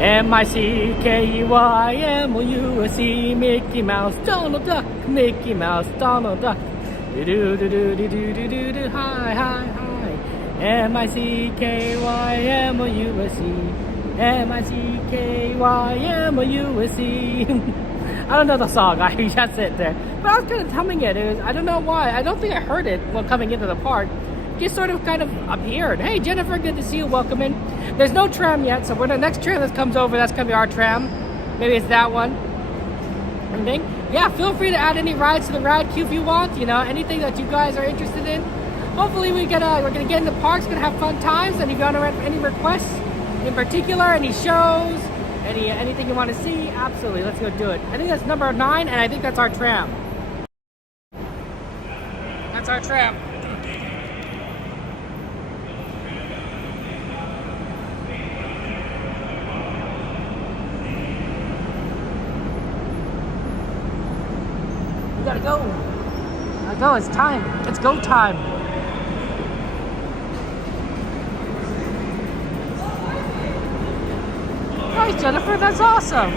M-I-C-K-E-Y-M-O-U-S-E, Mickey Mouse, Donald Duck, Mickey Mouse, Donald Duck. Do-do-do-do-do-do-do-do, hi, hi, hi. M-I-C-K-Y-M-O-U-S-E, M-I-C-K-Y-M-O-U-S-E. I don't know the song, that's it there. But I was kind of humming it. I don't know why. I don't think I heard it while coming into the park. Just sort of kind of appeared. Hey, Jennifer, good to see you. Welcome in. There's no tram yet, so when the next tram that comes over, that's going to be our tram. Maybe it's that one. Anything? Yeah, feel free to add any rides to the ride queue if you want. You know, anything that you guys are interested in. Hopefully we're gonna get in the parks, gonna have fun times. And if you want to any requests in particular, any shows, anything you want to see, absolutely, let's go do it. I think that's number 9, and I think that's our tram. That's our tram. We gotta go. Gotta go. It's time. It's go time. Nice, Jennifer. That's awesome.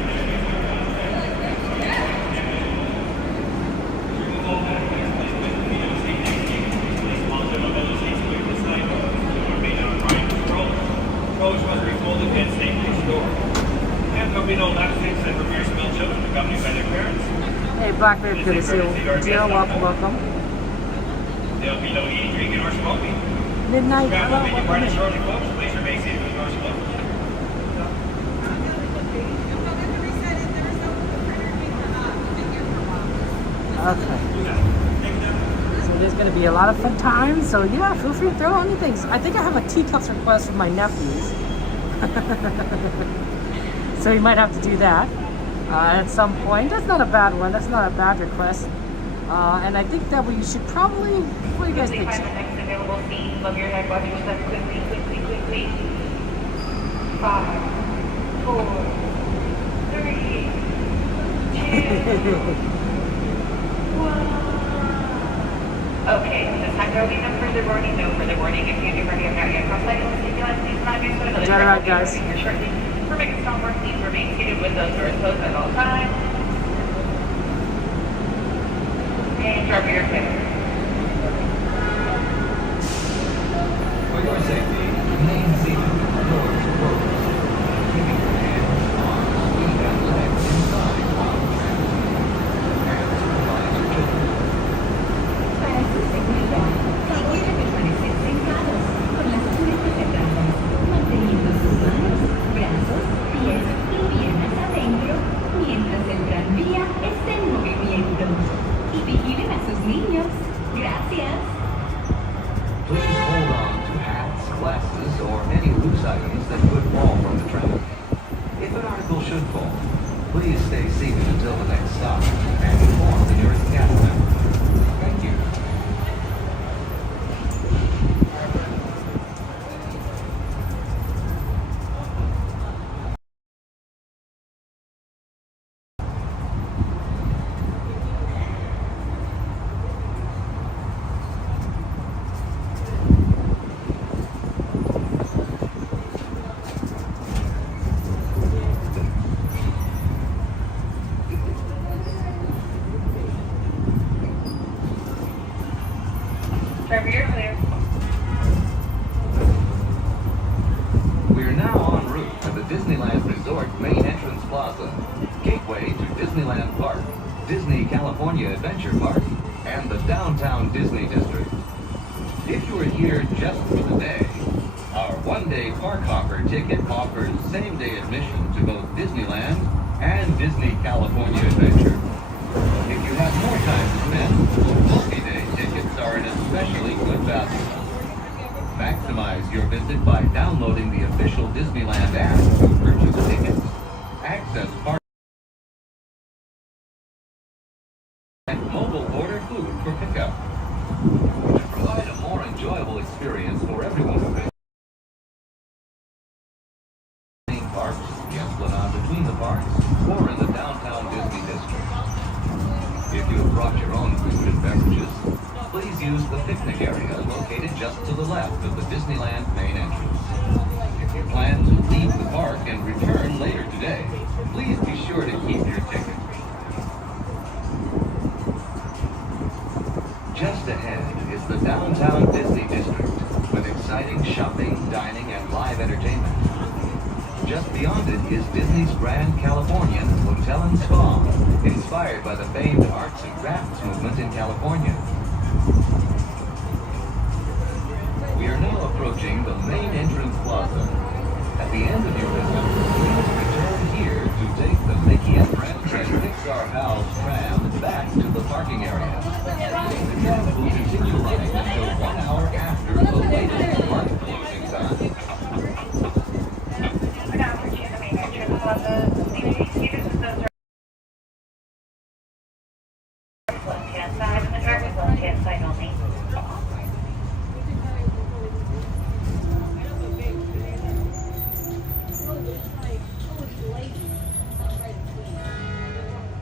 Hey, Blackbeard, good to see you. Jill, welcome, welcome. There'll be no eating, drinking, or smoking. Midnight. Please remain seated with doors closed. Okay. So there's going to be a lot of fun times. So yeah, feel free to throw any things. I think I have a teacups request from my nephews. So you might have to do that at some point. That's not a bad one. That's not a bad request. And I think that we should probably. What do you guys think? Next available seat. Love your head. Watch your step quickly, quickly, quickly. 5, 4, 3, 2. Okay, this time there will be no further warning, no further warning. If you do already have not yet crossed items, please do not do so. Another all right, guys. Here shortly. For making strong work, please remain seated with those doors closed at all times. And drop your head. For your safety, remain seated with the doors closed. Keeping your hands, arms, feet, and legs inside while traveling. Hands provide your children. Para su seguridad, favor de permanecer sentados con las puertas cerradas, manteniendo sus manos, brazos, pies y piernas adentro mientras el tranvía esté en movimiento. Y vigilen a sus niños. Gracias. Please hold on to hats, glasses, or any loose items that could fall from the track. If an article should fall, please stay seated until the next stop and inform the nearest cast member. Thank you. Trevor, you're clear. We are now en route to the Disneyland Resort main entrance plaza, gateway to Disneyland Park, Disney California Adventure Park, and the downtown Disney District. If you are here just for the day, our one-day park hopper ticket offers same-day admission to both Disneyland and Disney California Adventure. If you have more time to spend, multi-day tickets are an especially good value. Maximize your visit by downloading the official Disneyland app to purchase tickets, access park, and mobile order food for pickup. To provide a more enjoyable experience for everyone who visits parks, the Esplanade between the parks, or in the downtown Disney District. If you have brought your own food and beverages, please use the picnic area located just to the left of the Disneyland main entrance. If you plan to leave the park and return later Just beyond it is Disney's Grand Californian Hotel and Spa, inspired by the famed arts and crafts movement in California. We are now approaching the main entrance plaza. At the end of your visit, please return here to take the Mickey and Friends and Pixar House Tram back to the parking area. The tram will continue running until 1 hour after the latest park closing time. We're now approaching the main entrance plaza. Please use the left-hand side and the driver's left-hand side only.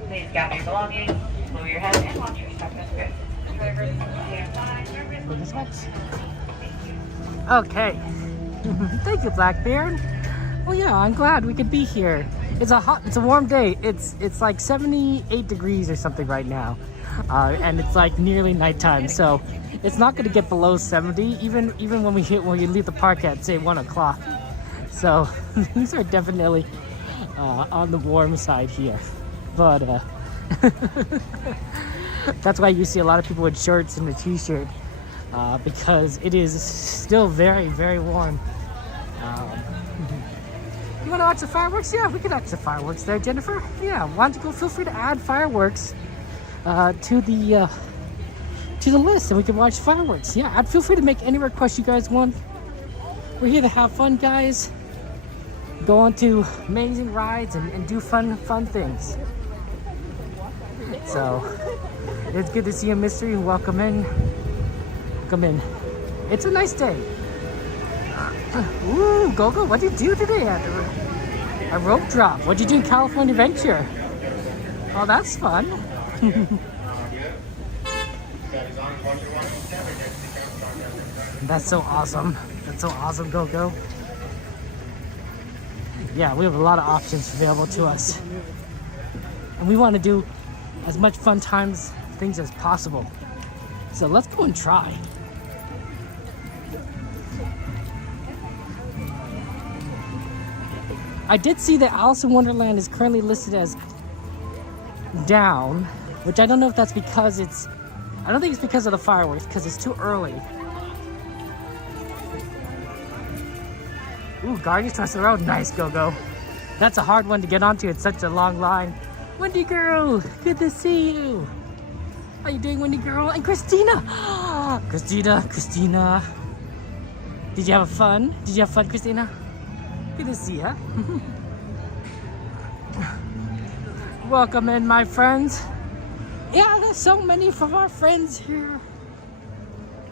Please gather your belongings, lower your head, and watch your step as good. Driver's left-hand side, driver's left-hand side. Okay. Thank you, Blackbeard. Well, yeah, I'm glad we could be here. It's a warm day. It's like 78 degrees or something right now, and it's like nearly nighttime. So it's not going to get below 70, even when you leave the park at say 1 o'clock. So these are definitely on the warm side here. But that's why you see a lot of people with shirts and a t-shirt, because it is still very, very warm. You want to watch the fireworks? Yeah, we can watch the fireworks there, Jennifer. Yeah, why don't you go? Feel free to add fireworks to the list, and we can watch fireworks. Yeah, feel free to make any requests you guys want. We're here to have fun, guys. Go on to amazing rides and do fun things. So it's good to see you, Mystery. Welcome in. Come in. It's a nice day. Ooh, Gogo, what'd you do today? A rope drop. What'd you do in California Adventure? Oh, that's fun. That's so awesome. That's so awesome, Gogo. Yeah, we have a lot of options available to us. And we want to do as much fun things as possible. So let's go and try. I did see that Alice in Wonderland is currently listed as down, which I don't know if that's because I don't think it's because of the fireworks, because it's too early. Ooh, Guardians Across the Road. Nice, Go-Go. That's a hard one to get onto. It's such a long line. Wendy Girl, good to see you. How you doing, Wendy Girl? And Christina. Christina. Did you have fun? Christina? Good to see ya. Welcome in, my friends. Yeah, there's so many of our friends here.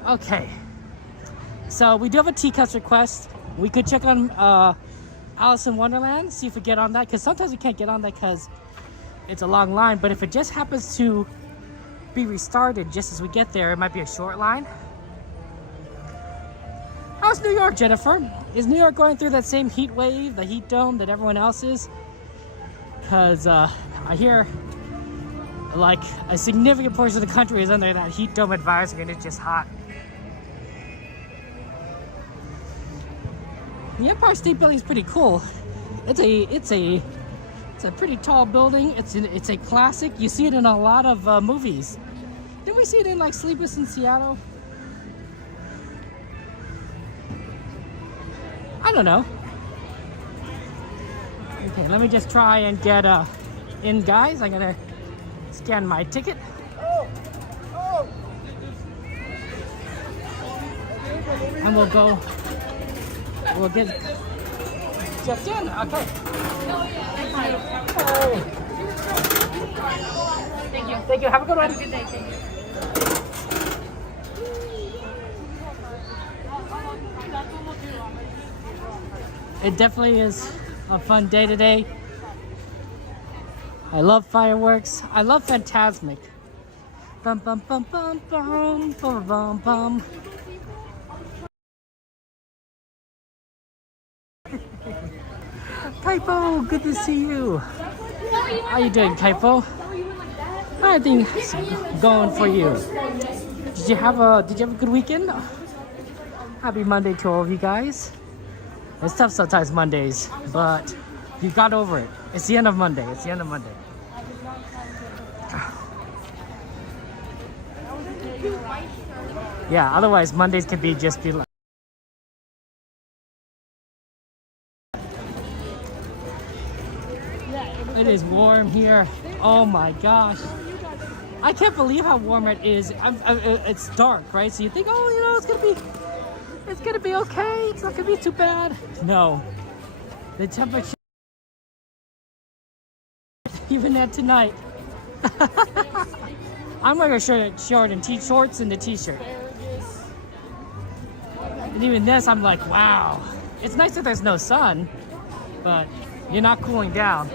Okay. So we do have a T-Cuts request. We could check on Alice in Wonderland, see if we get on that, because sometimes we can't get on that because it's a long line. But if it just happens to be restarted just as we get there, it might be a short line. How's New York, Jennifer? Is New York going through that same heat wave, the heat dome that everyone else is? Because I hear like a significant portion of the country is under that heat dome advisory and it's just hot. The Empire State Building is pretty cool. It's a pretty tall building. It's a classic. You see it in a lot of movies. Didn't we see it in like Sleepless in Seattle? I don't know. Okay, let me just try and get in, guys. I'm gonna scan my ticket. And we'll go. We'll get checked in. Okay. Thank you. Thank you. Have a good one. Have a good day. Thank you. It definitely is a fun day today. I love fireworks. I love Fantasmic. Bum bum bum bum bum bum bum bum. Kaipo, good to see you. How you doing, Kaipo? How are things going for you? Did you have a good weekend? Happy Monday to all of you guys. It's tough sometimes Mondays, but you got over it. It's the end of Monday. It's the end of Monday. Yeah, otherwise Mondays can be just be like. It is warm here. Oh my gosh. I can't believe how warm it is. It's dark, right? So you think, oh, you know, it's gonna be okay. It's not gonna be too bad. No, the temperature, even at tonight. I'm wearing a short and shorts and a t-shirt. And even this, I'm like, wow. It's nice that there's no sun, but you're not cooling down.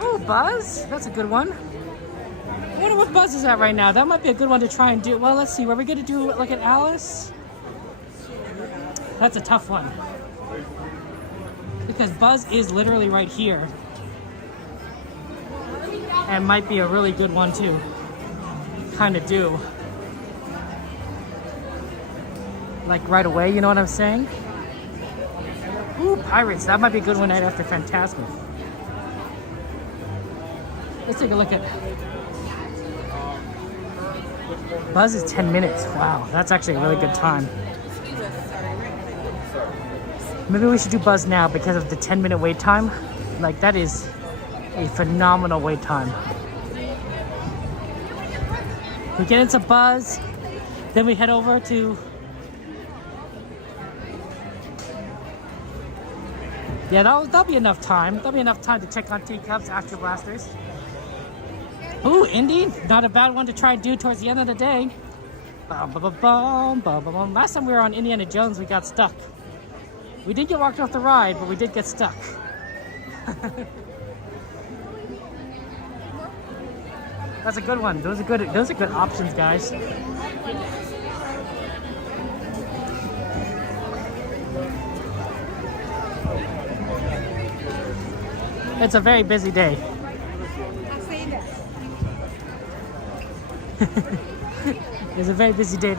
Oh, Buzz, that's a good one. I wonder what Buzz is at right now. That might be a good one to try and do. Well, let's see. Were we gonna do like an Alice? That's a tough one. Because Buzz is literally right here. And might be a really good one to kind of do. Like right away, you know what I'm saying? Ooh, Pirates. That might be a good one right after Fantasmic. Let's take a look at Buzz is 10 minutes. Wow, that's actually a really good time. Maybe we should do Buzz now because of the 10-minute wait time. Like, that is a phenomenal wait time. We get into Buzz, then we head over to... Yeah, that'll be enough time. That'll be enough time to check on Teacups, Astro Blasters. Ooh, Indy, not a bad one to try and do towards the end of the day. Last time we were on Indiana Jones, we got stuck. We did get walked off the ride, but we did get stuck. That's a good one. Those are good options, guys. It's a very busy day. It's a very busy day.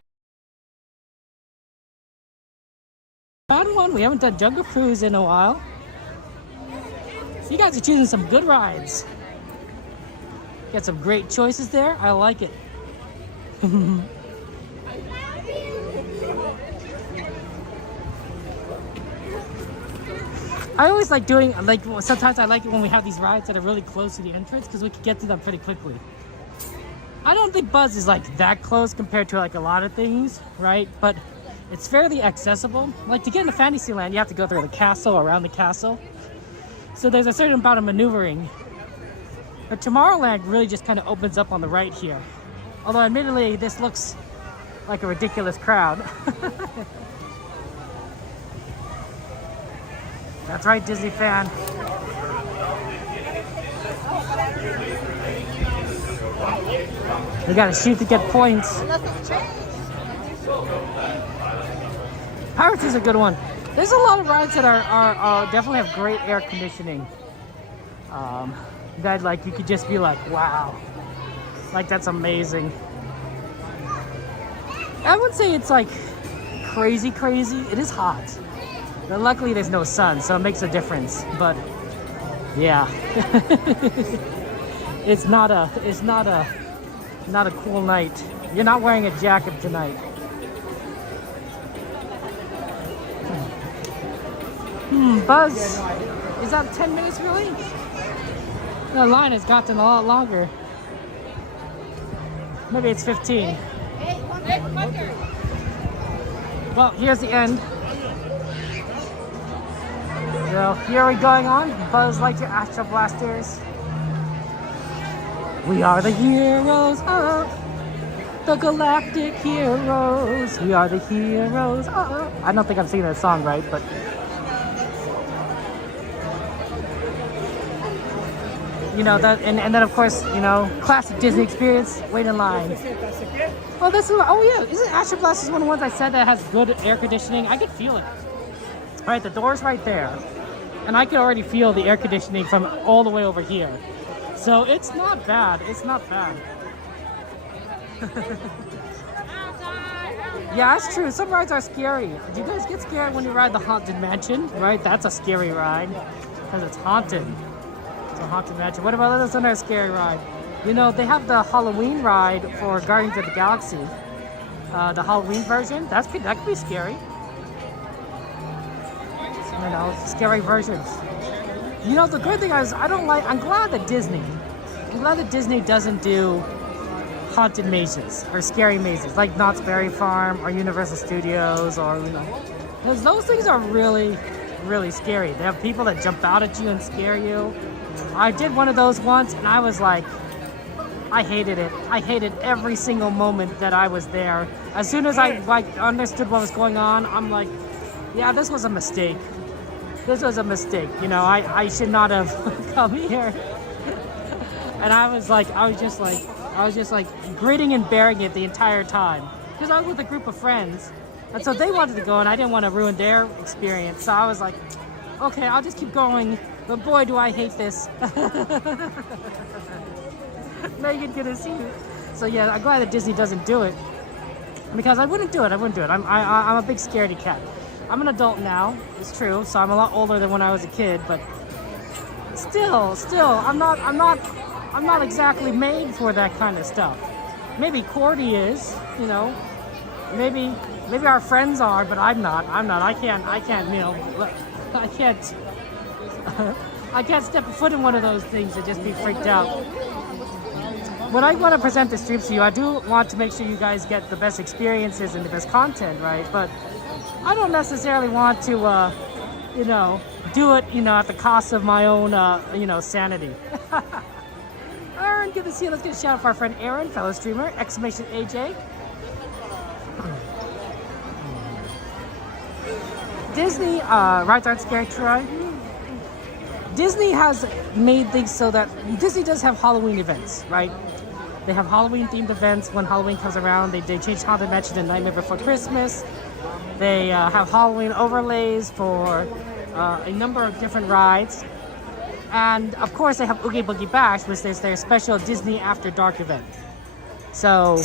Found one. We haven't done Jungle Cruise in a while. So you guys are choosing some good rides. Got some great choices there. I like it. I always like doing, like, sometimes I like it when we have these rides that are really close to the entrance because we can get to them pretty quickly. I don't think Buzz is like that close compared to like a lot of things, right? But it's fairly accessible. Like to get into Fantasyland, you have to go through the castle, around the castle. So there's a certain amount of maneuvering. But Tomorrowland really just kind of opens up on the right here. Although admittedly, this looks like a ridiculous crowd. That's right, Disney fan. We gotta shoot to get points. Pirates is a good one. There's a lot of rides that are definitely have great air conditioning. That like you could just be like, wow, like that's amazing. I wouldn't say it's like crazy. It is hot, but luckily there's no sun, so it makes a difference. But yeah, it's not a cool night. You're not wearing a jacket tonight. Buzz, is that 10 minutes really? The line has gotten a lot longer. Maybe it's 15. Well, here's the end. So here we're going on. Buzz Lightyear Astro Blasters. We are the heroes of the galactic heroes. We are the heroes of... I don't think I'm singing that song right, but... You know, that, and then of course, you know, classic Disney experience, wait in line. Oh, this is, oh yeah, isn't Astro Blasters one of the ones I said that has good air conditioning? I could feel it. All right, the door's right there. And I can already feel the air conditioning from all the way over here. So it's not bad, it's not bad. Yeah, that's true. Some rides are scary. Do you guys get scared when you ride the Haunted Mansion? Right? That's a scary ride because it's haunted. It's a Haunted Mansion. What about another scary ride? You know, they have the Halloween ride for Guardians of the Galaxy. The Halloween version. That could be scary. You know, scary versions. You know, the good thing is I'm glad that Disney doesn't do haunted mazes or scary mazes like Knott's Berry Farm or Universal Studios, or you know, because those things are really, really scary. They have people that jump out at you and scare you. I did one of those once and I was like, I hated it. I hated every single moment that I was there. As soon as I understood what was going on, I'm like, yeah, this was a mistake. This was a mistake. You know, I should not have come here. And I was just like gritting and bearing it the entire time because I was with a group of friends, and so they wanted to go and I didn't want to ruin their experience, so I was like, okay, I'll just keep going, but boy do I hate this. Now you're gonna see it. So yeah, I'm glad that Disney doesn't do it, because I wouldn't do it. I'm a big scaredy cat. I'm an adult now, it's true, so I'm a lot older than when I was a kid, but still I'm not exactly made for that kind of stuff. Maybe Cordy is, you know. Maybe our friends are, but I'm not. I can't, you know, I can't step a foot in one of those things and just be freaked out. When I want to present the streams to you, I do want to make sure you guys get the best experiences and the best content, right? But I don't necessarily want to, you know, do it, you know, at the cost of my own, you know, sanity. Aaron, good to see you. Let's get a shout out for our friend Aaron, fellow streamer, !AJ. Disney rides aren't scary to ride. Disney has made things so that Disney does have Halloween events, right? They have Halloween themed events when Halloween comes around. They changed Haunted Mansion to Nightmare Before Christmas. They have Halloween overlays for a number of different rides. And of course they have Oogie Boogie Bash, which is their special Disney After Dark event. So,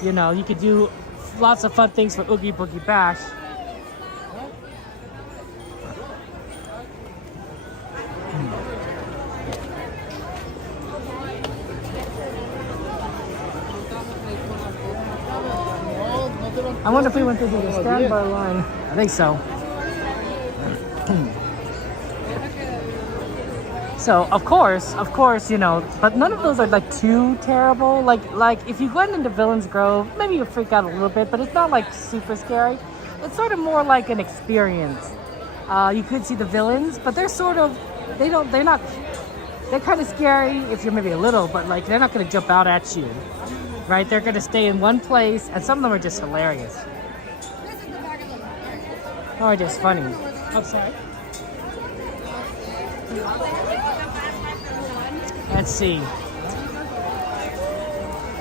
you know, you could do lots of fun things for Oogie Boogie Bash. I wonder if we went through the standby line. I think so. So of course, you know, but none of those are like too terrible. Like if you went into Villains Grove, maybe you freak out a little bit, but it's not like super scary. It's sort of more like an experience. You could see the villains, but they're kind of scary if you're maybe a little, but like they're not going to jump out at you, right? They're going to stay in one place, and some of them are just hilarious. Or just funny. Outside. Let's see.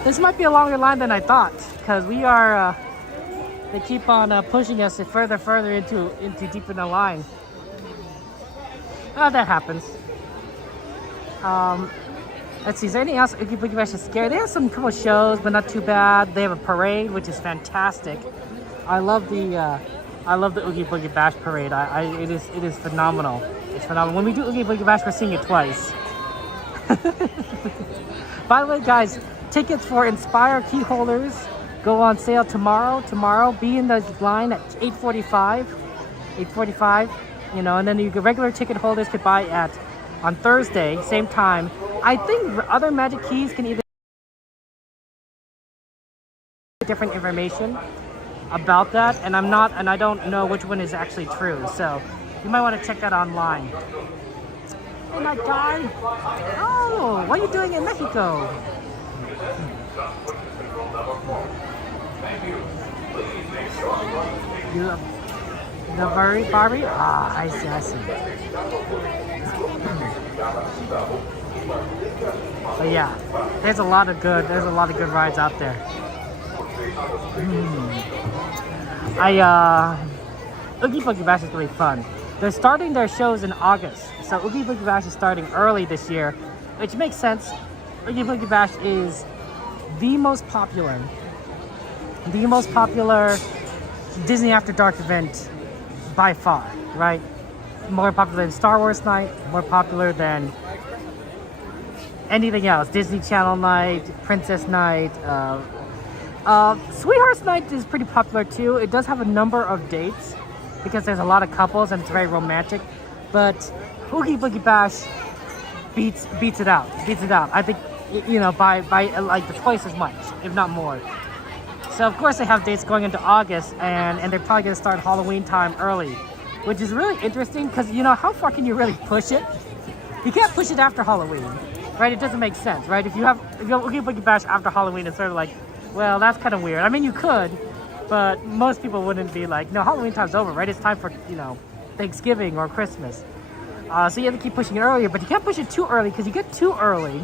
This might be a longer line than I thought, because we are. They keep on pushing us further into deep in the line. Oh, that happens. Let's see. Is there anything else? Oogie Boogie Bash is scary. They have some cool shows, but not too bad. They have a parade, which is fantastic. I love the Oogie Boogie Bash parade. It is phenomenal. It's phenomenal. When we do Oogie Boogie Bash, we're seeing it twice. By the way, guys, tickets for Inspire key holders go on sale tomorrow. Be in the line at 8:45. You know, and then you regular ticket holders could buy on Thursday, same time. I think other Magic Keys can either different information about that, and I don't know which one is actually true. So you might want to check that online. Oh my God! Oh, what are you doing in Mexico? You love the Barbie? Ah, I see. But yeah, there's a lot of good rides out there. Oogie Boogie Bash is really fun. They're starting their shows in August, so Oogie Boogie Bash is starting early this year, which makes sense. Oogie Boogie Bash is the most popular Disney After Dark event by far, right? More popular than Star Wars night, more popular than anything else. Disney Channel night, Princess night, Sweethearts night is pretty popular too. It does have a number of dates because there's a lot of couples and it's very romantic. But Oogie Boogie Bash beats it out. I think, you know, by like twice as much, if not more. So of course they have dates going into August, and they're probably gonna start Halloween time early, which is really interesting because, you know, how far can you really push it? You can't push it after Halloween, right? It doesn't make sense, right? If you have Oogie Boogie Bash after Halloween, it's sort of like, well, that's kind of weird. I mean, you could, but most people wouldn't be like, no, Halloween time's over, right? It's time for, you know, Thanksgiving or Christmas. So you have to keep pushing it earlier, but you can't push it too early because you get too early,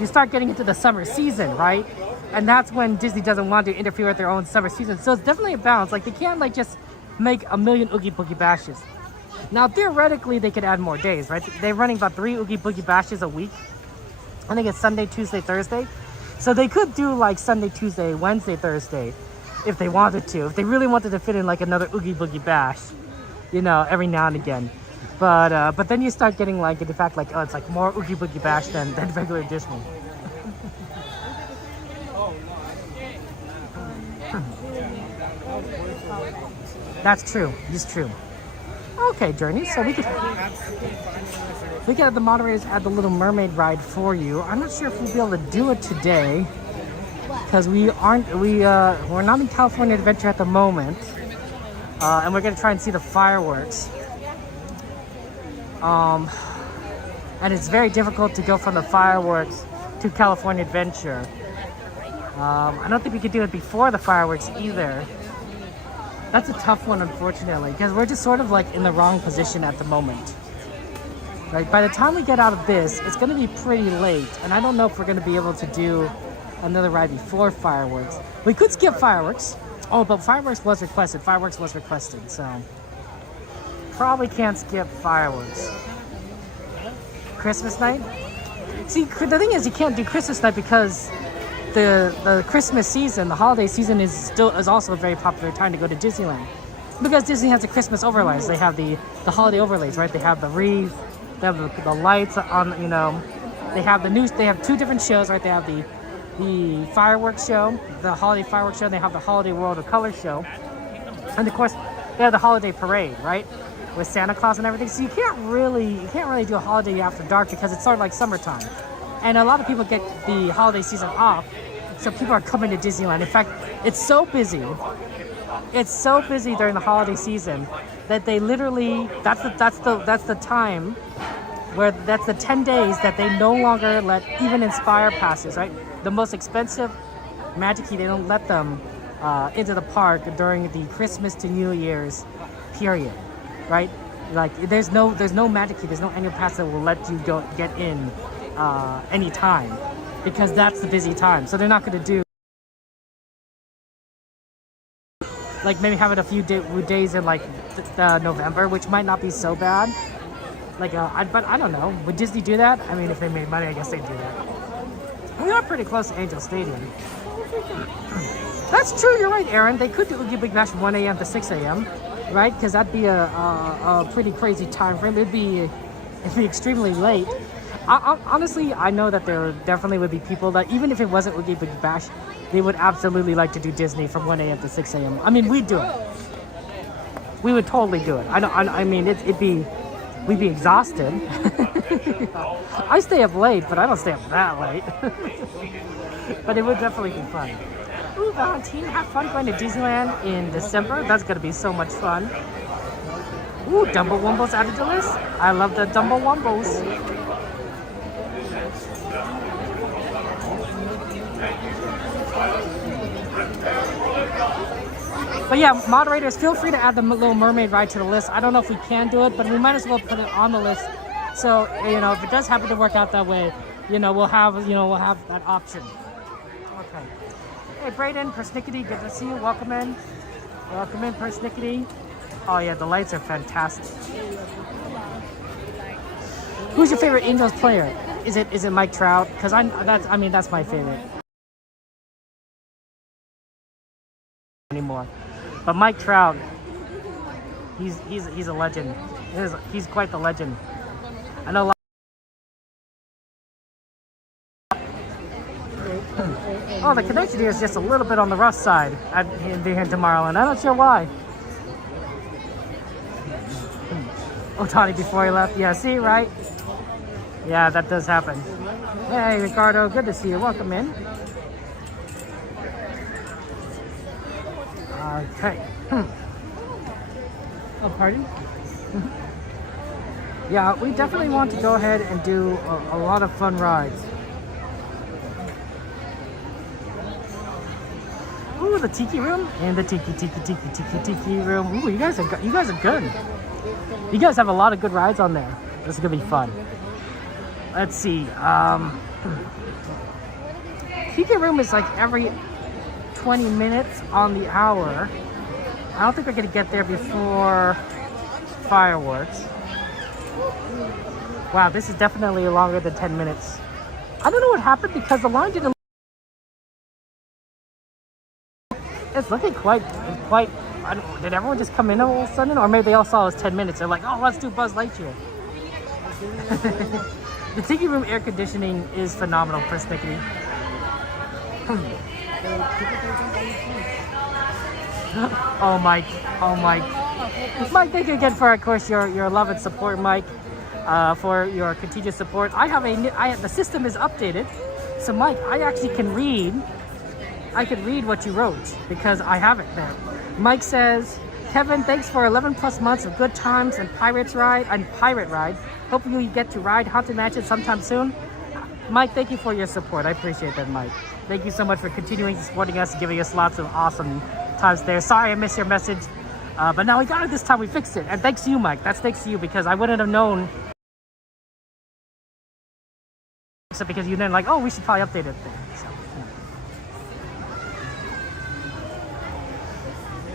you start getting into the summer season, right? And that's when Disney doesn't want to interfere with their own summer season. So it's definitely a balance. Like, they can't like just make a million Oogie Boogie Bashes. Now, theoretically, they could add more days, right? They're running about 3 Oogie Boogie Bashes a week. I think it's Sunday, Tuesday, Thursday. So they could do like Sunday, Tuesday, Wednesday, Thursday if they wanted to. If they really wanted to fit in like another Oogie Boogie Bash, you know, every now and again. But then you start getting like, in fact, like, oh, it's like more Oogie Boogie Bash than regular Disney. That's true. It's true. Okay, Journey. So we could have the moderators add the Little Mermaid ride for you. I'm not sure if we'll be able to do it today because we're not in California Adventure at the moment, and we're gonna try and see the fireworks. And it's very difficult to go from the fireworks to California Adventure. I don't think we could do it before the fireworks either. That's a tough one, unfortunately, because we're just sort of like in the wrong position at the moment. Right? By the time we get out of this, it's going to be pretty late, and I don't know if we're going to be able to do another ride before fireworks. We could skip fireworks. Oh, but fireworks was requested. So probably can't skip fireworks. Christmas night? See, the thing is, you can't do Christmas night because the Christmas season, the holiday season is also a very popular time to go to Disneyland. Because Disney has the Christmas overlays. They have the holiday overlays, right? They have the wreath, they have the lights on, you know, they have two different shows, right? They have the fireworks show, the holiday fireworks show, they have the holiday World of Color show. And of course, they have the holiday parade, right? With Santa Claus and everything. So you can't really do a holiday after dark because it's sort of like summertime. And a lot of people get the holiday season off, so people are coming to Disneyland. In fact, it's so busy during the holiday season that they literally, that's the time where that's the 10 days that they no longer let even Inspire passes, right? The most expensive Magic Key, they don't let them into the park during the Christmas to New Year's period, right? Like, there's no Magic Key, there's no annual pass that will let you get in any time, because that's the busy time. So they're not going to do like maybe have it a few days in like November, which might not be so bad. Like, but I don't know. Would Disney do that? I mean, if they made money, I guess they'd do that. We are pretty close to Angel Stadium. That's true. You're right, Aaron. They could do Oogie Boogie Bash from 1 a.m. to 6 a.m. right? Because that'd be a pretty crazy time frame. It'd be extremely late. Honestly, I know that there definitely would be people that, even if it wasn't Oogie Boogie Bash, they would absolutely like to do Disney from 1 a.m. to 6 a.m. I mean, we'd do it. We would totally do it. I mean, we'd be exhausted. I stay up late, but I don't stay up that late. But it would definitely be fun. Ooh, Valentine, have fun going to Disneyland in December. That's going to be so much fun. Ooh, Dumbo Wumbos added to the list. I love the Dumbo Wumbos. But yeah, moderators, feel free to add the Little Mermaid ride to the list. I don't know if we can do it, but we might as well put it on the list. So, you know, if it does happen to work out that way, you know, we'll have that option. Okay. Hey, Brayden, Persnickety, good to see you. Welcome in. Welcome in, Persnickety. Oh yeah, the lights are fantastic. Who's your favorite Angels player? Is it Mike Trout? Because that's my favorite. Anymore. But Mike Trout, he's a legend. He's quite the legend. I know. Oh, the connection here is just a little bit on the rough side here in Tomorrowland. I'm not sure why. Oh, Tony before he left. Yeah, see, right? Yeah, that does happen. Hey, Ricardo, good to see you. Welcome in. Okay. Oh, pardon? Yeah, we definitely want to go ahead and do a lot of fun rides. Ooh, the tiki room and the tiki room. Ooh, you guys are good. You guys have a lot of good rides on there. This is gonna be fun. Let's see. Tiki room is like every 20 minutes on the hour. I don't think we're gonna get there before fireworks. Wow, this is definitely longer than 10 minutes. I don't know what happened because the line didn't. It's looking quite. Did everyone just come in all of a sudden? Or maybe they all saw it was 10 minutes. They're like, oh, let's do Buzz Lightyear. The Tiki Room air conditioning is phenomenal, persnickety. Oh, Mike. Mike, thank you again for, of course, your love and support, Mike. For your continued support. The system is updated. So, Mike, I actually can read. I can read what you wrote because I have it there. Mike says, Kevin, thanks for 11 plus months of good times and pirate ride. Hopefully you get to ride Haunted Mansion sometime soon. Mike, thank you for your support. I appreciate that, Mike. Thank you so much for continuing supporting us, giving us lots of awesome times there. Sorry I missed your message, but now we got it this time. We fixed it, and thanks to you, Mike. That's thanks to you because I wouldn't have known. Except because you didn't like, oh, we should probably update it. So,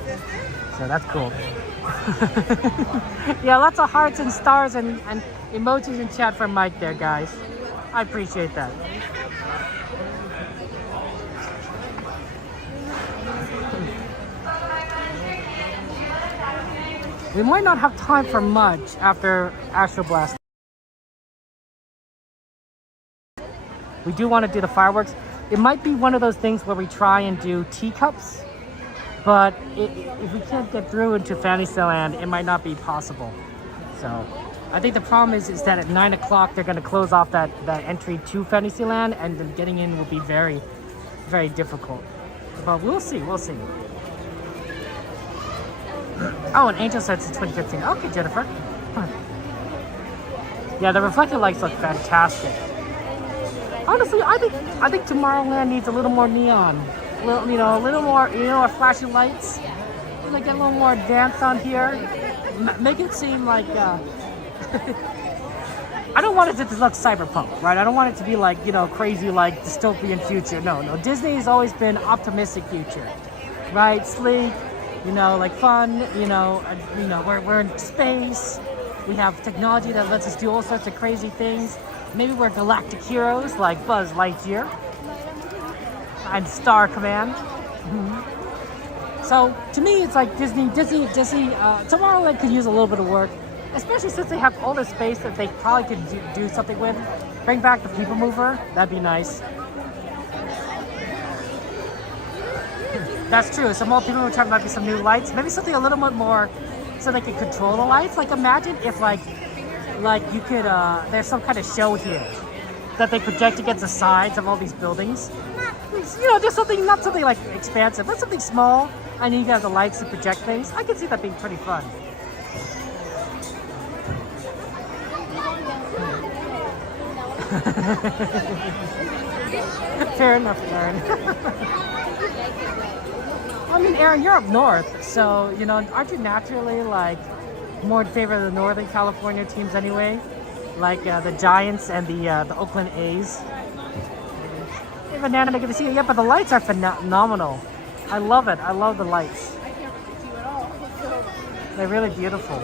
yeah. So that's cool. Yeah, lots of hearts and stars and emojis in chat from Mike there, guys. I appreciate that. We might not have time for much after Astro Blast. We do want to do the fireworks. It might be one of those things where we try and do teacups, but if we can't get through into Fantasyland, it might not be possible. So I think the problem is that at 9 o'clock, they're going to close off that entry to Fantasyland, and then getting in will be very, very difficult. But we'll see. Oh, and Angel said it's 2015. Okay, Jennifer. Yeah, the reflected lights look fantastic. Honestly, I think Tomorrowland needs a little more neon, a little more, flashing lights. Like get a little more dance on here. Make it seem like. I don't want it to look cyberpunk, right? I don't want it to be like crazy like dystopian future. No. Disney has always been optimistic future, right? Sleek, like fun. We're in space. We have technology that lets us do all sorts of crazy things. Maybe we're galactic heroes like Buzz Lightyear and Star Command. Mm-hmm. So to me, it's like Disney. Tomorrowland could use a little bit of work, especially since they have all the space that they probably could do something with. Bring back the People Mover. That'd be nice. That's true. Some more people would try might be some new lights. Maybe something a little bit more so they can control the lights. Like imagine if like you could there's some kind of show here that they project against the sides of all these buildings. Just something, not something like expansive, but something small, and you got the lights to project things. I can see that being pretty fun. Fair enough, Aaron. I mean, Aaron, you're up north, so aren't you naturally like more in favor of the Northern California teams anyway, like the Giants and the Oakland A's? Hey, Banana, good to see you. Yeah, but the lights are phenomenal. I love it. I love the lights. I can't relate to you at all. So, they're really beautiful.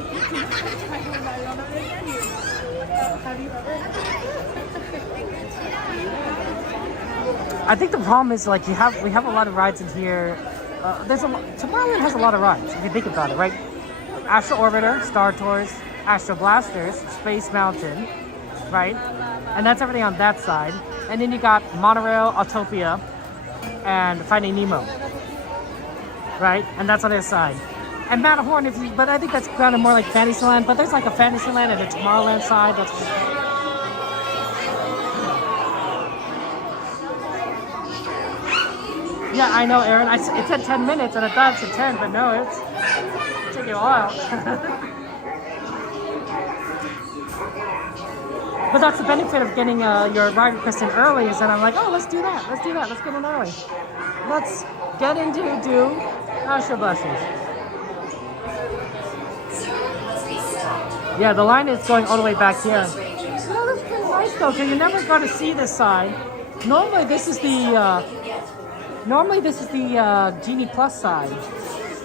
have you ever? I think the problem is like we have a lot of rides in here Tomorrowland has a lot of rides if you think about it, right? Astro Orbiter, Star Tours, Astro Blasters, Space Mountain, right? And that's everything on that side. And then you got Monorail, Autopia, and Finding Nemo, right? And that's on the other side. And Matterhorn, but I think that's kind of more like Fantasyland. But there's like a Fantasyland and a Tomorrowland side. Yeah, I know, Aaron. It said 10 minutes, and I thought it said 10, but no, it's taking a while. But that's the benefit of getting your ride request in early, is that I'm like, oh, let's do that, let's get in early. Let's get into Astro Blasters. Yeah, the line is going all the way back here. No, that's kind of nice though, because you're never going to see this side. Normally this is the Genie Plus side.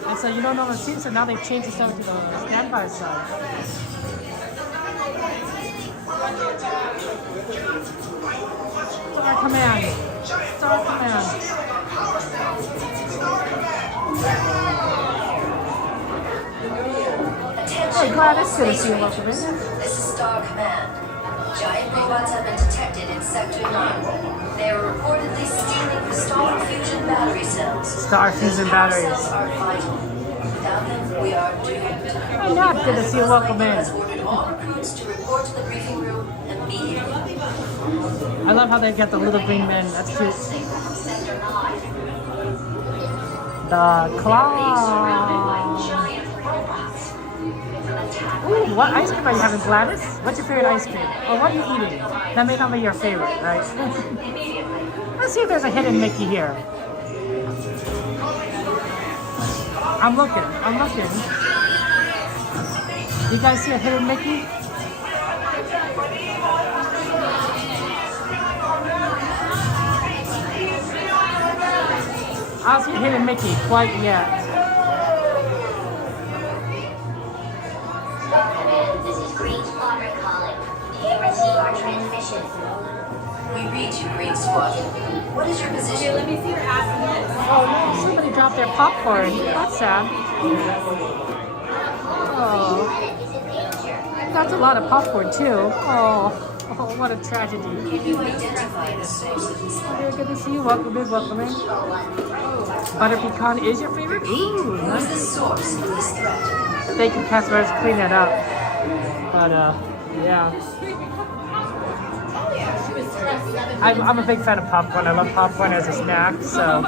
And so you don't normally see it, so now they've changed this over to the standby side. Star Command. Star Command. Hey Gladys, good to see you. Welcome in. This is Star Command. Giant robots have been detected in Sector 9. They are reportedly stealing the Star Fusion battery cells. Star Fusion batteries. These cells are vital. Without them, we are doomed. Hey Nat, good to see you. Welcome in. Has ordered all recruits to report to the briefing room immediately. I love how they get the little green men. That's cute. Sector 9. The claw. Giant robots. Ooh, what ice cream are you having, Gladys? What's your favorite ice cream? Or what are you eating? That may not be your favorite, right? Let's see if there's a hidden Mickey here. I'm looking. You guys see a hidden Mickey? I don't see a hidden Mickey quite yet. This is Green Squadron calling. Do you receive our transmission? We read you, Green Squadron. What is your position? Let me see your ass. Oh no, somebody dropped their popcorn. That's sad. Oh, that's a lot of popcorn too. Oh, what a tragedy. Can you identify the source of this threat? Very good to see you. Welcome in. Butter pecan is your favorite? Ooh, Who is nice. the source of this threat? Thank you, customers. Clean that up. But yeah. I'm a big fan of popcorn. I love popcorn as a snack, so.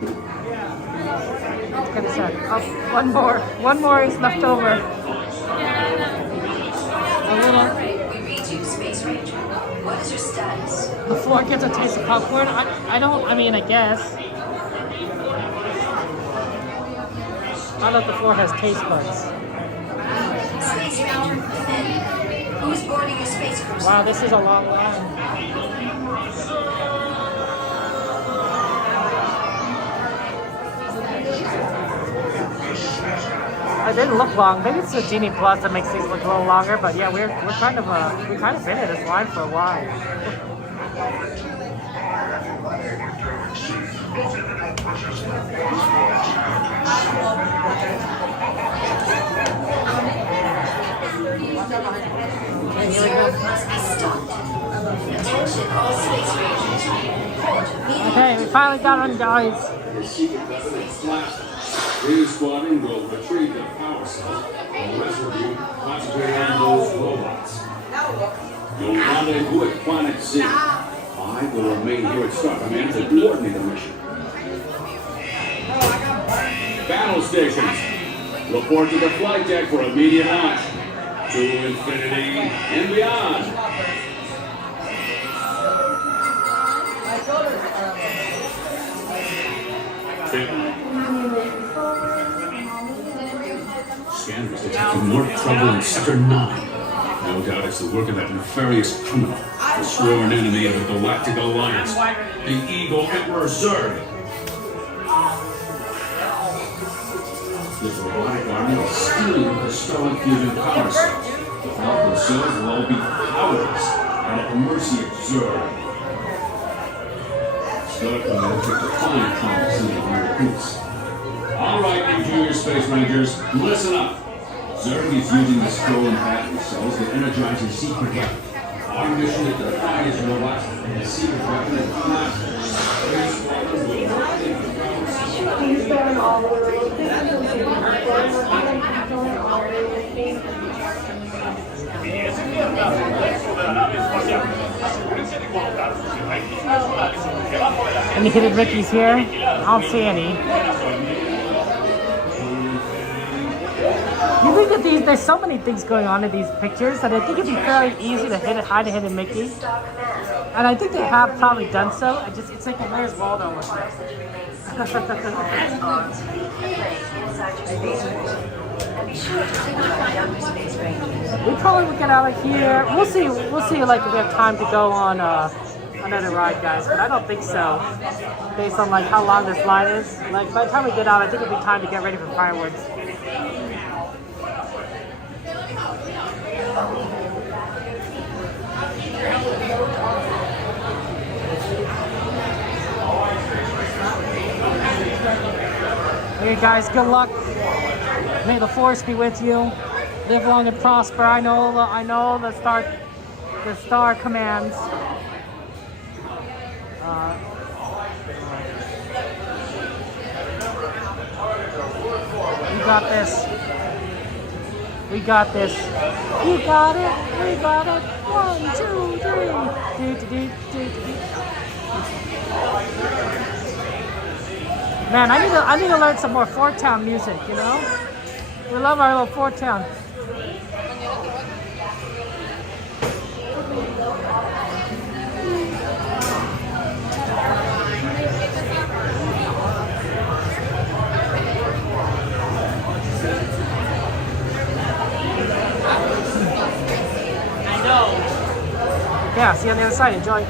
It's kind of sad. Oh, one more is left over. A little. We read you, Space Ranger. What is your status? The floor gets a taste of popcorn. I guess. I don't know if the floor has taste buds. Space Ranger, come in. Who is boarding your space cruiser? Wow, this is a long line. It didn't look long. Maybe it's the Genie Plus that makes these look a little longer, but yeah, we're kind of been in this line for a while. Reserve must be stopped. Attention, all Space Rangers. Report immediately. Okay, we finally got on, guys. Green Squadron will retrieve the power cell, and the rest of you concentrate on those robots. You'll rendezvous at Planet Z. I will remain here at Star Command to coordinate the mission. Battle stations, report to the flight deck for immediate launch. To infinity and beyond. Scanners detecting more trouble in Sector 9. No doubt it's the work of that nefarious criminal, the sworn enemy of the Galactic Alliance, the Eagle Emperor Zurg. This robotic army is stealing the Star Fusion power cells. Without the cells will all be powerless and at the mercy of Zurg. Star Command took the fine promise in the recruits. All right, Interior Space Rangers, listen up. Zerg is using the stolen battery cells to energize his secret weapon. Our mission is to find his robots and the secret weapon is plaza. Space Squadron will work in the power cell. Please stay on all the roads. This is the city. Controlling all the things. Any hidden Mickeys here? I don't see any. You think that there's so many things going on in these pictures that I think it'd be fairly easy to hide a hidden Mickey. And I think they have probably done so. It's like a Where's Waldo with We probably would get out of here. We'll see like if we have time to go on another ride, guys, but I don't think so. Based on like how long this line is. Like by the time we get out, I think it'll be time to get ready for fireworks. Okay guys, good luck. May the force be with you. Live long and prosper. I know the star commands. We got this. We got this. You got it. We got it. 1, 2, 3. Man, I need to learn some more Fort Town music, you know? We love our little Fort Town. I know. Yeah, see you on the other side. Enjoy.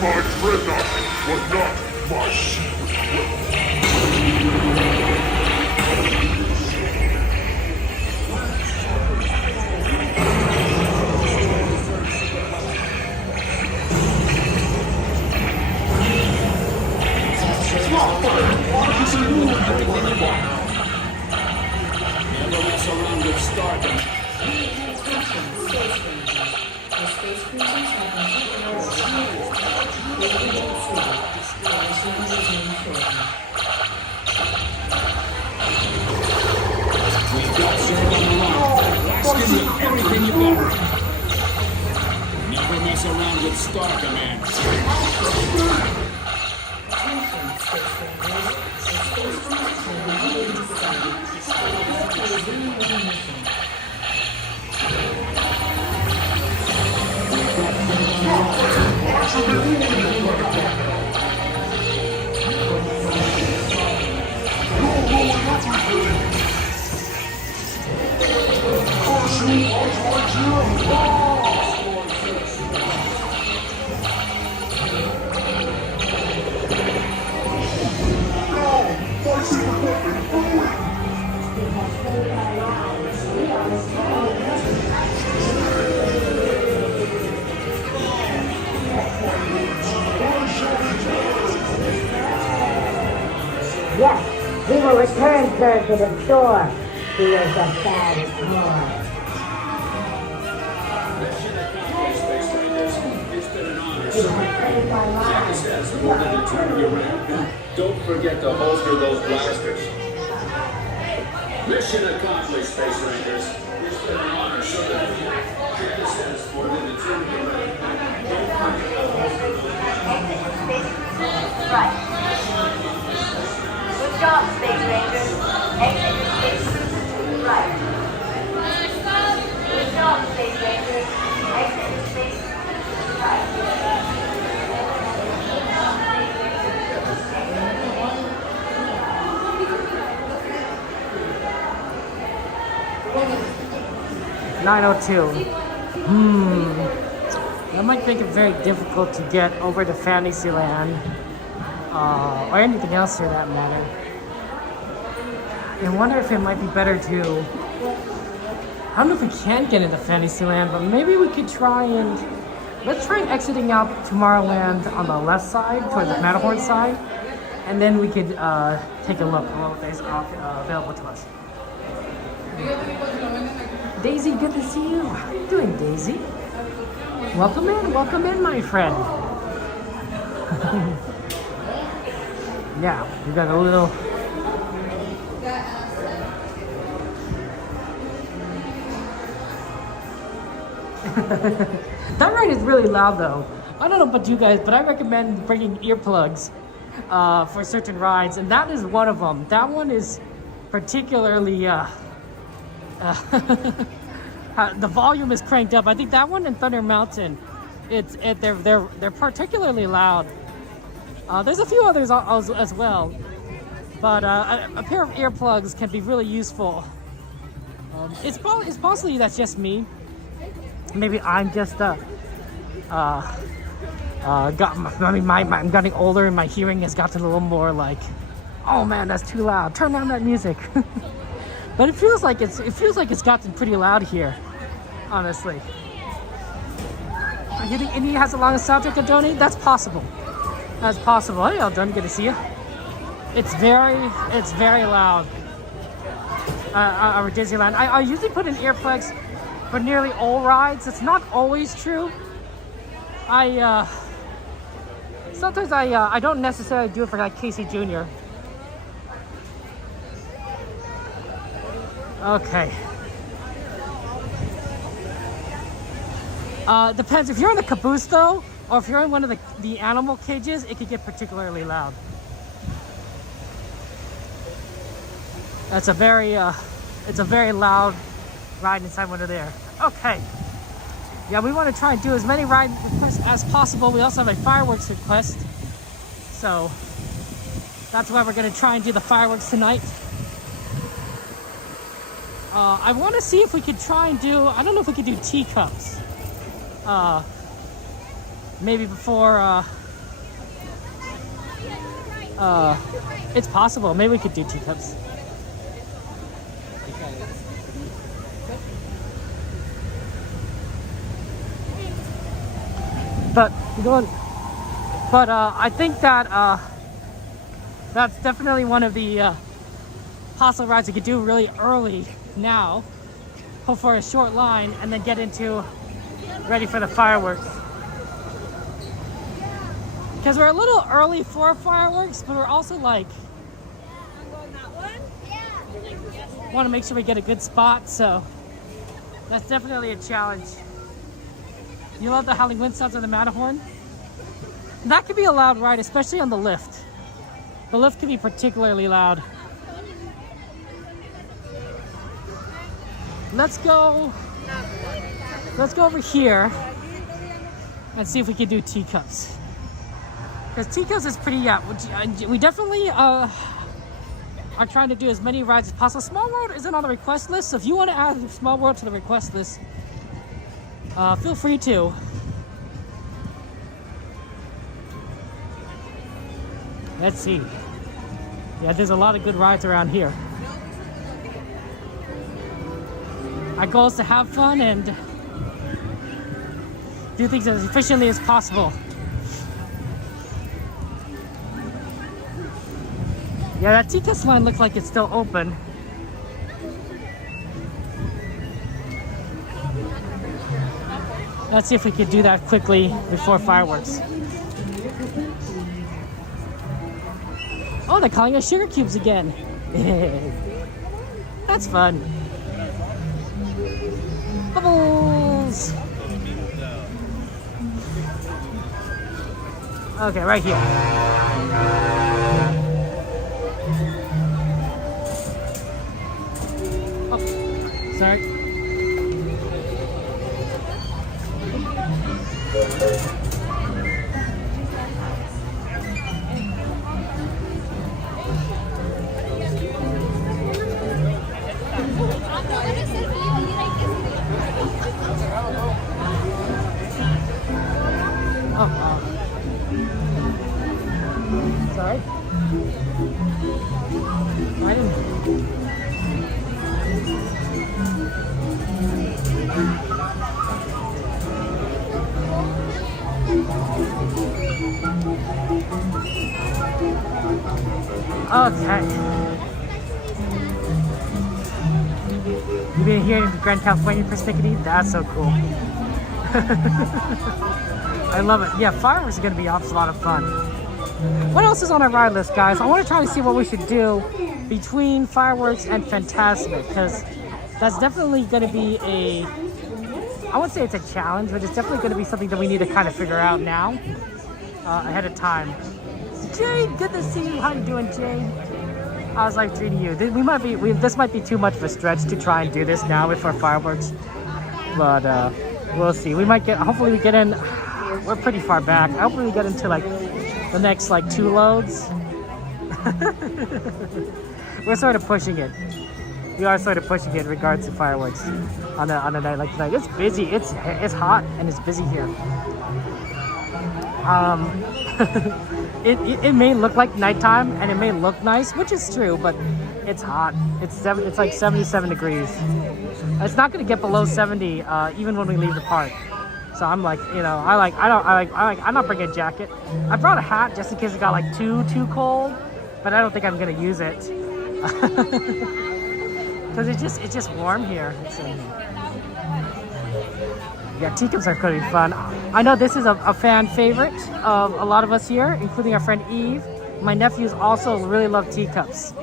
my dreadnought, but not my secret weapon. Never mess around with stardom. We've got Zerg on the line, asking you everything you've ever. Never mess around with Star Command. Yes, we will return, sir, to the store. He is a bad boy. Space Raiders, it's been an honor, sir. Like it says, we're going to turn you around. Don't forget to holster those blasters. Mission accomplished, Space Raiders. It's been an honor, sir. Like it says, we're going to turn you around. Don't forget to holster those blasters. Right. Good job, Space Rangers. Exit the space cruiser to the right. Good job, Space Rangers. Exit the space cruiser to the right. 902. That might make it very difficult to get over to Fantasyland, or anything else for that matter. I wonder if it might be better to... I don't know if we can get into Fantasyland, but maybe we could try and... Let's try exiting out Tomorrowland on the left side, towards the Matterhorn side, and then we could take a look at what is available to us. Daisy, good to see you. How are you doing, Daisy? Welcome in, my friend. Yeah, we got a little... That ride is really loud, though. I don't know about you guys, but I recommend bringing earplugs for certain rides, and that is one of them. That one is particularly... the volume is cranked up. I think that one and Thunder Mountain, they're particularly loud. There's a few others as well, but a pair of earplugs can be really useful. It's possibly that's just me. Maybe I'm just I'm getting older and my hearing has gotten a little more like, oh man, that's too loud. Turn down that music. But it feels like it's gotten pretty loud here, honestly. You think Indy has the longest soundtrack, Adoni? That's possible. That's possible. Hey, Adoni, good to see you. It's very loud. Our Disneyland. I usually put in earplugs for nearly all rides. It's not always true. Sometimes I don't necessarily do it for like Casey Jr. Okay. Depends. If you're in the caboose though, or if you're in one of the animal cages, it could get particularly loud. It's a very loud ride inside one of there. Okay. Yeah, we want to try and do as many ride requests as possible. We also have a fireworks request, so that's why we're going to try and do the fireworks tonight. I want to see if we could try and do, I don't know if we could do teacups. Maybe before It's possible. Maybe we could do teacups. But I think that that's definitely one of the possible rides we could do really early now, hope for a short line, and then get into ready for the fireworks. Because we're a little early for fireworks, but we're also like want to make sure we get a good spot, so that's definitely a challenge. You love the howling wind sounds of the Matterhorn? That could be a loud ride, especially on the lift. The lift can be particularly loud. Let's go over here and see if we can do teacups. Because teacups is pretty, we definitely are trying to do as many rides as possible. Small World isn't on the request list, so if you want to add Small World to the request list, feel free to. Let's see. Yeah, there's a lot of good rides around here. Our goal is to have fun and do things as efficiently as possible. Yeah, that Tikas line looks like it's still open. Let's see if we can do that quickly before fireworks. Oh, they're calling us sugar cubes again. That's fun. Bubbles! Okay, right here. Oh, sorry. Sorry? I didn't. Okay. You've been here in Grand California persnickety? That's so cool. I love it. Yeah, fireworks are going to be a lot of fun. What else is on our ride list, guys? I want to try to see what we should do between fireworks and Fantasmic, because that's definitely going to be I wouldn't say it's a challenge, but it's definitely going to be something that we need to kind of figure out now, ahead of time. Jade, good to see you. How you doing, Jade? How's life treating you? This might be too much of a stretch to try and do this now before fireworks, but we'll see. Hopefully we get in. We're pretty far back. Hopefully we get into like the next like 2 loads. We're sort of pushing it. We are sort of pushing it in regards to fireworks on a night like tonight. It's busy. It's hot and it's busy here. It may look like nighttime and it may look nice, which is true, but it's hot. It's like 77 degrees. It's not going to get below 70 even when we leave the park. So I'm like, I'm not bringing a jacket. I brought a hat just in case it got like too cold, but I don't think I'm going to use it. Because it's just warm here. Yeah, teacups are going to be fun. I know this is a fan favorite of a lot of us here, including our friend Eve. My nephews also really love teacups.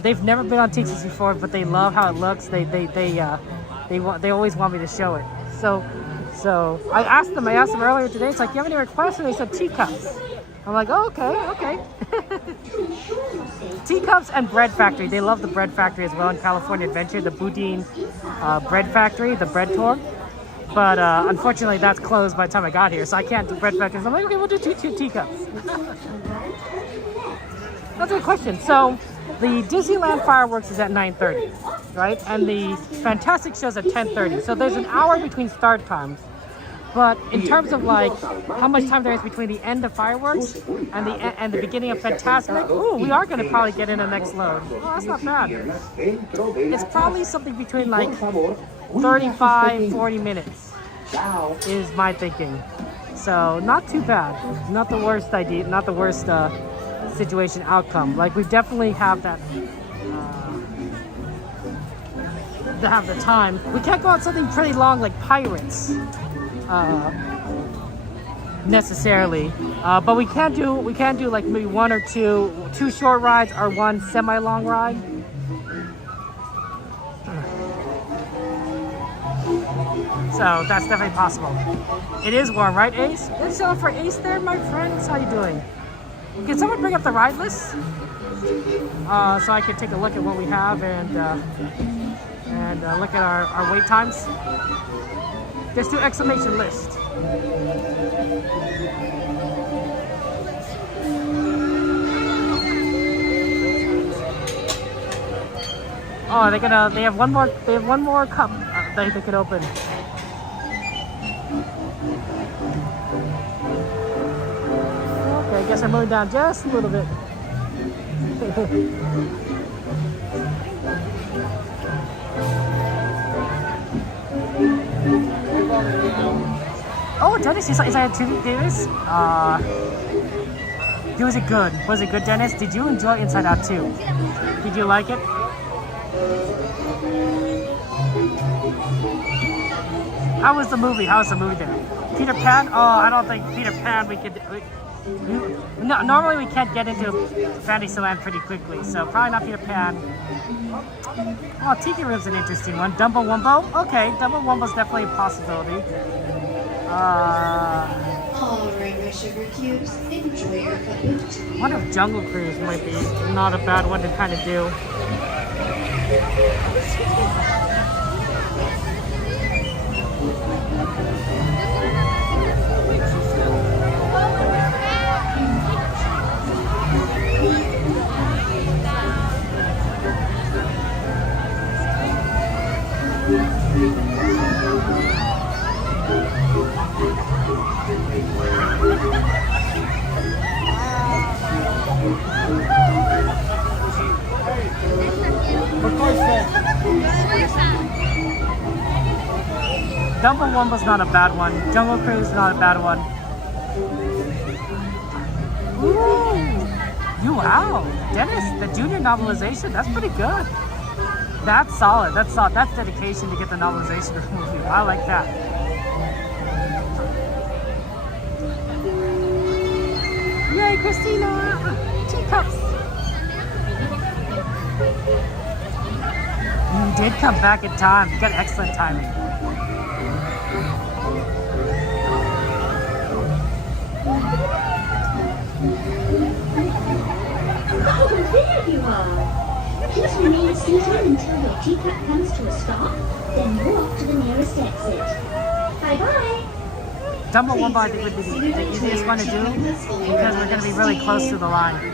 They've never been on teacups before, but they love how it looks. They always want me to show it. So I asked them earlier today. It's like, you have any requests? And they said teacups. I'm like, oh, okay. Teacups and Bread Factory. They love the Bread Factory as well in California Adventure, the Boudin Bread Factory, the bread tour. But unfortunately, that's closed by the time I got here, so I can't do Bread Factory. So I'm like, okay, we'll do two teacups. That's a good question. So the Disneyland fireworks is at 9:30, right? And the Fantastic show's at 10:30. So there's an hour between start times. But in terms of like how much time there is between the end of fireworks and the beginning of Fantasmic, ooh, we are gonna probably get in the next load. Oh, that's not bad. It's probably something between like 35, 40 minutes is my thinking. So not too bad. Not the worst idea. Not the worst situation outcome. Like we definitely have that. To have the time. We can't go on something pretty long like Pirates. Necessarily, but we can do like maybe one or two short rides or one semi-long ride. So that's definitely possible. It is warm, right, Ace? It's all for Ace there, my friends. How you doing? Can someone bring up the ride list so I can take a look at what we have and look at our wait times? Let's do exclamation list. Oh, they have one more cup they could open. Okay, I guess I'm moving down just a little bit. Oh, Dennis, you had two theaters? Was it good? Was it good, Dennis? Did you enjoy Inside Out 2? Did you like it? How was the movie? How was the movie there? Peter Pan? Oh, I don't think Peter Pan no, normally we can't get into Fantasyland pretty quickly, so probably not Peter Pan. Oh, Tiki Room's an interesting one. Dumbo Wumbo? Okay, Dumbo Wumbo's definitely a possibility. Alright, my sugar cubes, enjoy your food. I wonder if Jungle Cruise might be not a bad one to kind of do. Dumbo Wumbo's not a bad one. Jungle Cruise is not a bad one. Ooh! Wow! Dennis, the junior novelization, that's pretty good. That's solid. That's solid. That's dedication to get the novelization of the movie. I like that. Yay, Christina! Teacups! You did come back in time. You got excellent timing. Oh, there you are. Please remain seated until your teacup comes to a stop, then walk to the nearest exit. Bye-bye. Dumbo Wumbo I think would be the easiest one to do because we're going to be really close to the line.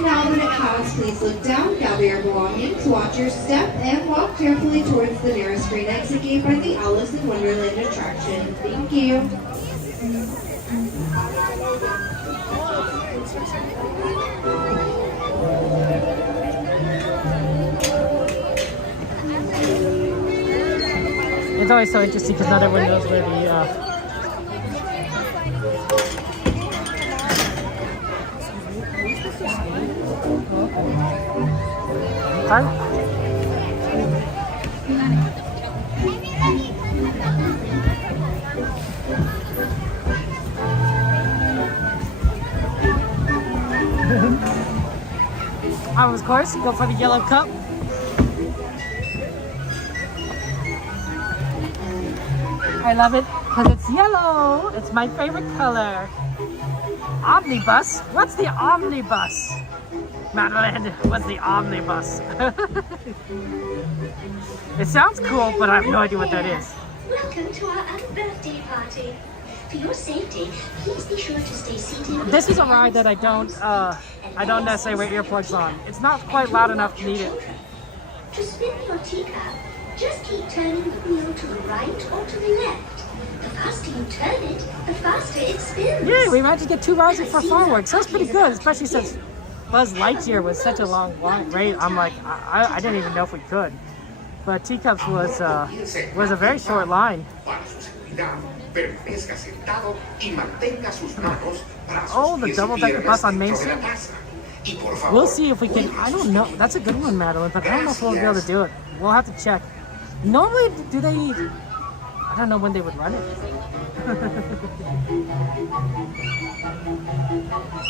Now when it pass, please look down, gather your belongings, watch your step, and walk carefully towards the nearest green exit gate by the Alice in Wonderland attraction. Thank you. It's always so interesting because not everyone knows where the of course, you go for the yellow cup. I love it because it's yellow. It's my favorite color. Omnibus? What's the omnibus? Madeline, what's the omnibus? It sounds cool, but I have no idea what that is. Welcome to our birthday party. For your safety, please be sure to stay seated. This is a ride that I don't necessarily wear earplugs on. It's not quite loud enough to need it. To spin your teacup, just keep turning the wheel to the right or to the left. The faster you turn it, the faster it spins. Yeah, we managed to get 2 rides for fireworks. That's pretty good, especially since Buzz Lightyear was such a long line, right? I'm like, I didn't even know if we could. But Teacups was a very short line. Oh, the double-decker bus on Main Street. We'll see if we can. I don't know. That's a good one, Madeline, but I don't know if we'll be able to do it. We'll have to check. Normally, do they? I don't know when they would run it.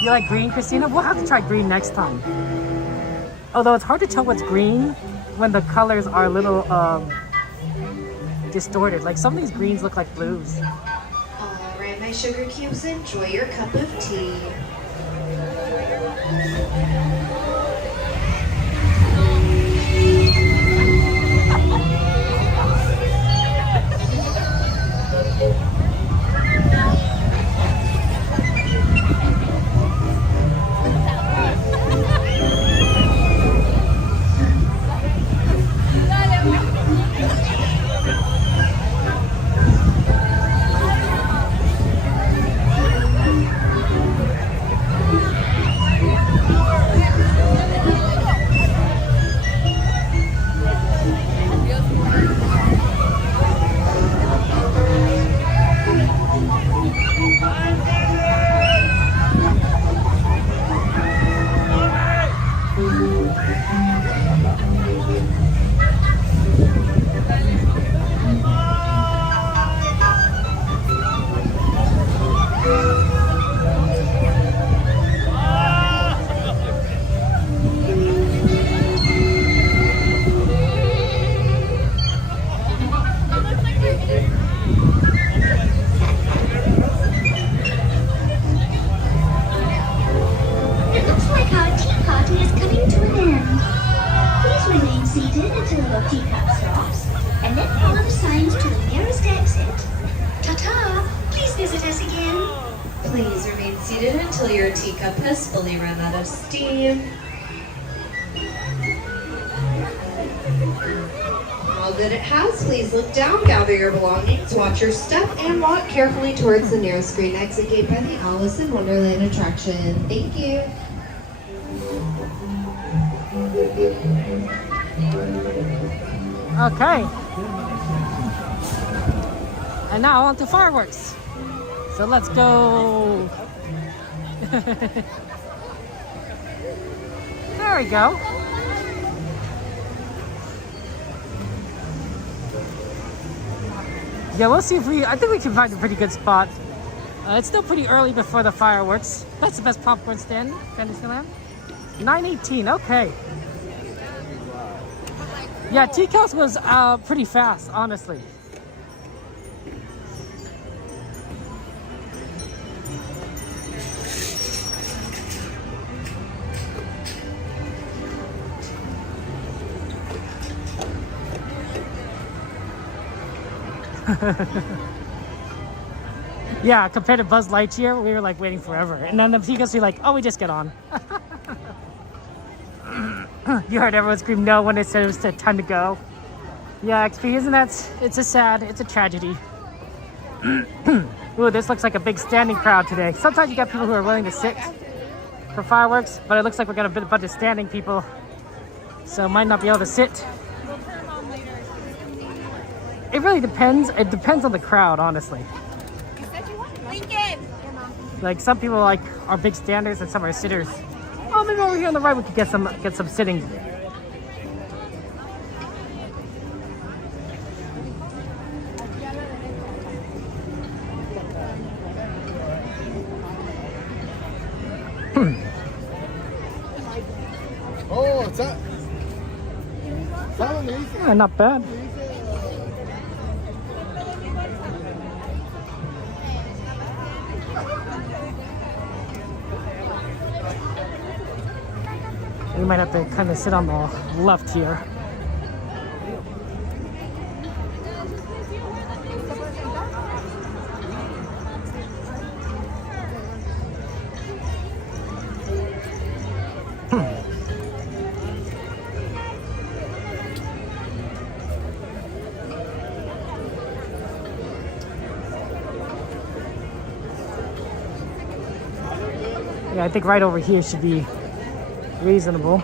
You like green, Christina? We'll have to try green next time. Although it's hard to tell what's green when the colors are a little distorted. Like some of these greens look like blues. All right, my sugar cubes, enjoy your cup of tea. Your belongings, watch your step, and walk carefully towards the nearest screen exit gate by the Alice in Wonderland attraction. Thank you. Okay. And now on to fireworks. So let's go. There we go. Yeah, we'll see if I think we can find a pretty good spot. It's still pretty early before the fireworks. That's the best popcorn stand, Fantasyland. 9:18, okay. Yeah, Teacups was pretty fast, honestly. Yeah, compared to Buzz Lightyear, we were like waiting forever. And then the Teacups were like, oh, we just get on. You heard everyone scream no when they said it was time to go. Yeah, XP, isn't that? It's a tragedy. Ooh, this looks like a big standing crowd today. Sometimes you got people who are willing to sit for fireworks, but it looks like we're gonna get a bunch of standing people. So might not be able to sit. It really depends. It depends on the crowd, honestly. Like some people are big standers and some are sitters. Oh, maybe over here on the right we could get some sitting. Oh, what's that? Yeah, not bad. We might have to kind of sit on the left here. Yeah, I think right over here should be reasonable.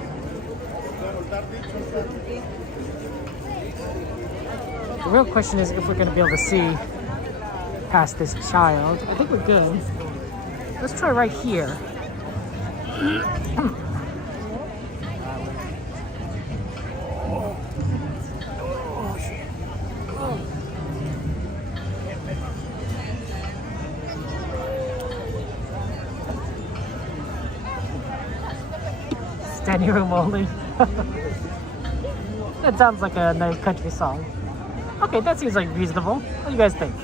The real question is if we're going to be able to see past this child. I think we're good. Let's try right here. Standing room only. That sounds like a nice country song. Okay, that seems like reasonable. What do you guys think?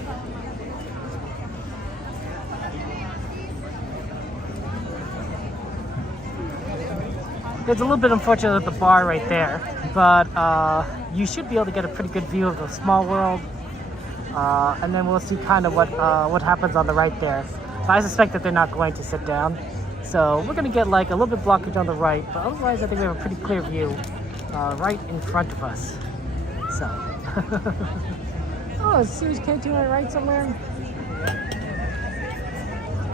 It's a little bit unfortunate at the bar right there, but you should be able to get a pretty good view of the small world, and then we'll see kind of what happens on the right there. So I suspect that they're not going to sit down, so we're going to get like a little bit blockage on the right, but otherwise I think we have a pretty clear view right in front of us. So, oh, is Sears Canteen right somewhere?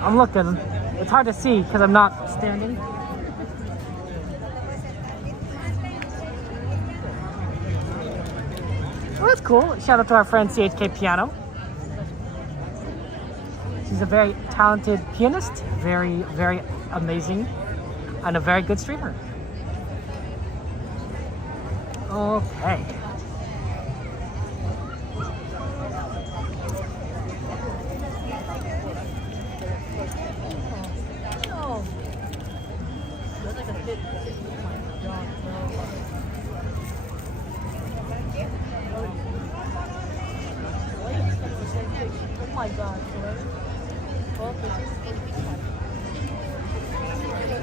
I'm looking. It's hard to see because I'm not standing. Well, that's cool. Shout out to our friend CHK Piano. She's a very talented pianist, very, very amazing, and a very good streamer. Okay.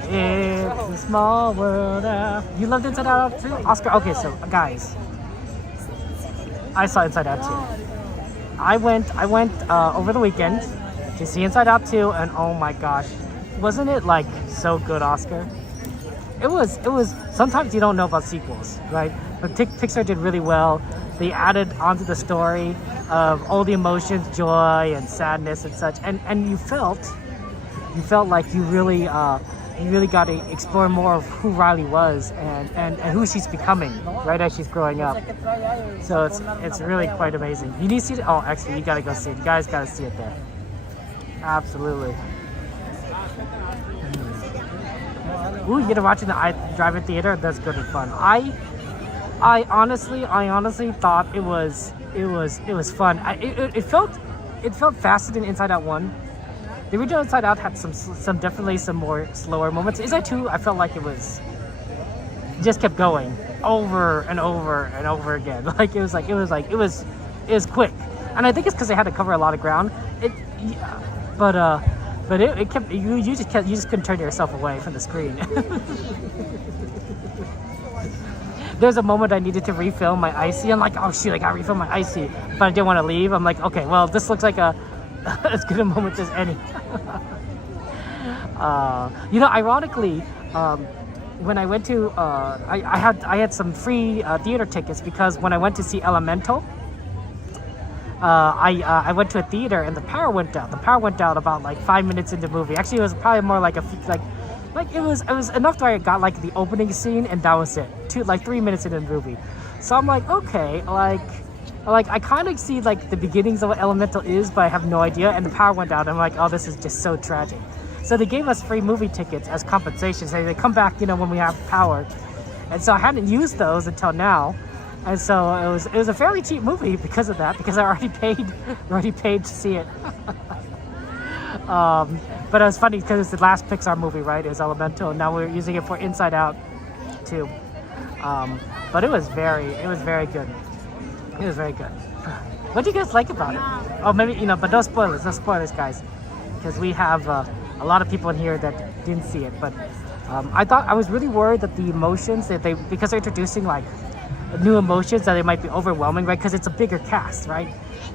It's a small world. You loved Inside Out too, Oscar? Okay, so guys, I saw Inside Out 2. I went over the weekend to see Inside Out 2, and oh my gosh, wasn't it like so good, Oscar? It was. Sometimes you don't know about sequels, right? But Pixar did really well. They added onto the story of all the emotions, joy and sadness and such, and you felt like you really got to explore more of who Riley was and who she's becoming right as she's growing up. So it's really quite amazing. You need to see it. Oh, actually, you got to go see it. You guys got to see it there. Absolutely. Ooh, you get to watch it in the drive-in theater. That's good and fun. I honestly thought it was fun. It felt faster than Inside Out 1. The original Inside Out had some definitely some more slower moments. Inside 2, I felt like it just kept going over and over and over again. Like it was quick, and I think it's because they had to cover a lot of ground. But it kept you just couldn't turn yourself away from the screen. There's a moment I needed to refill my icy. I'm like, oh shoot, I gotta refill my icy, but I didn't want to leave. I'm like, okay, well, this looks like as good a moment as any. Ironically, when I went to, I had some free theater tickets because when I went to see Elemental, I went to a theater and the power went out. The power went out about like 5 minutes into the movie. Actually, it was probably more like it was enough that I got like the opening scene and that was it. 3 minutes into the movie. So I'm like, okay, like I kind of see like the beginnings of what Elemental is, but I have no idea. And the power went out. I'm like, oh, this is just so tragic. So they gave us free movie tickets as compensation. So they come back, when we have power. And so I hadn't used those until now. And so it was a fairly cheap movie because of that, because I already paid to see it. But it was funny because it's the last Pixar movie, right? It was Elemental, and now we're using it for Inside Out too. But it was very good. It was very good. What do you guys like about it? Oh, maybe but no spoilers, guys, because we have a lot of people in here that didn't see it. But I was really worried that the emotions because they're introducing like new emotions, that they might be overwhelming, right? Because it's a bigger cast, right?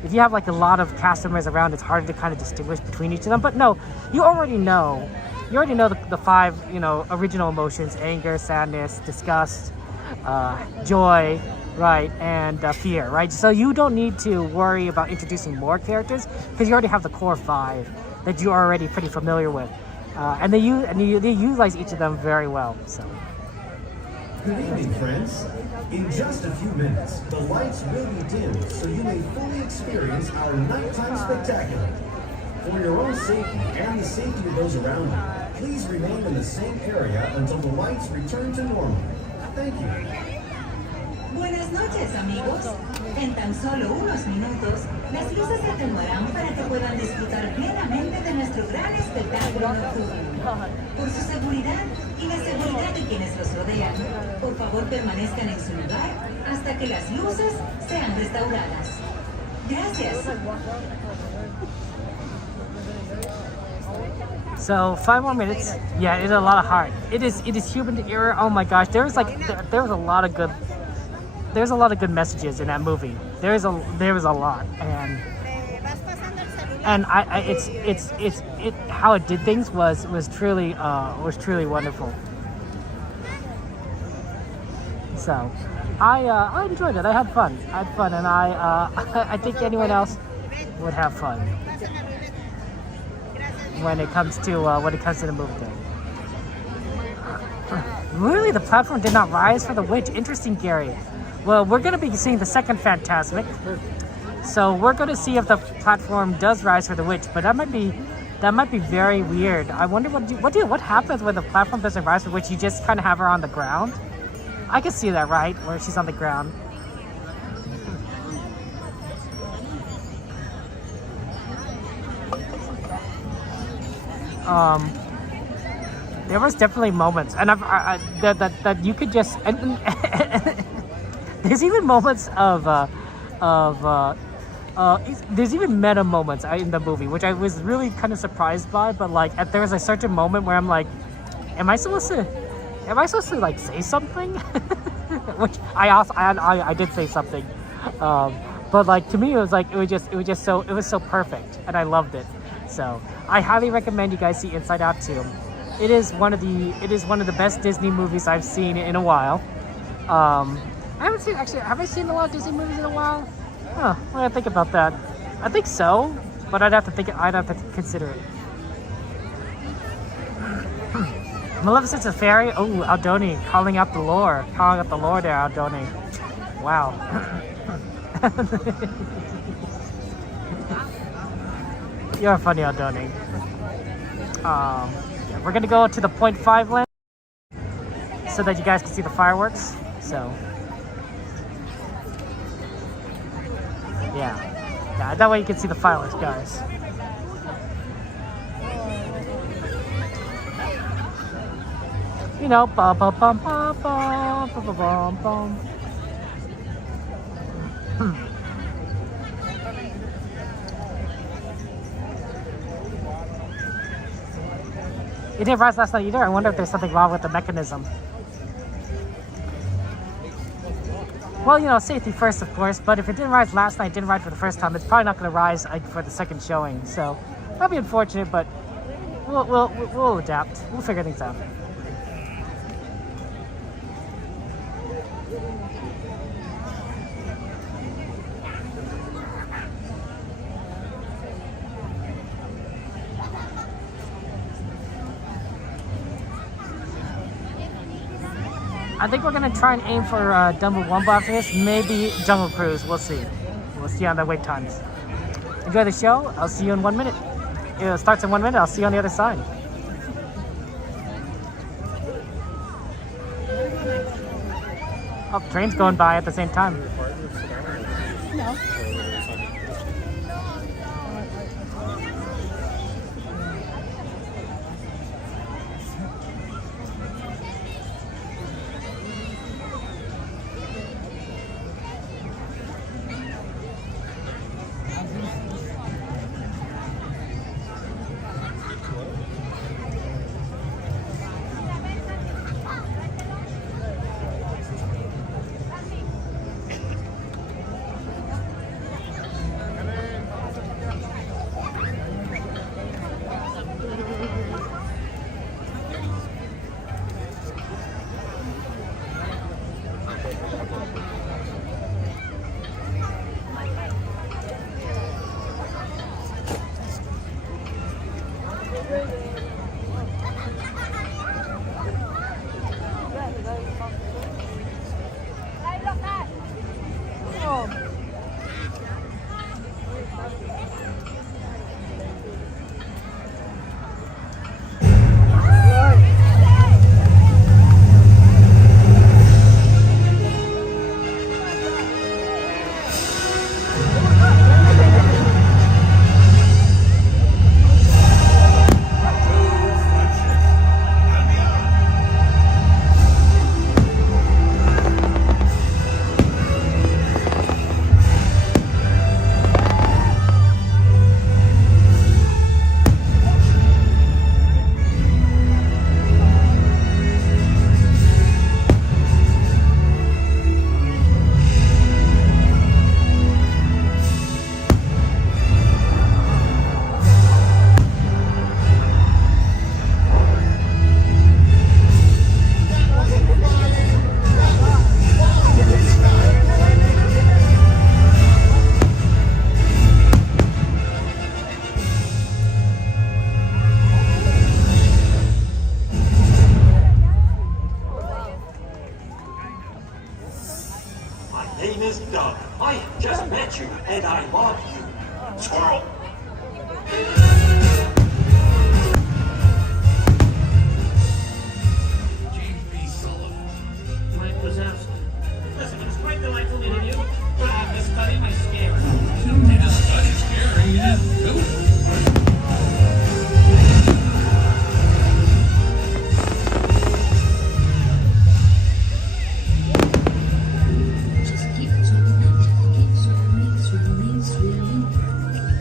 If you have like a lot of cast members around, it's harder to kind of distinguish between each of them. But no, you already know the 5 original emotions: anger, sadness, disgust, joy, right, and fear, right? So you don't need to worry about introducing more characters because you already have the core 5 that you're already pretty familiar with. And they utilize each of them very well. So. Good evening, friends. In just a few minutes, the lights will be dimmed so you may fully experience our nighttime spectacular. For your own safety and the safety of those around you, please remain in the same area until the lights return to normal. Thank you. Buenas noches, amigos. En tan solo unos minutos, las luces se atenuarán para que puedan disfrutar plenamente de nuestro gran espectáculo nocturno. Por su seguridad y la seguridad de quienes los rodean, por favor permanezcan en su lugar hasta que las luces sean restauradas. Gracias. So 5 more minutes. Yeah, it's a lot of heart. It is human to error. Oh my gosh, there was a lot of good messages in that movie. There was a lot, and it how it did things was truly wonderful. So I enjoyed it. I had fun, and I think anyone else would have fun when it comes to the movie day. Really, the platform did not rise for the witch. Interesting, Gary. Well, we're going to be seeing the second Fantasmic, so we're going to see if the platform does rise for the witch. But that might be very weird. I wonder what happens when the platform doesn't rise for the witch. You just kind of have her on the ground. I can see that, right, where she's on the ground. There was definitely moments, and that you could just and there's even moments there's even meta moments in the movie, which I was really kind of surprised by. But like, there was a certain moment where I'm like, am I supposed to like say something? Which I did say something, but like to me it was so perfect, and I loved it. So I highly recommend you guys see Inside Out 2. It is one of the best Disney movies I've seen in a while. Have I seen a lot of Disney movies in a while? Huh, what do I think about that? I think so, but I'd have to consider it. Maleficent's a fairy? Oh, Aldoni, calling out the lore there, Aldoni. Wow. You're funny, Aldoni. Yeah, we're gonna go to the 0.5 land so that you guys can see the fireworks. So, yeah, that way you can see the fireworks, guys. You know, bum bum bum bum bum bum bum bum. It didn't rise last night either. I wonder if there's something wrong with the mechanism. Well, you know, safety first, of course, but if it didn't rise last night, didn't rise for the first time, it's probably not going to rise for the second showing. So, that'll be unfortunate, but we'll adapt. We'll figure things out. I think we're gonna try and aim for Dumbo Wumbo after this. Maybe Jungle Cruise. We'll see. We'll see on the wait times. Enjoy the show. I'll see you in 1 minute. It starts in 1 minute. I'll see you on the other side. Oh, train's going by at the same time. No. Just met you, and I love you. Squirrel. Mike Wazowski. Listen, it was quite delightful meeting you. But I have to study my scare. You don't need to study scaring. You just do it.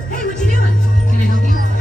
Hey, what you doing? Can I help you?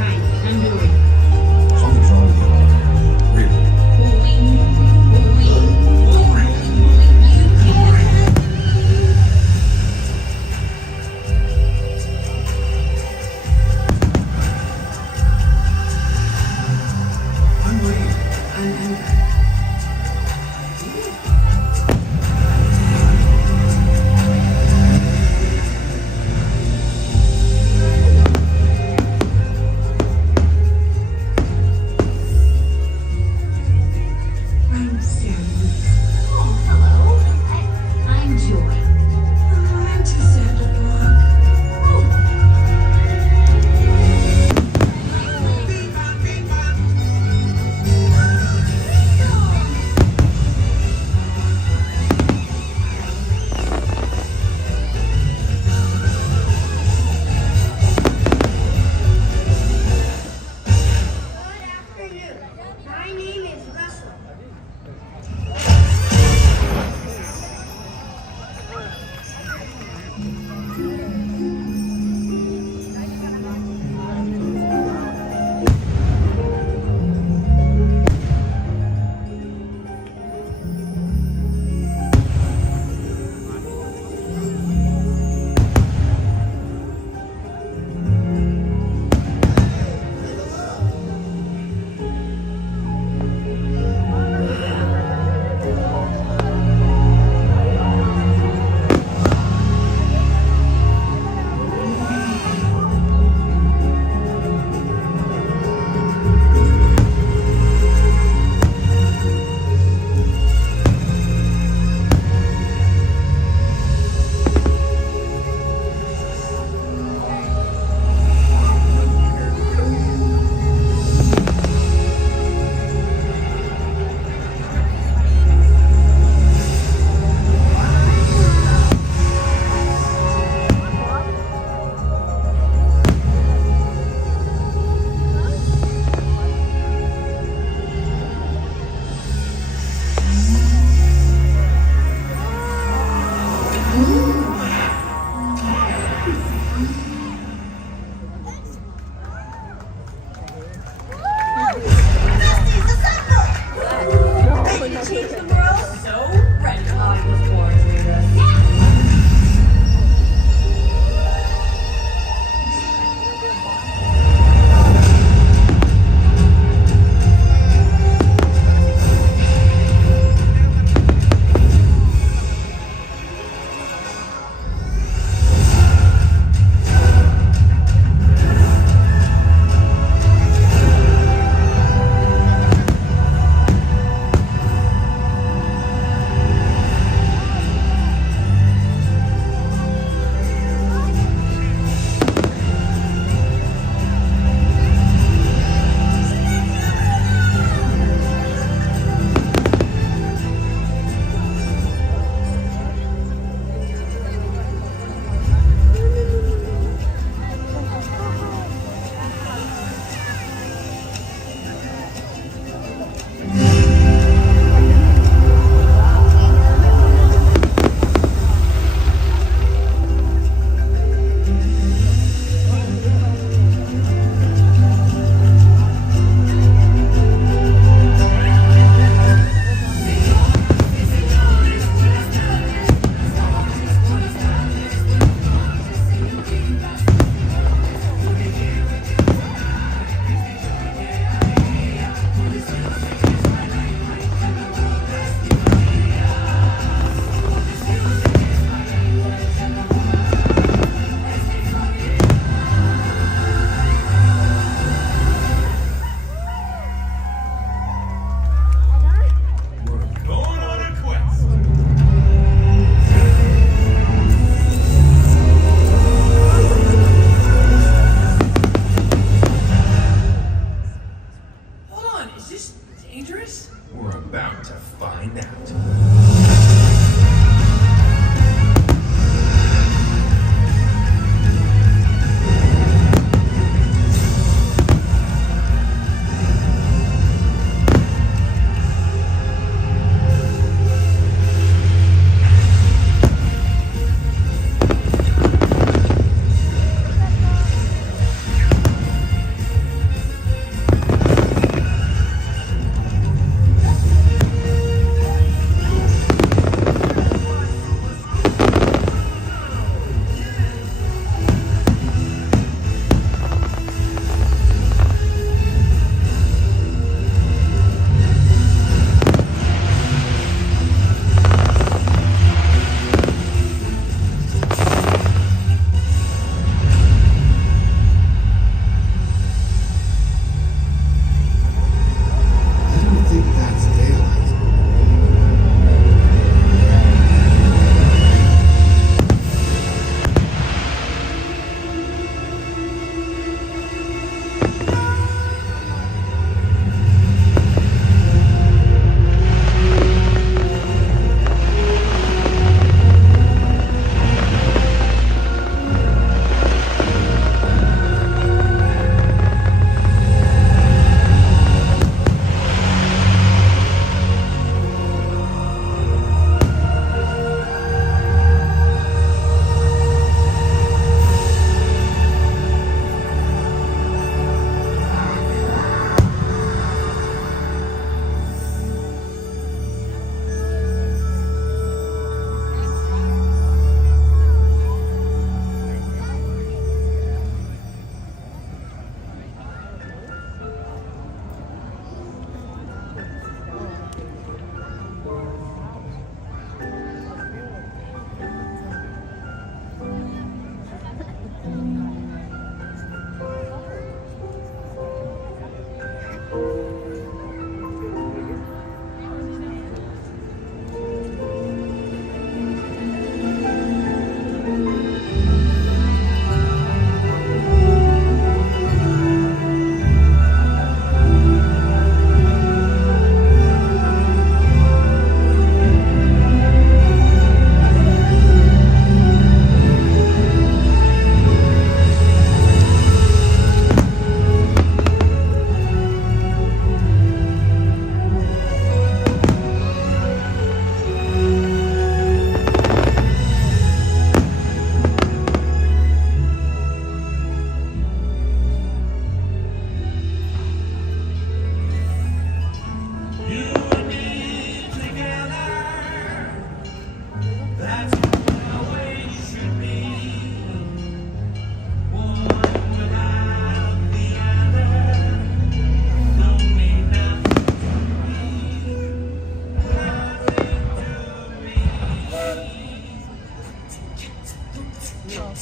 I've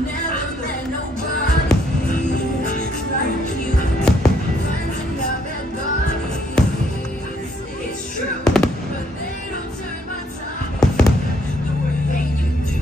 never met nobody like you. Friends in your bed bodies. It's true, but they don't turn my tummy the way you do.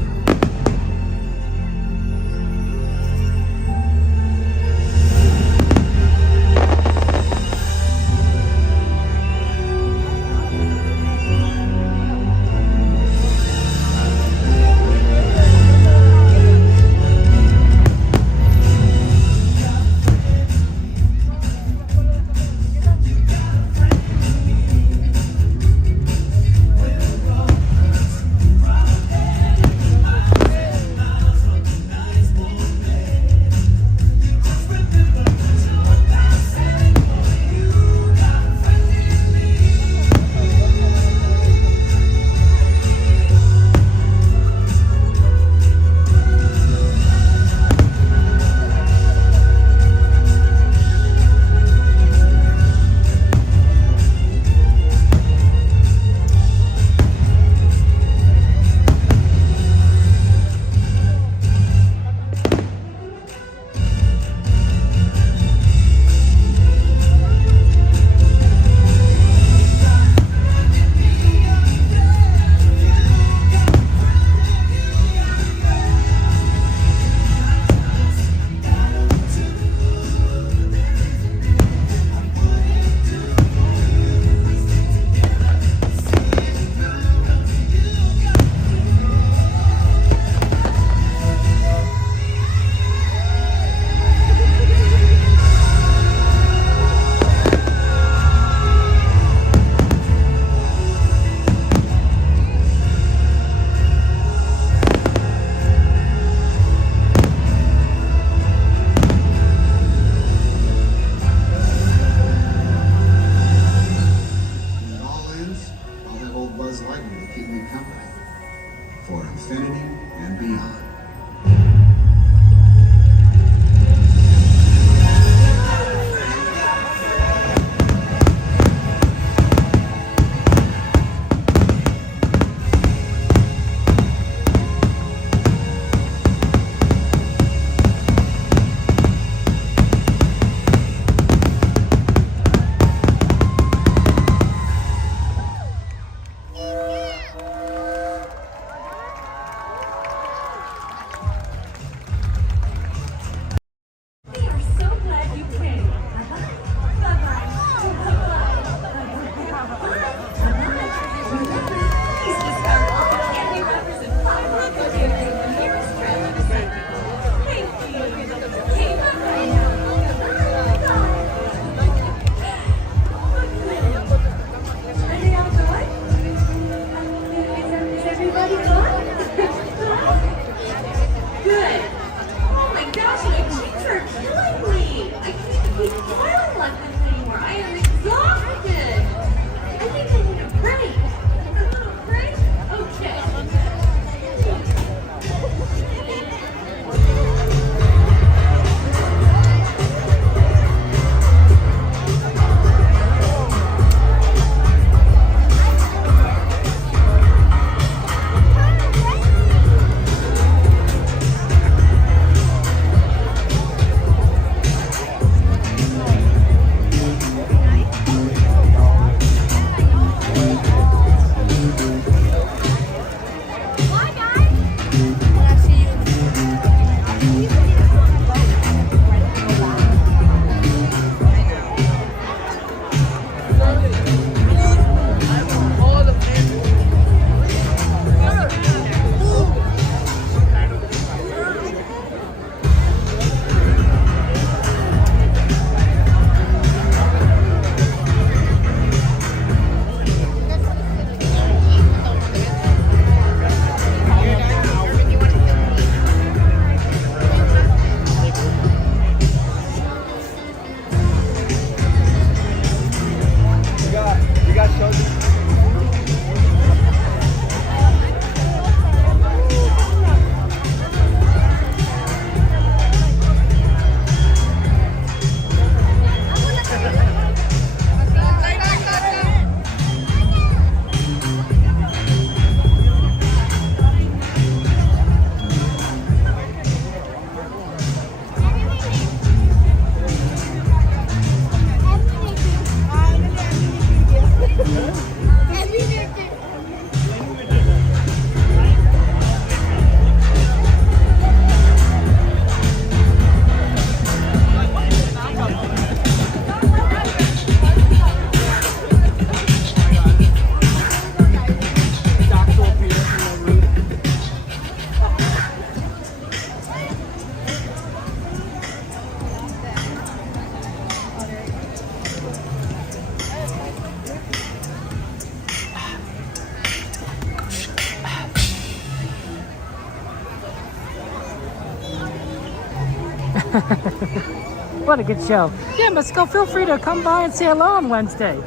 What a good show. Yeah, Mexico, feel free to come by and say hello on Wednesday.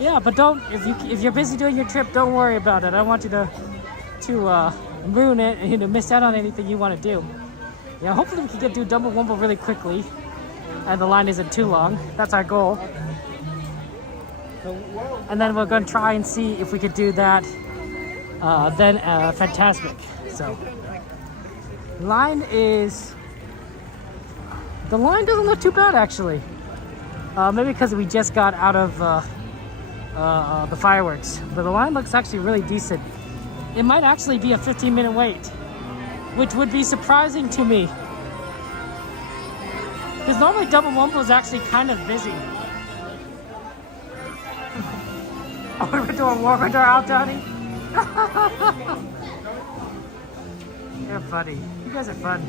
Yeah, but don't, if you're busy doing your trip, don't worry about it. I don't want you to ruin it and miss out on anything you want to do. Yeah, hopefully we can do Dumbo Wumbo really quickly and the line isn't too long. That's our goal. And then we're going to try and see if we could do that then Fantasmic. So the line doesn't look too bad actually. Maybe because we just got out of the fireworks, but the line looks actually really decent. It might actually be a 15-minute wait, which would be surprising to me. Because normally Dumbo Wumbo is actually kind of busy. Oh, we're doing warmer door out, Johnny? You're funny. You guys are fun.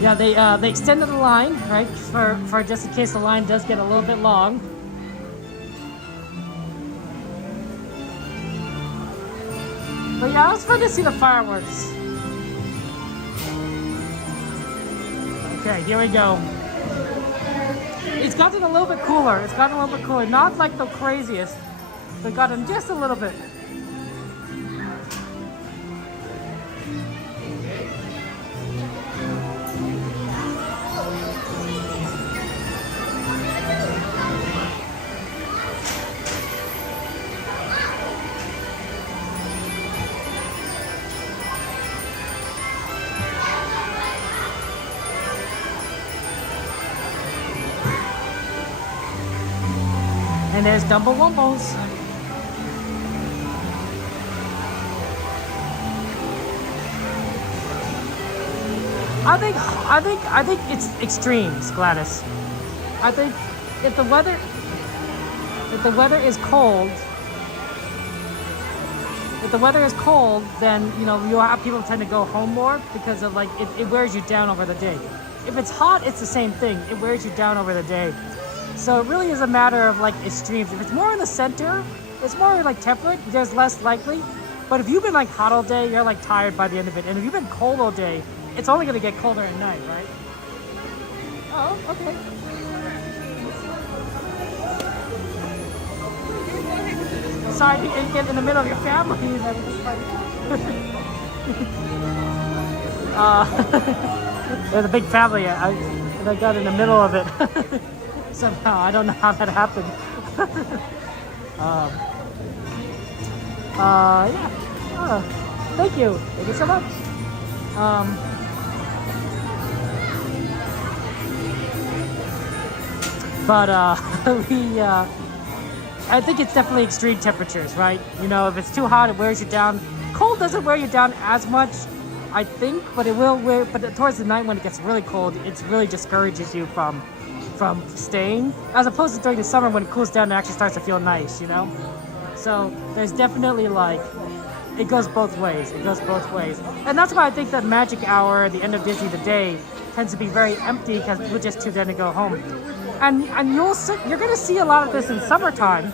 Yeah, they extended the line, right? For just in case the line does get a little bit long. But yeah, it was fun to see the fireworks. Okay, here we go. It's gotten a little bit cooler. It's gotten a little bit cooler. Not like the craziest, but gotten just a little bit. And there's Dumbo Wumbos. I think it's extremes, Gladys. I think if the weather is cold, then you'll have people tend to go home more because of it wears you down over the day. If it's hot, it's the same thing. It wears you down over the day. So it really is a matter of extremes. If it's more in the center, it's more temperate, there's less likely. But if you've been hot all day, you're tired by the end of it. And if you've been cold all day, it's only gonna get colder at night, right? Oh, okay. Sorry you didn't get in the middle of your family. That was funny. There's a big family, and I got in the middle of it. Somehow, I don't know how that happened. Yeah. Thank you so much. I think it's definitely extreme temperatures, right? If it's too hot, it wears you down. Cold doesn't wear you down as much, I think, but it will wear. But towards the night when it gets really cold, it really discourages you from staying, as opposed to during the summer when it cools down and actually starts to feel nice, So there's definitely it goes both ways. And that's why I think that magic hour at the end of Disney the Day tends to be very empty because people just tune in to go home. And you're gonna see a lot of this in summertime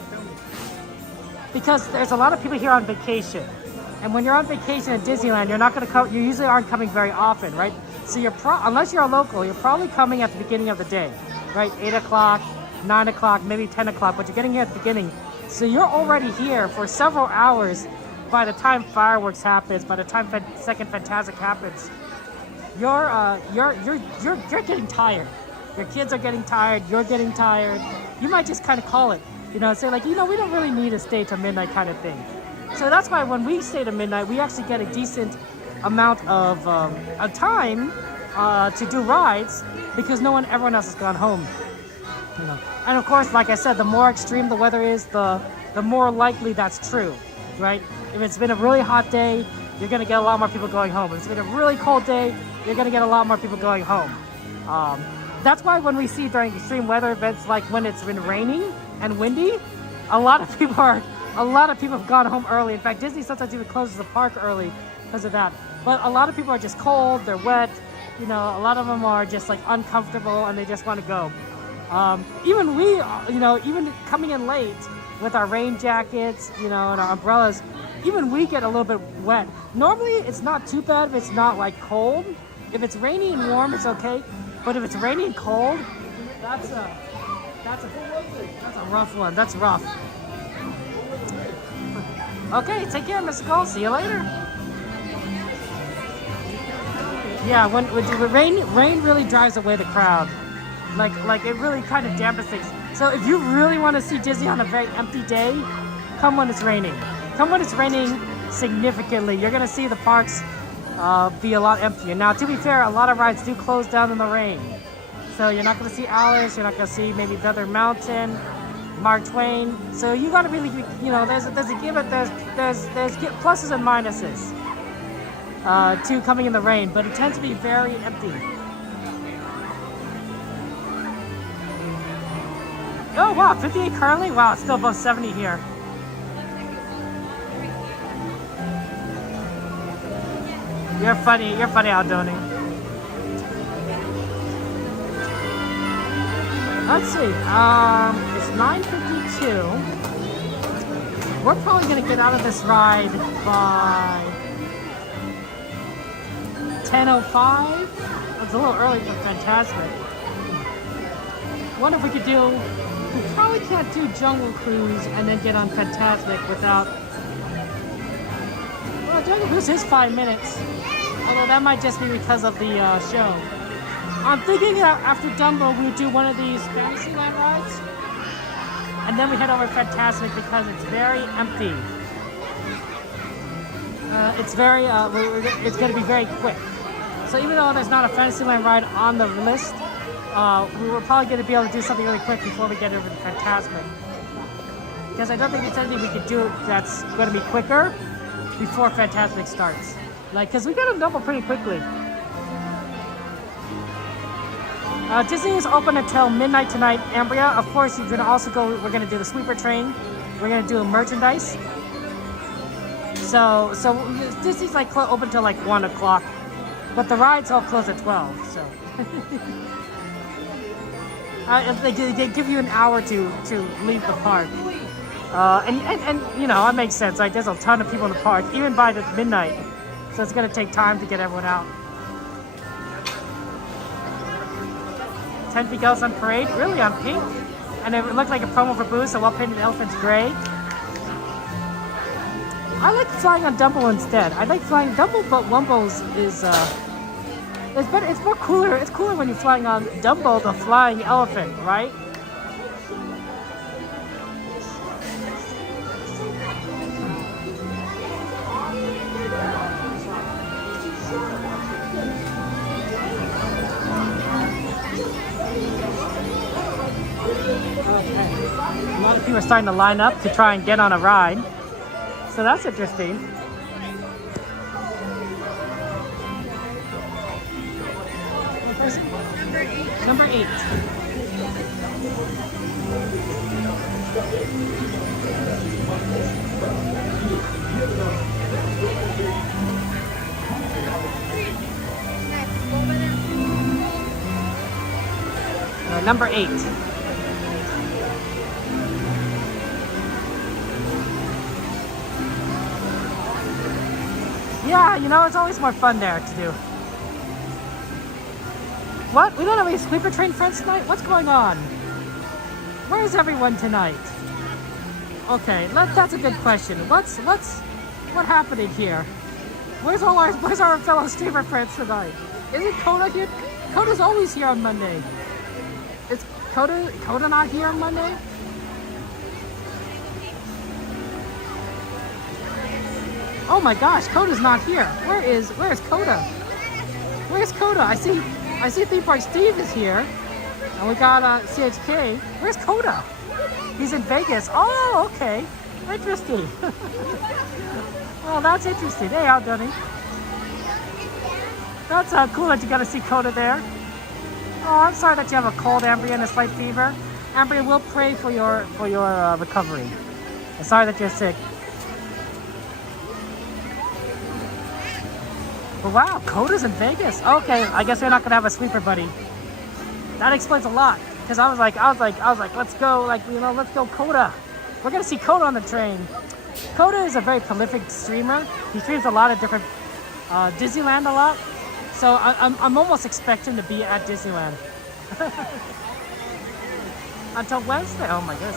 because there's a lot of people here on vacation. And when you're on vacation at Disneyland, you usually aren't coming very often, right? So unless you're a local, you're probably coming at the beginning of the day. Right, 8 o'clock, 9 o'clock, maybe 10 o'clock, but you're getting here at the beginning. So you're already here for several hours by the time fireworks happens, by the time second Fantasmic happens. You're getting tired. Your kids are getting tired, you're getting tired. You might just kind of call it, say we don't really need to stay till midnight kind of thing. So that's why when we stay to midnight, we actually get a decent amount of time to do rides because everyone else has gone home. And of course, like I said, the more extreme the weather is, the more likely that's true, right? If it's been a really hot day, you're gonna get a lot more people going home. If it's been a really cold day, you're gonna get a lot more people going home. That's why when we see during extreme weather events, like when it's been raining and windy, a lot of people have gone home early. In fact, Disney sometimes even closes the park early because of that. But a lot of people are just cold, they're wet. A lot of them are just uncomfortable and they just want to go. Even we, even coming in late with our rain jackets, and our umbrellas, even we get a little bit wet. Normally, it's not too bad if it's not like cold. If it's rainy and warm, it's okay. But if it's rainy and cold, that's a rough one. That's rough. Okay, take care, Mr. Cole. See you later. Yeah, when rain really drives away the crowd. Like it really kind of dampens things. So if you really want to see Disney on a very empty day, come when it's raining. Come when it's raining significantly. You're gonna see the parks be a lot emptier. Now, to be fair, a lot of rides do close down in the rain. So you're not gonna see Alice. You're not gonna see maybe Feather Mountain, Mark Twain. So you gotta really, you know, there's pluses and minuses to coming in the rain, but it tends to be very empty. Oh wow, 58 currently? Wow, it's still above 70 here. You're funny, Aldoni. Let's see, it's 9:52. We're probably gonna get out of this ride by 10:05. It's a little early for Fantasmic. Wonder if we could do, we probably can't do Jungle Cruise and then get on Fantasmic without, well, Jungle Cruise is 5 minutes. Although that might just be because of the show. I'm thinking that after Dumbo, we would do one of these Fantasyland rides. And then we head over to Fantasmic because it's very empty. It's going to be very quick. So even though there's not a Fantasyland ride on the list, we were probably going to be able to do something really quick before we get over to Fantasmic. Because I don't think there's anything we could do that's going to be quicker before Fantasmic starts. Because we got to double pretty quickly. Disney is open until midnight tonight, Ambria. Of course, you're going to also go, we're going to do the sweeper train. We're going to do merchandise. So Disney's like open till like 1 o'clock. But the rides all close at 12, so. They give you an hour to leave the park. And you know, that makes sense. Like, there's a ton of people in the park, even by the midnight. So it's going to take time to get everyone out. 10 Feet Girls on Parade, really on pink? And it looked like a promo for Boost, a well-painted elephant's gray. I like flying on Dumbo instead. I like flying Dumbo, but Wumbo's is it's better. It's more cooler. It's cooler when you're flying on Dumbo, the flying elephant, right? Okay. A lot of people are starting to line up to try and get on a ride. So that's interesting. Number 8. Number 8. Yeah, you know, it's always more fun there to do. What? We don't have any sweeper train friends tonight? What's going on? Where is everyone tonight? Okay, that's a good question. What happening here? Where's our fellow streamer friends tonight? Isn't Coda here? Coda's always here on Monday. Is Coda not here on Monday? Oh my gosh, Coda's not here. Where's Coda? Where's Coda? I see Theme Park Steve is here. And we got CHK. Where's Coda? He's in Vegas. Oh, okay. Interesting. Oh, that's interesting. Hey, how Donnie? That's cool that you got to see Coda there. Oh, I'm sorry that you have a cold, Ambria, and a slight fever. Ambria, we'll pray for your recovery. I'm sorry that you're sick. But wow, Coda's in Vegas. Okay, I guess we're not gonna have a sweeper buddy. That explains a lot. Because I was like, let's go, let's go Coda. We're gonna see Coda on the train. Coda is a very prolific streamer. He streams a lot of different Disneyland a lot. So I'm almost expecting to be at Disneyland. Until Wednesday. Oh my goodness.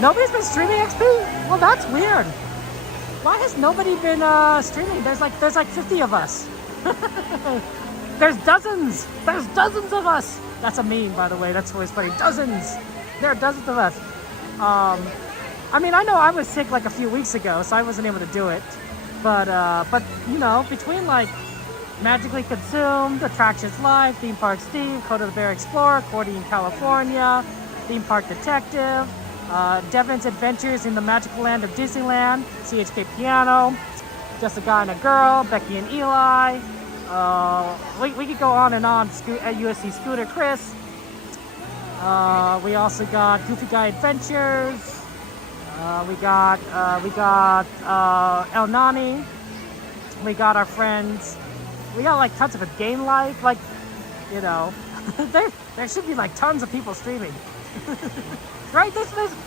Nobody's been streaming XP? Well, that's weird. Why has nobody been streaming? There's like 50 of us. There's dozens of us. That's a meme, by the way. That's always funny. Dozens. There are dozens of us. I mean, I know I was sick like a few weeks ago, so I wasn't able to do it. But you know, between like Magically Consumed, Attractions Live, Theme Park Steve, Coda the Bear Explorer, Cordy in California, Theme Park Detective, Devin's Adventures in the Magical Land of Disneyland, CHK Piano, Just a Guy and a Girl, Becky and Eli. We could go on and on. USC Scooter Chris. We also got Goofy Guy Adventures. We got El Nani. We got our friends. We got like tons of it. Game Life, like, you know, there should be like tons of people streaming. Right?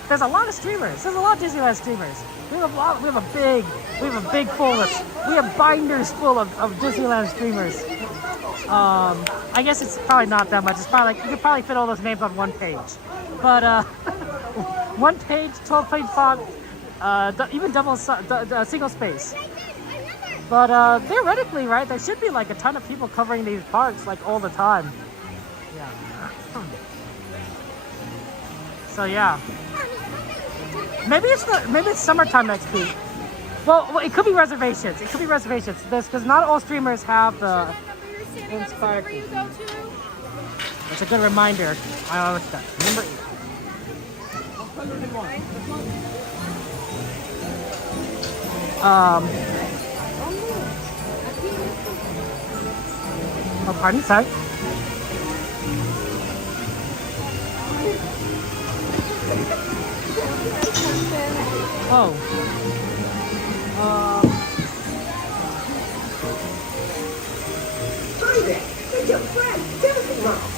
There's a lot of streamers. There's a lot of Disneyland streamers. We have a big full list. We have binders full of Disneyland streamers. I guess it's probably not that much. It's probably like you could probably fit all those names on one page. But one page, 12-page font, even single space. But theoretically, right, there should be like a ton of people covering these parks like all the time. Yeah. So yeah. Maybe it's summertime next week. Well, it could be reservations. It could be reservations. Because not all streamers have the Inspire. That's a good reminder. I always got number 8. Oh, pardon, sorry. Oh. Hi there, it's your friend, Timothy Mouse.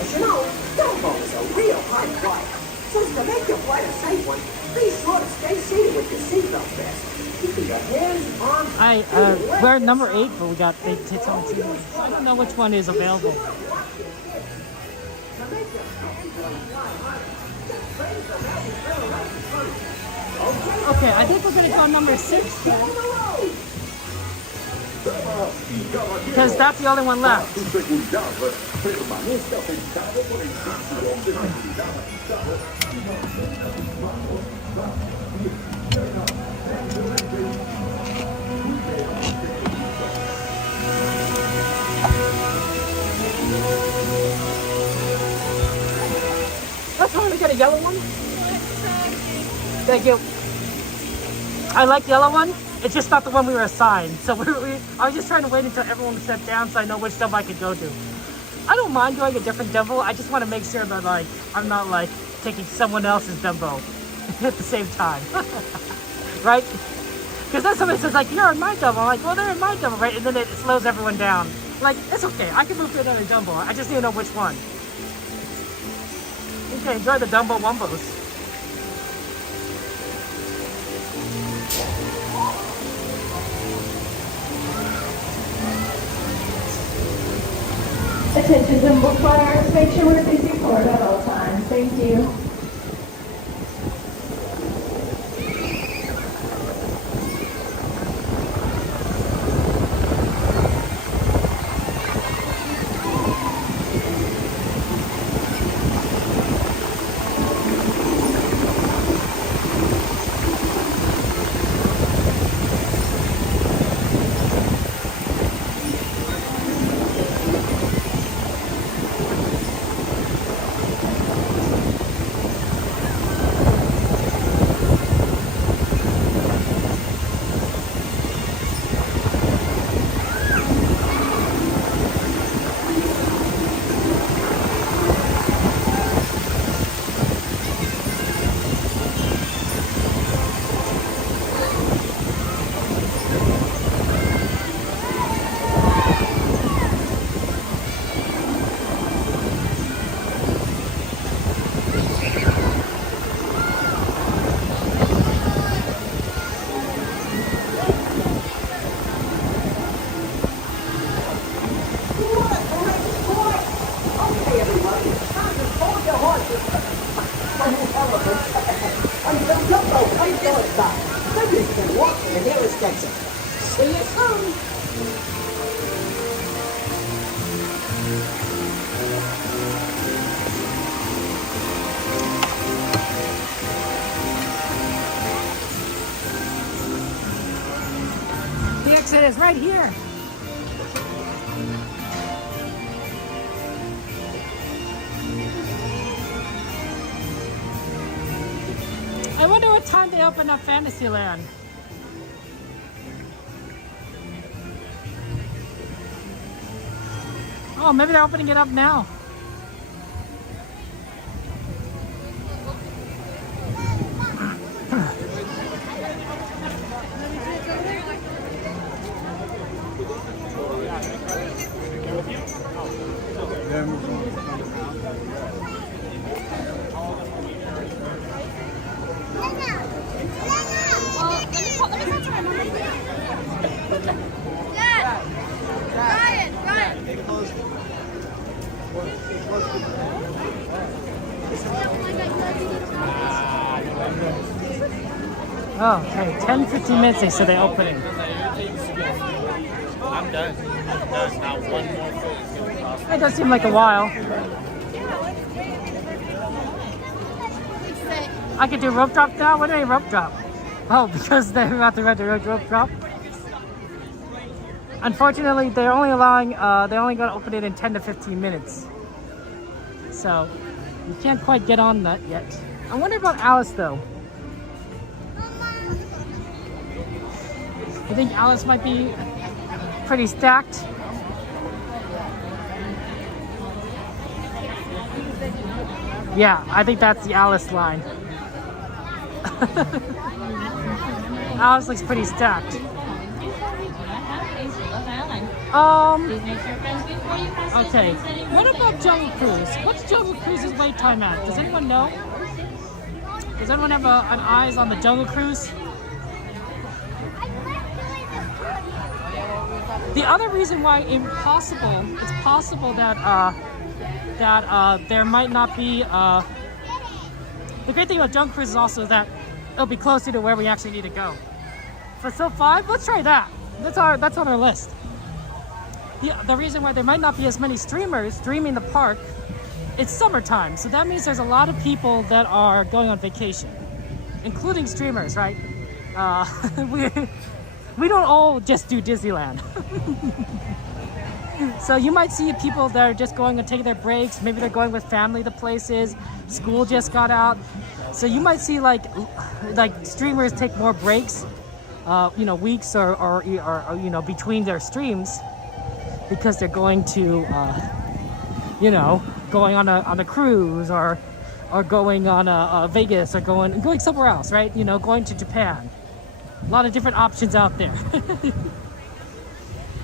As you know, Dumbo is a real hard flyer. So to make your flight a safe one, be sure to stay seated with your seatbelt fastened. Keeping your hands, arms, we're at number 8, but we got big tits on TV. I don't know which one is available. Okay, I think we're gonna go number 6 then. Because that's the only one left. Let's try to get a yellow one. Thank you. I like the yellow one. It's just not the one we were assigned. So I was just trying to wait until everyone was set down so I know which Dumbo I could go to. I don't mind doing a different Dumbo. I just want to make sure that like I'm not like taking someone else's Dumbo at the same time. Right? Because then somebody says like, you're in my Dumbo. I'm like, well, they're in my Dumbo, right? And then it slows everyone down. Like, it's okay. I can move to another Dumbo. I just need to know which one. Okay, enjoy the Dumbo Wumbos. Attention Dumbo flyers, make sure we're facing forward at all times. Thank you. See you soon. The exit is right here. I wonder what time they open up Fantasyland. Oh, maybe they're opening it up now. Oh, okay, 10-15 minutes they said they're opening. I'm done. Not one more foot. It does seem like a while. I could do rope drop now? What do I mean rope drop? Oh, because they're about to rent the rope drop? Unfortunately, they're only going to open it in 10 to 15 minutes. So, you can't quite get on that yet. I wonder about Alice though. I think Alice might be pretty stacked. Yeah, I think that's the Alice line. Alice looks pretty stacked. Okay, what about Jungle Cruise? What's Jungle Cruise's wait time at? Does anyone know? Does anyone have an eyes on the Jungle Cruise? The other reason why it's possible that there might not be. The great thing about Jungle Cruise is also that it'll be closer to where we actually need to go. For So 5, let's try that. That's on our list. The reason why there might not be as many streamers streaming the park, it's summertime, so that means there's a lot of people that are going on vacation, including streamers, right? We don't all just do Disneyland. So you might see people that are just going and taking their breaks. Maybe they're going with family to places. School just got out. So you might see like streamers take more breaks, weeks or between their streams, because they're going to, going on a cruise or going on a Vegas or going somewhere else, right? Going to Japan. A lot of different options out there.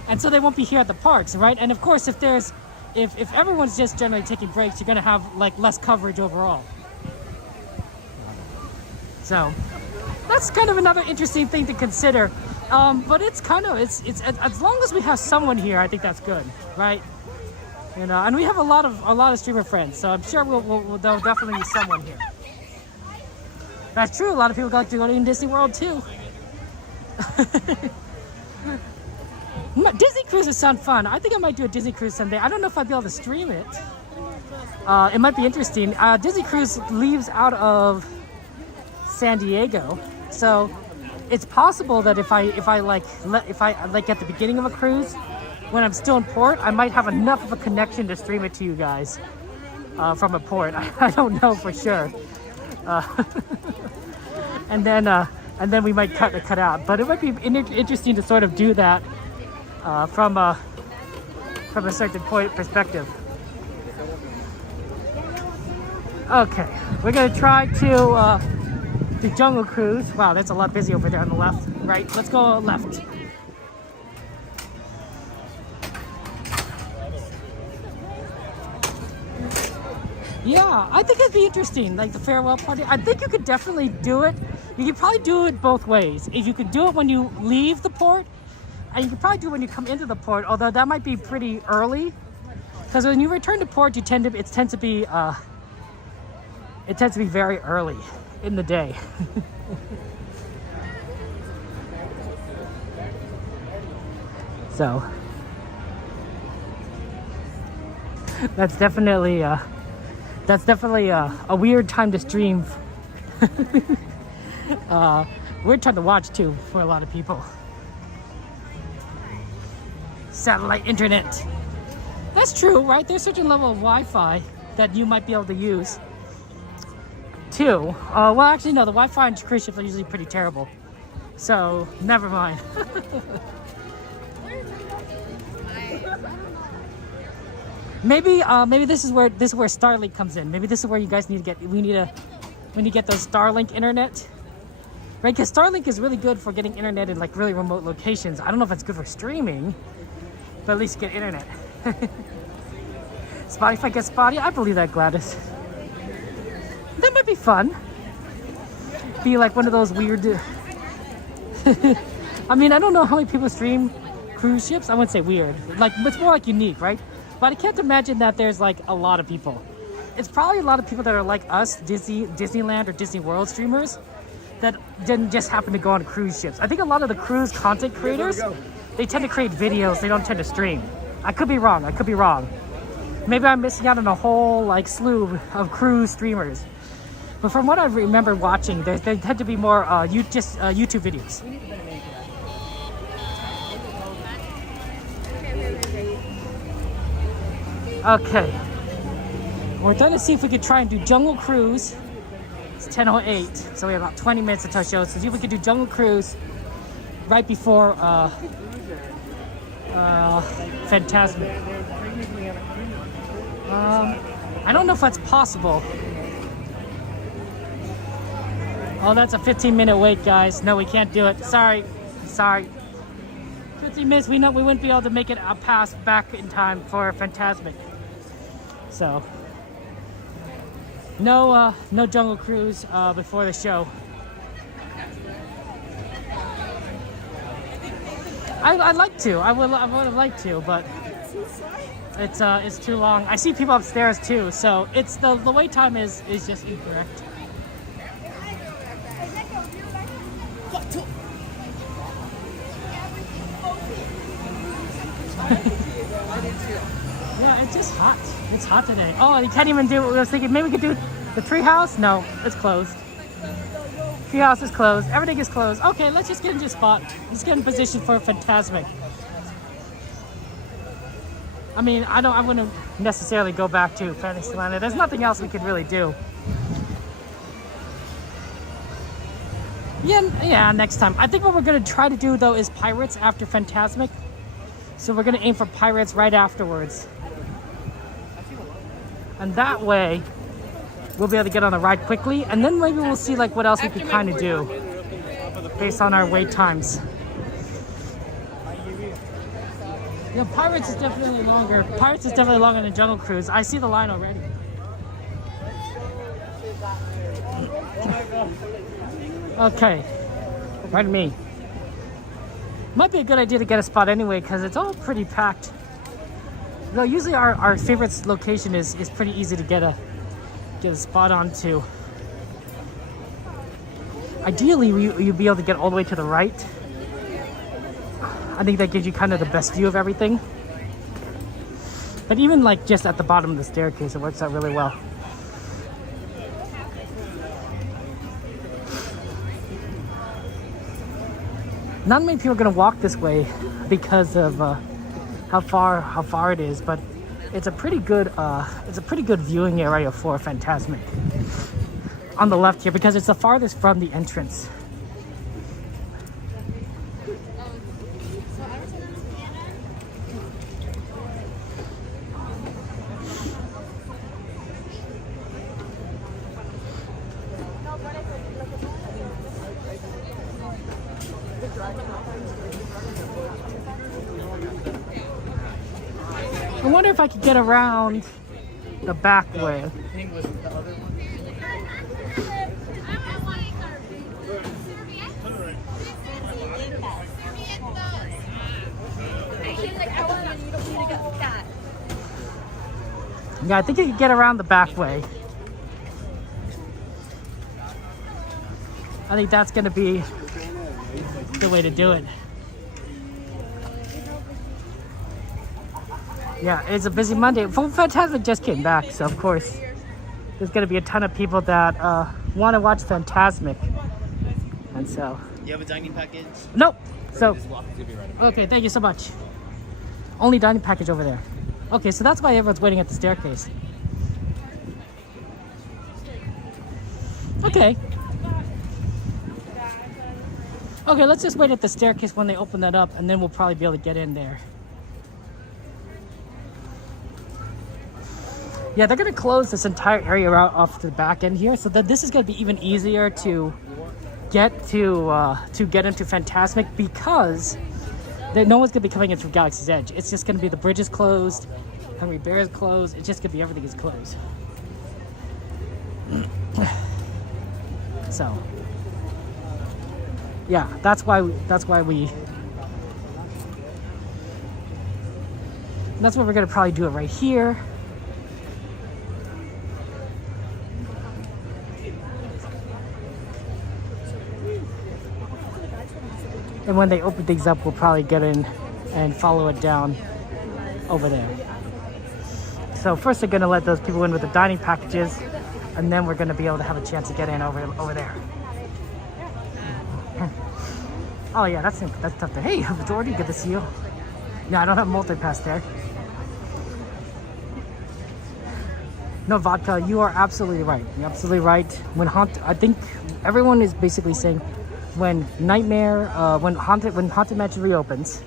And so they won't be here at the parks, right? And of course, if everyone's just generally taking breaks, you're gonna have less coverage overall. So that's kind of another interesting thing to consider. But it's as long as we have someone here, I think that's good, right? And we have a lot of streamer friends, so I'm sure there'll definitely be someone here. That's true. A lot of people like to go to Disney World too. Disney cruises sound fun. I think I might do a Disney cruise someday. I don't know if I'd be able to stream it. It might be interesting. Disney cruise leaves out of San Diego, so it's possible that if I at the beginning of a cruise, when I'm still in port, I might have enough of a connection to stream it to you guys from a port. I don't know for sure. And then we might cut out. But it might be interesting to sort of do that from a certain point perspective. Okay, we're gonna try to do Jungle Cruise. Wow, that's a lot busy over there on the left. Right, let's go left. Yeah, I think it'd be interesting, like the farewell party. I think you could definitely do it. You could probably do it both ways. If you could do it when you leave the port, and you could probably do it when you come into the port, although that might be pretty early. Because when you return to port, it tends to be very early in the day. So that's definitely a weird time to stream. Weird time to watch too for a lot of people. Satellite internet. That's true, right? There's a certain level of Wi-Fi that you might be able to use too. Well, actually, no. The Wi-Fi on cruise ships are usually pretty terrible. So never mind. Maybe this is where Starlink comes in. Maybe this is where you guys need to get. We need to get those Starlink internet, right? Because Starlink is really good for getting internet in like really remote locations. I don't know if it's good for streaming, but at least get internet. Spotify gets spotty. I believe that, Gladys. That might be fun. Be like one of those weird. I mean, I don't know how many people stream cruise ships. I wouldn't say weird. Like, it's more like unique, right? But I can't imagine that there's like a lot of people. It's probably a lot of people that are like us, Disneyland or Disney World streamers, that didn't just happen to go on cruise ships. I think a lot of the cruise content creators, they tend to create videos. They don't tend to stream. I could be wrong. Maybe I'm missing out on a whole like slew of cruise streamers. But from what I remember watching, they tend to be more YouTube videos. Okay. We're trying to see if we could try and do Jungle Cruise. It's 10:08, so we have about 20 minutes until show. So see if we could do Jungle Cruise right before Fantasmic. I don't know if that's possible. Oh, that's a 15-minute wait, guys. No, we can't do it. Sorry. 15 minutes. We wouldn't be able to make it a pass back in time for Fantasmic. So, no Jungle Cruise before the show. I'd like to. I would have liked to, but it's too long. I see people upstairs too, so it's the wait time is just incorrect. Yeah, it's just hot. It's hot today. Oh, you can't even do what I was thinking. Maybe we could do the treehouse. No, it's closed. Treehouse is closed. Everything is closed. Okay, let's just get into a spot. Let's get in position for Fantasmic. I mean, I wouldn't necessarily go back to Fantasyland. There's nothing else we could really do. Yeah, next time. I think what we're gonna try to do though is Pirates after Fantasmic. So we're gonna aim for Pirates right afterwards. And that way, we'll be able to get on the ride quickly, and then maybe we'll see like what else we could kind of do based on our wait times. Yeah, Pirates is definitely longer. Pirates is definitely longer than Jungle Cruise. I see the line already. Okay, pardon me. Might be a good idea to get a spot anyway, because it's all pretty packed. Though usually our favorite location is pretty easy to get a spot onto. Ideally, you'd be able to get all the way to the right. I think that gives you kind of the best view of everything. But even like just at the bottom of the staircase, it works out really well. Not many people are going to walk this way because of how far it is, but it's a pretty good viewing area for Fantasmic on the left here because it's the farthest from the entrance. I wonder if I could get around the back way. Yeah, I think you could get around the back way. I think that's going to be the way to do it. Yeah, it's a busy Monday. Fantasmic just came back, so of course there's gonna be a ton of people that want to watch Fantasmic, and so. You have a dining package? Nope. So. Just walk to be right away. Okay, thank you so much. Only dining package over there. Okay, so that's why everyone's waiting at the staircase. Okay. Okay, let's just wait at the staircase when they open that up, and then we'll probably be able to get in there. Yeah, they're gonna close this entire area out off to the back end here, so that this is gonna be even easier to get into Fantasmic, because no one's gonna be coming in from Galaxy's Edge. It's just gonna be the bridge is closed, Hungry Bear is closed. It's just gonna be everything is closed. So, yeah, that's what we're gonna probably do it right here. And when they open things up, we'll probably get in and follow it down over there. So first they're gonna let those people in with the dining packages, and then we're gonna be able to have a chance to get in over there. Oh yeah, that's tough there. Hey, Jordy, good to see you. No, I don't have multi-pass there. No, Vodka, you are absolutely right. You're absolutely right. I think everyone is basically saying when Haunted Mansion reopens,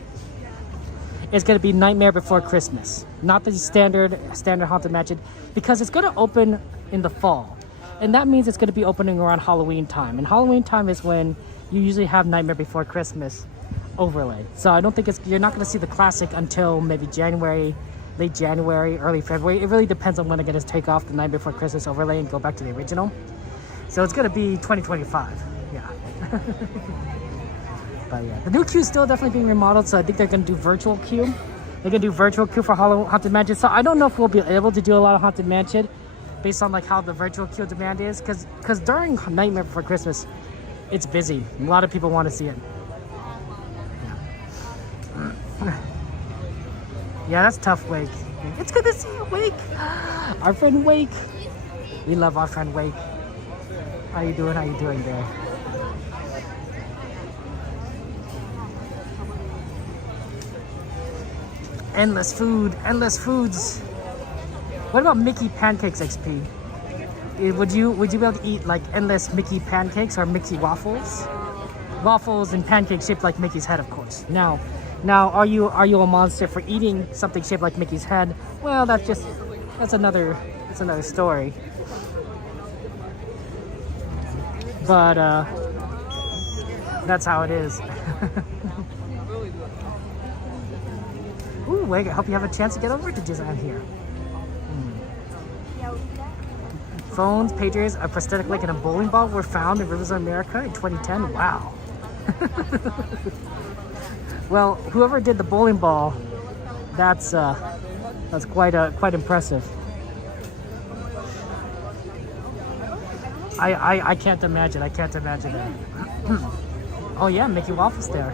it's going to be Nightmare Before Christmas, not the standard Haunted Mansion, because it's going to open in the fall, and that means it's going to be opening around Halloween time. And Halloween time is when you usually have Nightmare Before Christmas overlay. So I don't think you're not going to see the classic until maybe January, late January, early February. It really depends on when they're going to take off the Night Before Christmas overlay and go back to the original. So it's going to be 2025. Yeah. But yeah, the new queue is still definitely being remodeled, so I think they're going to do virtual queue. They're going to do virtual queue for Haunted Mansion. So I don't know if we'll be able to do a lot of Haunted Mansion based on like how the virtual queue demand is, because during Nightmare Before Christmas, it's busy. A lot of people want to see it. Yeah, yeah, that's tough, Wake. It's good to see you, Wake. Our friend Wake. We love our friend Wake. How you doing? How you doing there? Endless food, endless foods. What about Mickey pancakes, XP? Would you be able to eat like endless Mickey pancakes or Mickey waffles? Waffles and pancakes shaped like Mickey's head, of course. Now, are you a monster for eating something shaped like Mickey's head? Well, that's another story. But that's how it is. Ooh, wait, I hope you have a chance to get over to Disneyland here. Phones, pagers, a prosthetic leg, and a bowling ball were found in Rivers of America in 2010. Wow. Well, whoever did the bowling ball, that's quite impressive. I can't imagine. I can't imagine that. Oh yeah, Mickey Waffles there.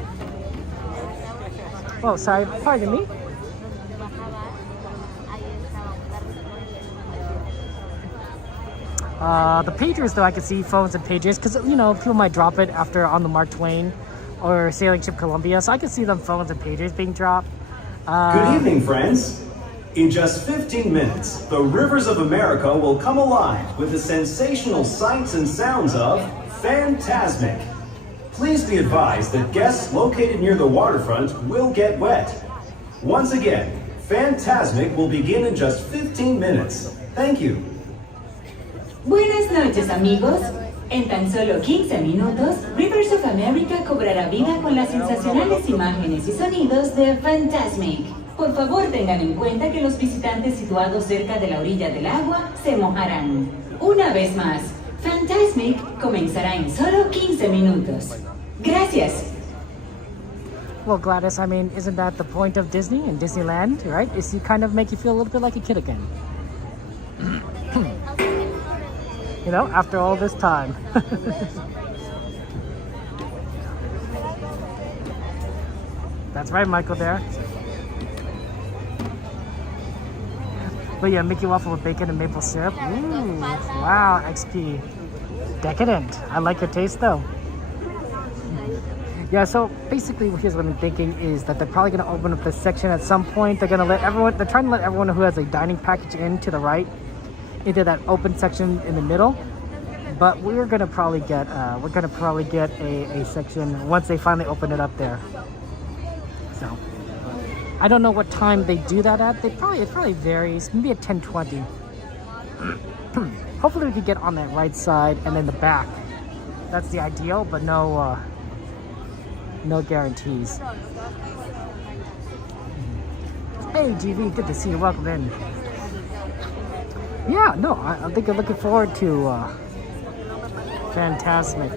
Oh, sorry. Pardon me. The pagers, though, I can see phones and pagers because, you know, people might drop it after on the Mark Twain or Sailing Ship Columbia, so I can see them phones and pagers being dropped. Good evening, friends. In just 15 minutes, the Rivers of America will come alive with the sensational sights and sounds of Fantasmic. Please be advised that guests located near the waterfront will get wet. Once again, Fantasmic will begin in just 15 minutes. Thank you. Buenas noches, amigos. En tan solo 15 minutos, Rivers of America cobrará vida con las sensacionales imágenes y sonidos de Fantasmic. Por favor, tengan en cuenta que los visitantes situados cerca de la orilla del agua se mojarán. Una vez más, Fantasmic comenzará en solo 15 minutos. Gracias. Well, Gladys, I mean, isn't that the point of Disney and Disneyland, right? Is to kind of make you feel a little bit like a kid again. You know, after all this time. That's right, Michael there. But yeah, Mickey waffle with bacon and maple syrup. Ooh, wow, XP. Decadent. I like your taste though. Yeah, so basically here's what I'm thinking is that they're probably gonna open up this section at some point. They're trying to let everyone who has a dining package in to the right into that open section in the middle. But we're gonna probably get a section once they finally open it up there. So I don't know what time they do that at. It probably varies. Maybe at 10:20. Hopefully we could get on that right side and then the back. That's the ideal, but no guarantees. Hey GV, good to see you. Welcome in. Yeah, no, I think I'm looking forward to Fantasmic.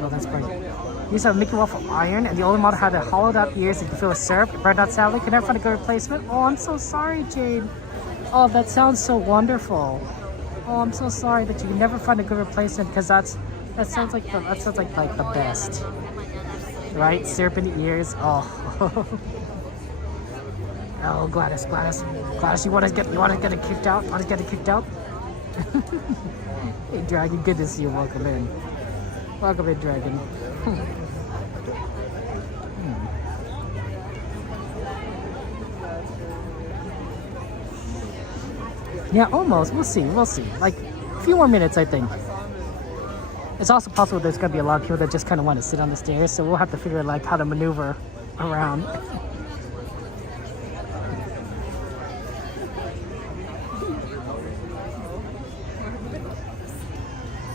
Oh, that's great. You used to have Mickey Waffle Iron, and the older model had a hollowed out ears that you could fill with syrup. It burned out sadly. Could never find a good replacement. Oh, I'm so sorry, Jade. Oh, that sounds so wonderful. Oh, I'm so sorry that you can never find a good replacement, because that sounds like the best, right? Syrup in the ears. Oh, oh, Gladys, you want to get it kicked out? Want to get it kicked out? Hey, Dragon, good to see you. Welcome in. Welcome in, Dragon. Yeah, almost. We'll see. Like, a few more minutes, I think. It's also possible there's going to be a lot of people that just kind of want to sit on the stairs, so we'll have to figure, like, how to maneuver around.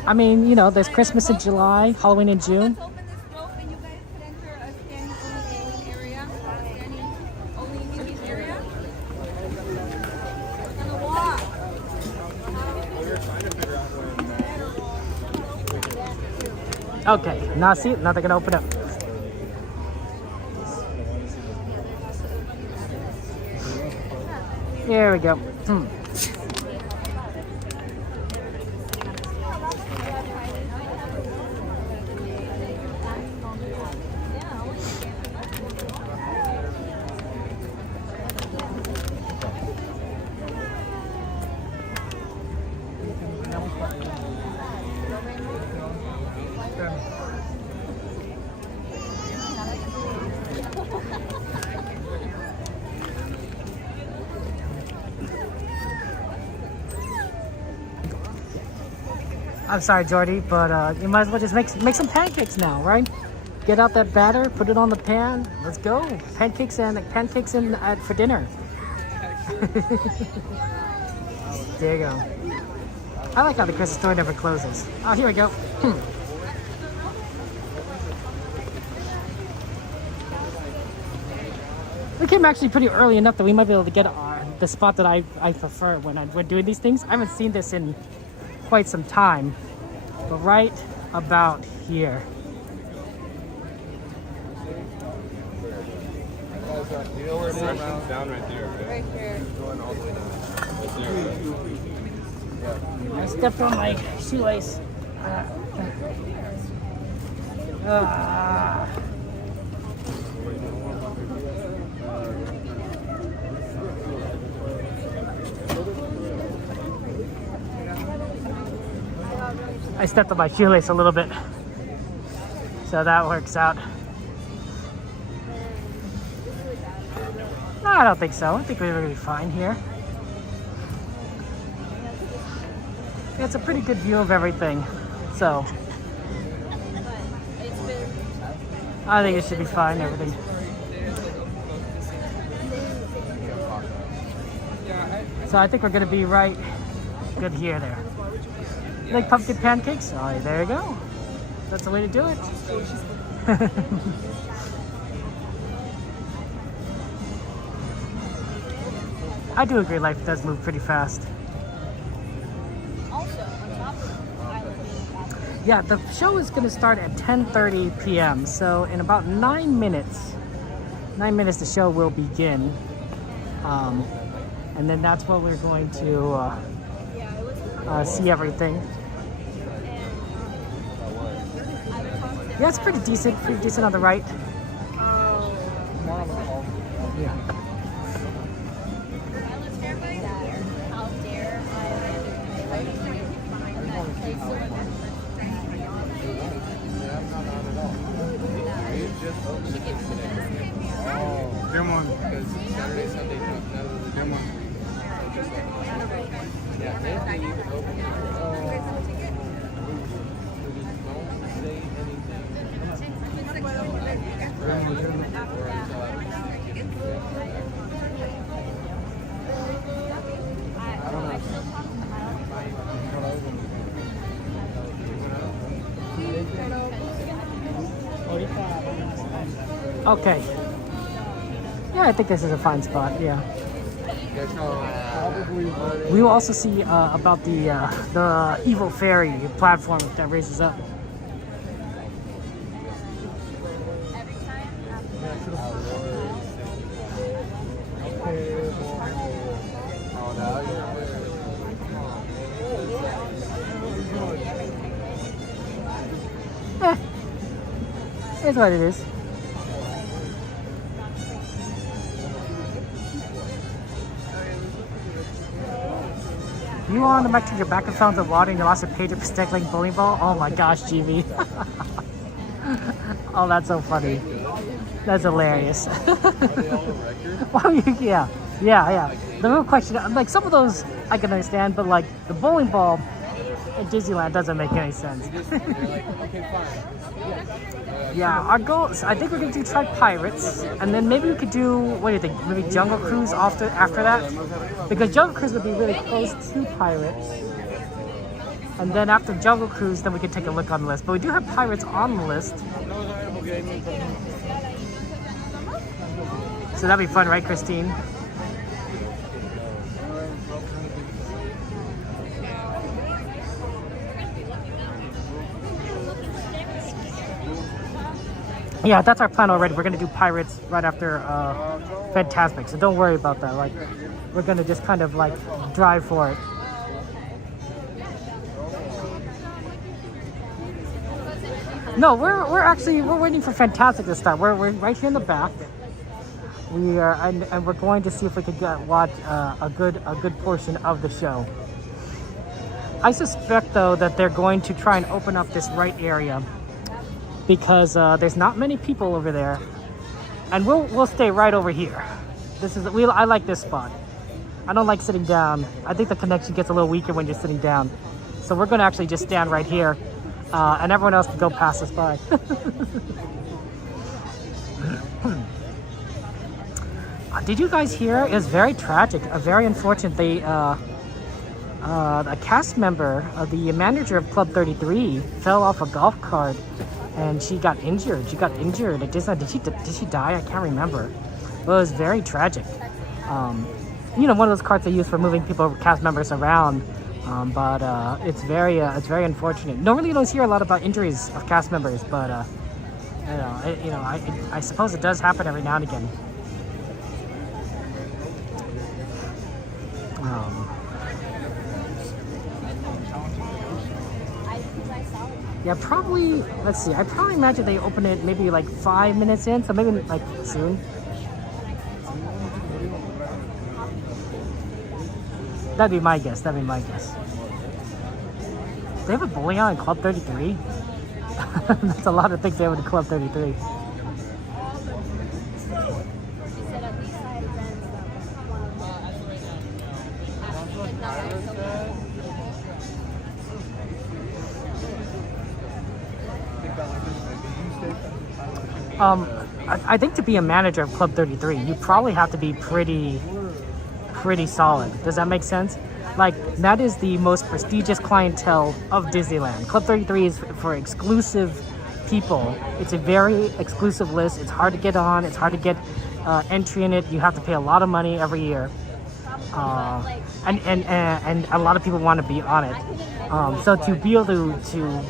I mean, you know, there's Christmas in July, Halloween in June. Okay, now see, now they're gonna open up. There we go. I'm sorry, Jordy, but you might as well just make some pancakes now, right? Get out that batter, put it on the pan. Let's go. Pancakes for dinner. There you go. I like how the Christmas store never closes. Oh, here we go. We came actually pretty early enough that we might be able to get the spot that I prefer when we're doing these things. I haven't seen this in quite some time, but right about here. You know where section's down right there, right? Right here. Going all the way down. Right there. I stepped on my shoelace. I stepped on my shoelace a little bit, so that works out. No, I don't think so. I think we're going to be fine here. It's a pretty good view of everything, so I think it should be fine, everything. So I think we're going to be right good here there. You like pumpkin pancakes? Oh, there you go. That's the way to do it. I do agree, life does move pretty fast. Yeah, the show is going to start at 10:30 p.m. So in about 9 minutes the show will begin. And then that's when we're going to see everything. Yeah, it's pretty decent on the right. Them ones, because Saturday, Sunday, them ones. Yeah, if they even open it. Don't say Okay. Yeah, I think this is a fine spot. Yeah. We will also see about the evil fairy platform that raises up. It's what it is. You want to make sure your back and found the water and you lost a page of stickling bowling ball? Oh my gosh, GB. Oh, that's so funny. That's hilarious. Well, yeah. The real question, like some of those I can understand, but like the bowling ball in Disneyland doesn't make any sense. Yeah, our goal is, I think we're going to try Pirates, and then maybe we could do, what do you think, maybe Jungle Cruise after that? Because Jungle Cruise would be really close to Pirates. And then after Jungle Cruise, then we can take a look on the list. But we do have Pirates on the list. So that'd be fun, right, Christine? Yeah, that's our plan already. We're gonna do Pirates right after Fantasmic, so don't worry about that. Like, we're gonna just kind of like drive for it. No, we're waiting for Fantastic to start. We're right here in the back. We are, and we're going to see if we could watch a good portion of the show. I suspect though that they're going to try and open up this right area, because there's not many people over there, and we'll stay right over here. I like this spot. I don't like sitting down. I think the connection gets a little weaker when you're sitting down, so we're gonna actually just stand right here, and everyone else can go pass us by. Did you guys hear? It was very tragic, very unfortunate. A cast member, the manager of Club 33, fell off a golf cart. And she got injured. She got injured at Disneyland. Did she die? I can't remember. But it was very tragic. You know, one of those carts they use for moving people, cast members around. But it's very unfortunate. Normally you don't hear a lot about injuries of cast members, but I suppose it does happen every now and again. Yeah, probably, let's see, I probably imagine they open it maybe like 5 minutes in, so maybe like soon. That'd be my guess. They have a bowling alley in Club 33? That's a lot of things they have in Club 33. I think to be a manager of Club 33, you probably have to be pretty solid. Does that make sense? Like, that is the most prestigious clientele of Disneyland. Club 33 is for exclusive people. It's a very exclusive list. It's hard to get on. It's hard to get entry in it. You have to pay a lot of money every year. And a lot of people want to be on it. So to be able to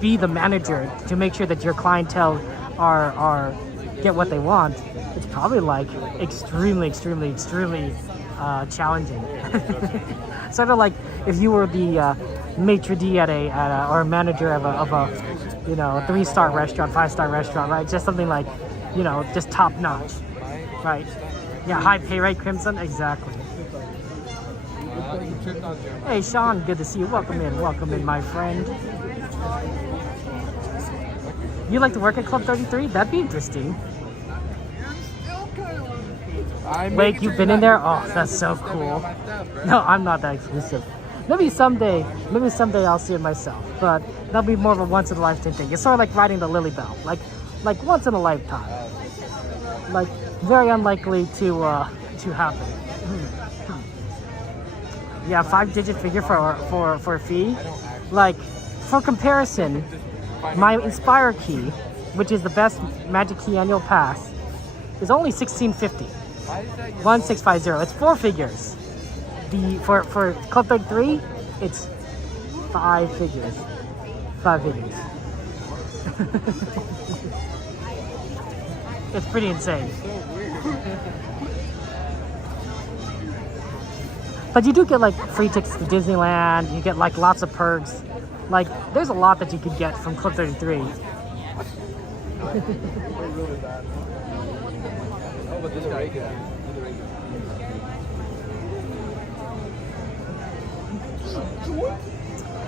be the manager, to make sure that your clientele are get what they want, it's probably like extremely challenging. Sort of like if you were the maitre d' or a manager of a 3-star restaurant, 5-star restaurant, right? Just something like, just top notch, right? Yeah, high pay rate, Crimson, exactly. Hey Sean, good to see you. Welcome in, my friend. You like to work at Club 33? That'd be interesting. Wait, you've been in there? Oh, that's so cool. No, I'm not that exclusive. Maybe someday I'll see it myself. But that'll be more of a once in a lifetime thing. It's sort of like riding the Lily Bell, like once in a lifetime. Like very unlikely to happen. Yeah, 5-digit figure for a fee. Like for comparison, my Inspire key, which is the best Magic Key annual pass, is only $16.50. 1650. It's 4 figures. For Club 33, it's 5 figures. 5 figures. It's pretty insane. But you do get like free tickets to Disneyland. You get like lots of perks. Like there's a lot that you could get from Club 33.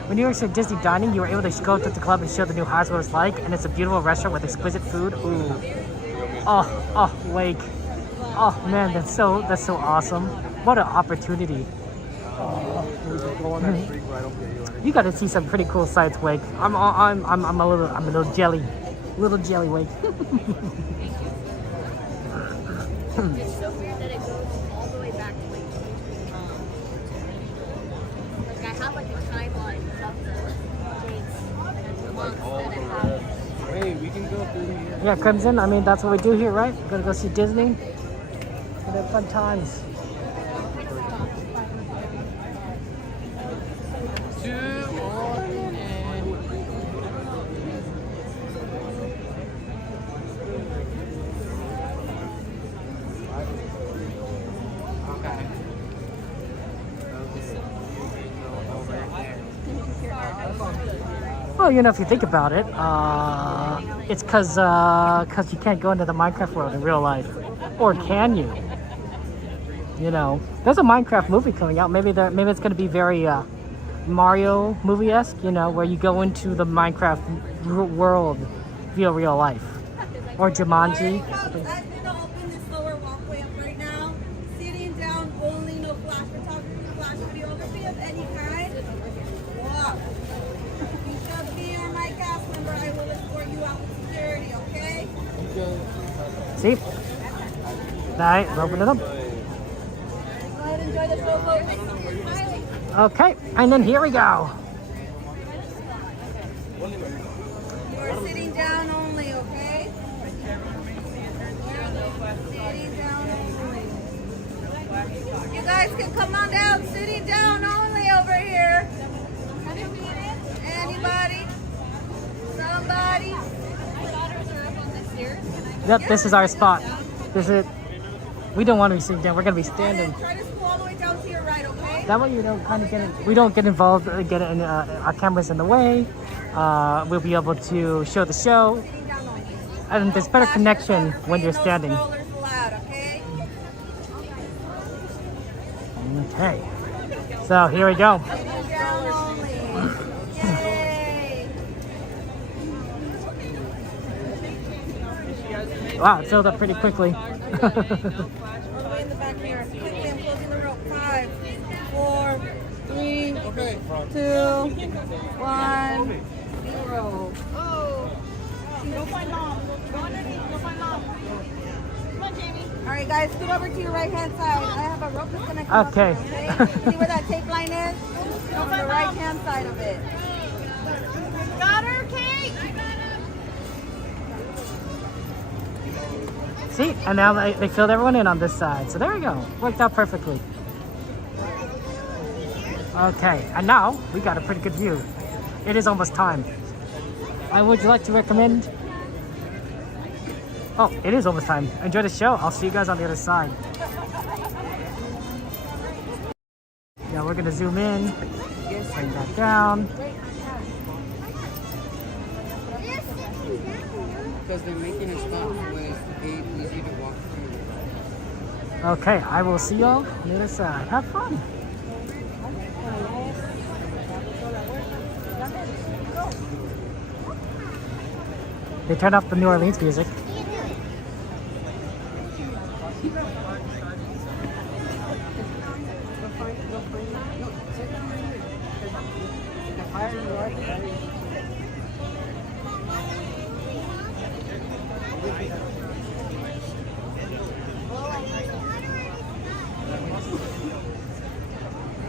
When you were at Disney dining, you were able to go to the club and show the new highs what it's like, and it's a beautiful restaurant with exquisite food. Ooh. Oh, Wake. Oh man, that's so awesome. What an opportunity. You got to see some pretty cool sights, Wake. I'm a little jelly, Wake. It's so weird that it goes all the way back to like I have like a timeline of the dates and the months that it has. Hey, we can go through here. Yeah, Crimson, I mean, that's what we do here, right? We're gonna go see Disney. We have fun times. Well, you know, if you think about it, it's because you can't go into the Minecraft world in real life. Or can you? You know, there's a Minecraft movie coming out. Maybe it's going to be very Mario movie-esque, you know, where you go into the Minecraft world via real life. Or Jumanji. See? Alright, we're opening it up. Go ahead and enjoy the show, folks. Okay, and then here we go. You're sitting down only, okay? Sitting down only. You guys can come on down, sitting down only over here. Anybody? Somebody? My daughters are up on the stairs. Yep, this is our spot. This is it. We don't want to be sitting down. We're going to be standing. Try to scroll all the way down to your right, okay? That way you don't kind of we don't get involved, get in, our cameras in the way. We'll be able to show the show. And there's better connection when you're standing. Okay. So here we go. Wow, it filled up pretty quickly. All the way in the back here. Quickly, I'm closing the rope. 5, 4, 3, 2, 1, 0. Oh. Go find mom. Go underneath. Go find mom. Come on, Jamie. All right, guys, scoot over to your right-hand side. I have a rope that's going to come okay. Up here, okay? See where that tape line is? On the right-hand side of it. Got her, Kate? See, and now they filled everyone in on this side. So there we go. Worked out perfectly. Okay, and now we got a pretty good view. It is almost time. I would like to recommend... Oh, it is almost time. Enjoy the show. I'll see you guys on the other side. Yeah, we're going to zoom in. Bring that down. Because they're making a stop with easy to walk through. Okay, I will see y'all on the other side. Have fun. They turned off the New Orleans music.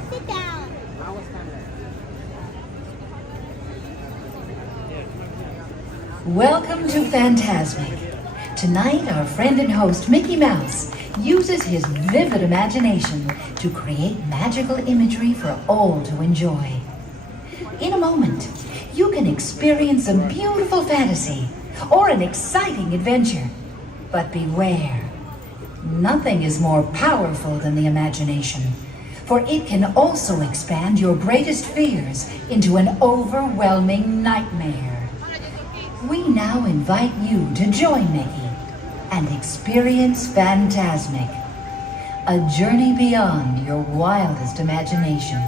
Sit down. Welcome to Fantasmic. Tonight, our friend and host Mickey Mouse uses his vivid imagination to create magical imagery for all to enjoy. In a moment, you can experience a beautiful fantasy or an exciting adventure. But beware, nothing is more powerful than the imagination, for it can also expand your greatest fears into an overwhelming nightmare. We now invite you to join Mickey and experience Fantasmic, a journey beyond your wildest imagination.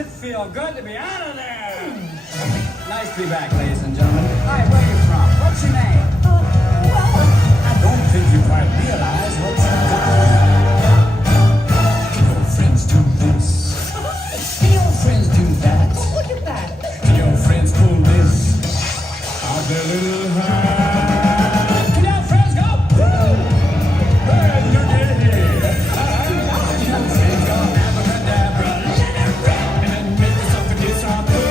it feel good to be out of there? Nice to be back, ladies and gentlemen. Hi, where are you from? What's your name? I don't think you quite realize what's your friends do this. Your friends do that. Look at that. Your friends pull this out their little hand. Can your friends go? Woo! Hey, look at here. Your friends go abracadabra, let it rip, and make yourself forget something.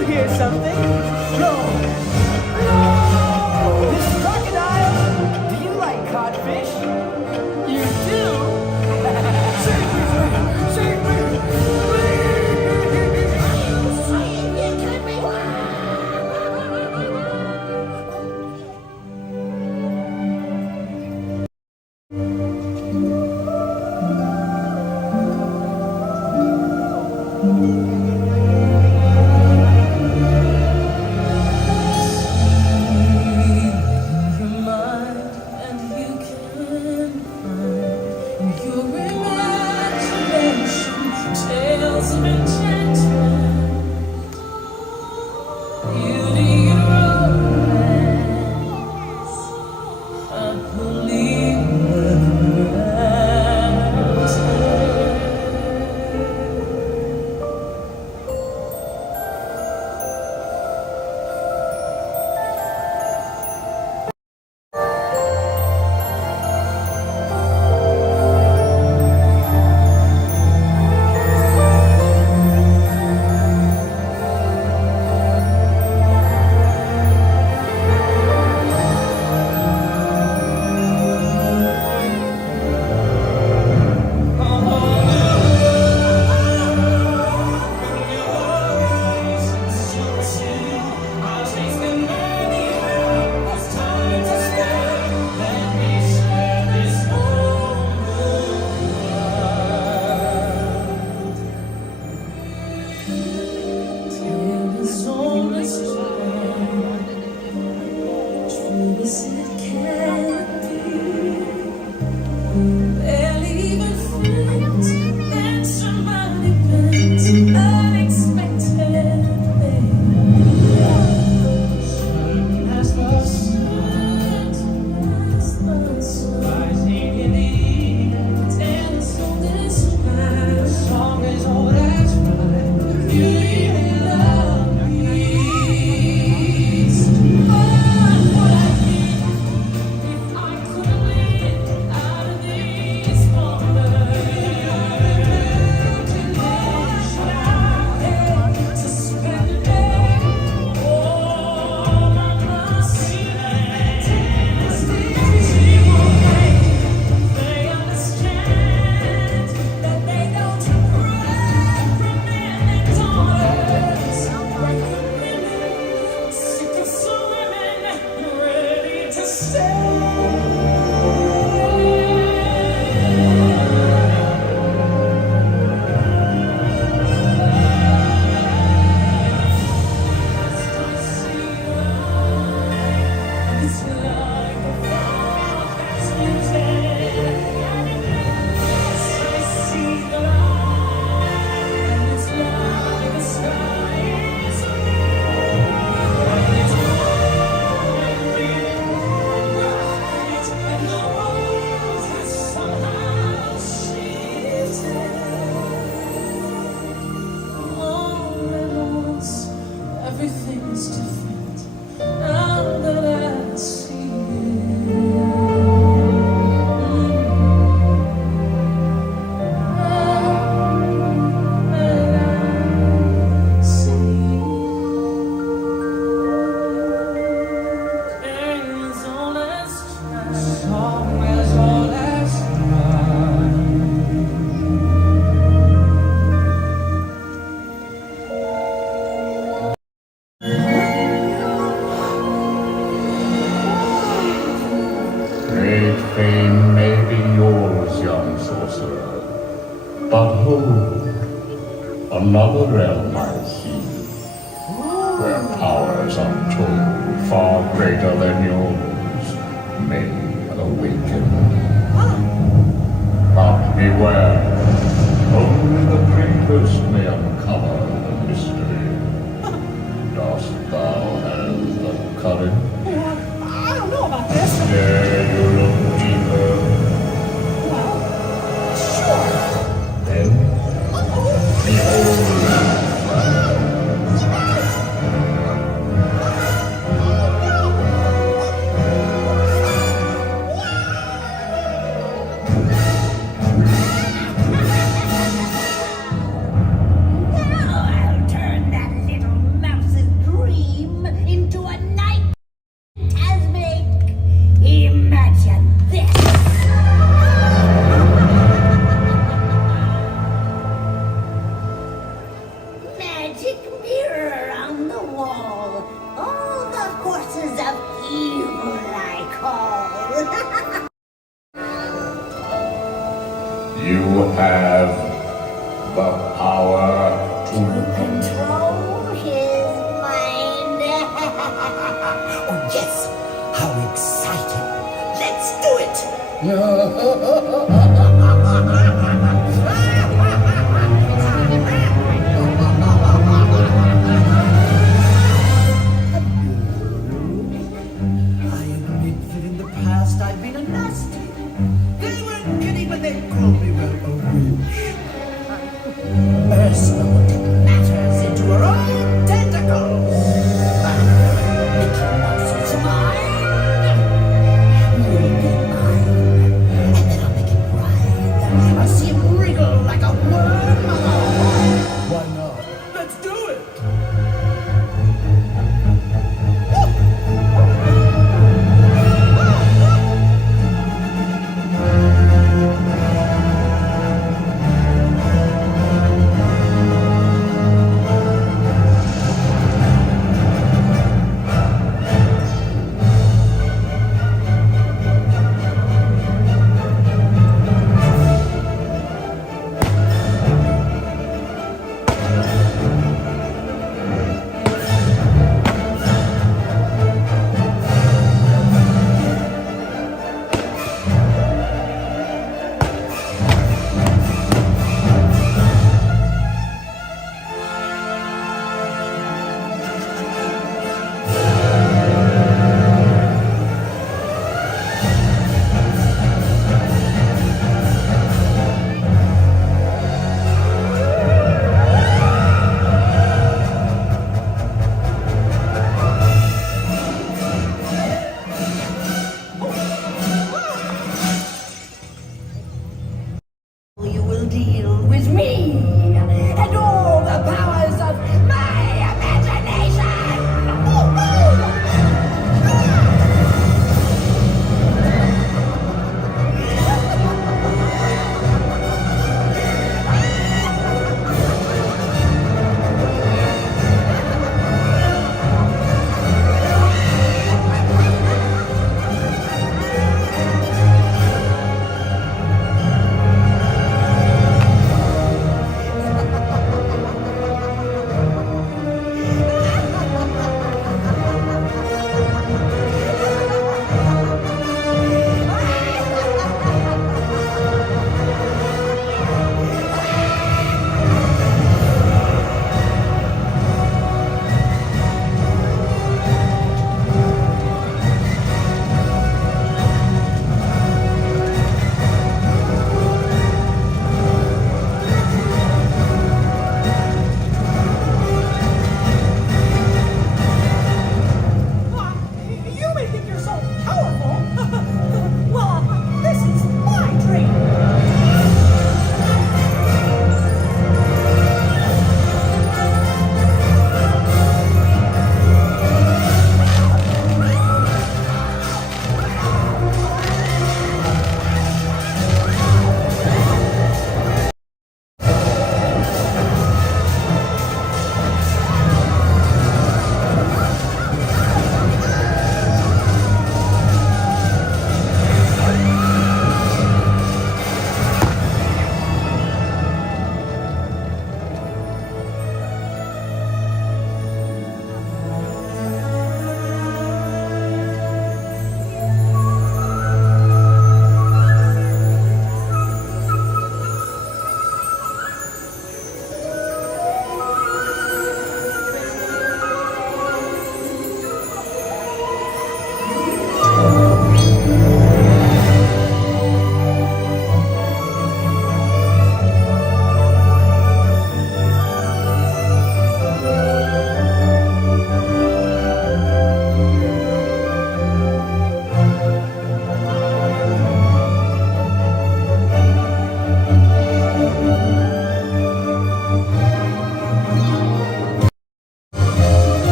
you hear something? Roar! Roar! This is Crocodile. Do you like codfish? You do? Save me! Save me! Tales of enchantment, beauty and romance, I believe But hold, another realm I see, where powers untold, far greater than yours, may awaken. But beware, only the greatest may uncover the mystery. Dost thou have the courage? I don't know about this. Dare you look deeper? Sure. Then, behold I'll turn that little mouse magic mirror on the wall. All the forces of evil I call. You have the power to Control his mind. Oh, yes! How exciting! Let's do it! I admit that in the past I've been a nasty. They weren't kidding when they called me, well, a witch. Ursula will take matters into her own tentacles. Mickey Mouse is mine. You'll be mine. And then I'll make him writhe. I'll see him wriggle like a worm. Why not? Let's do it.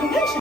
convention.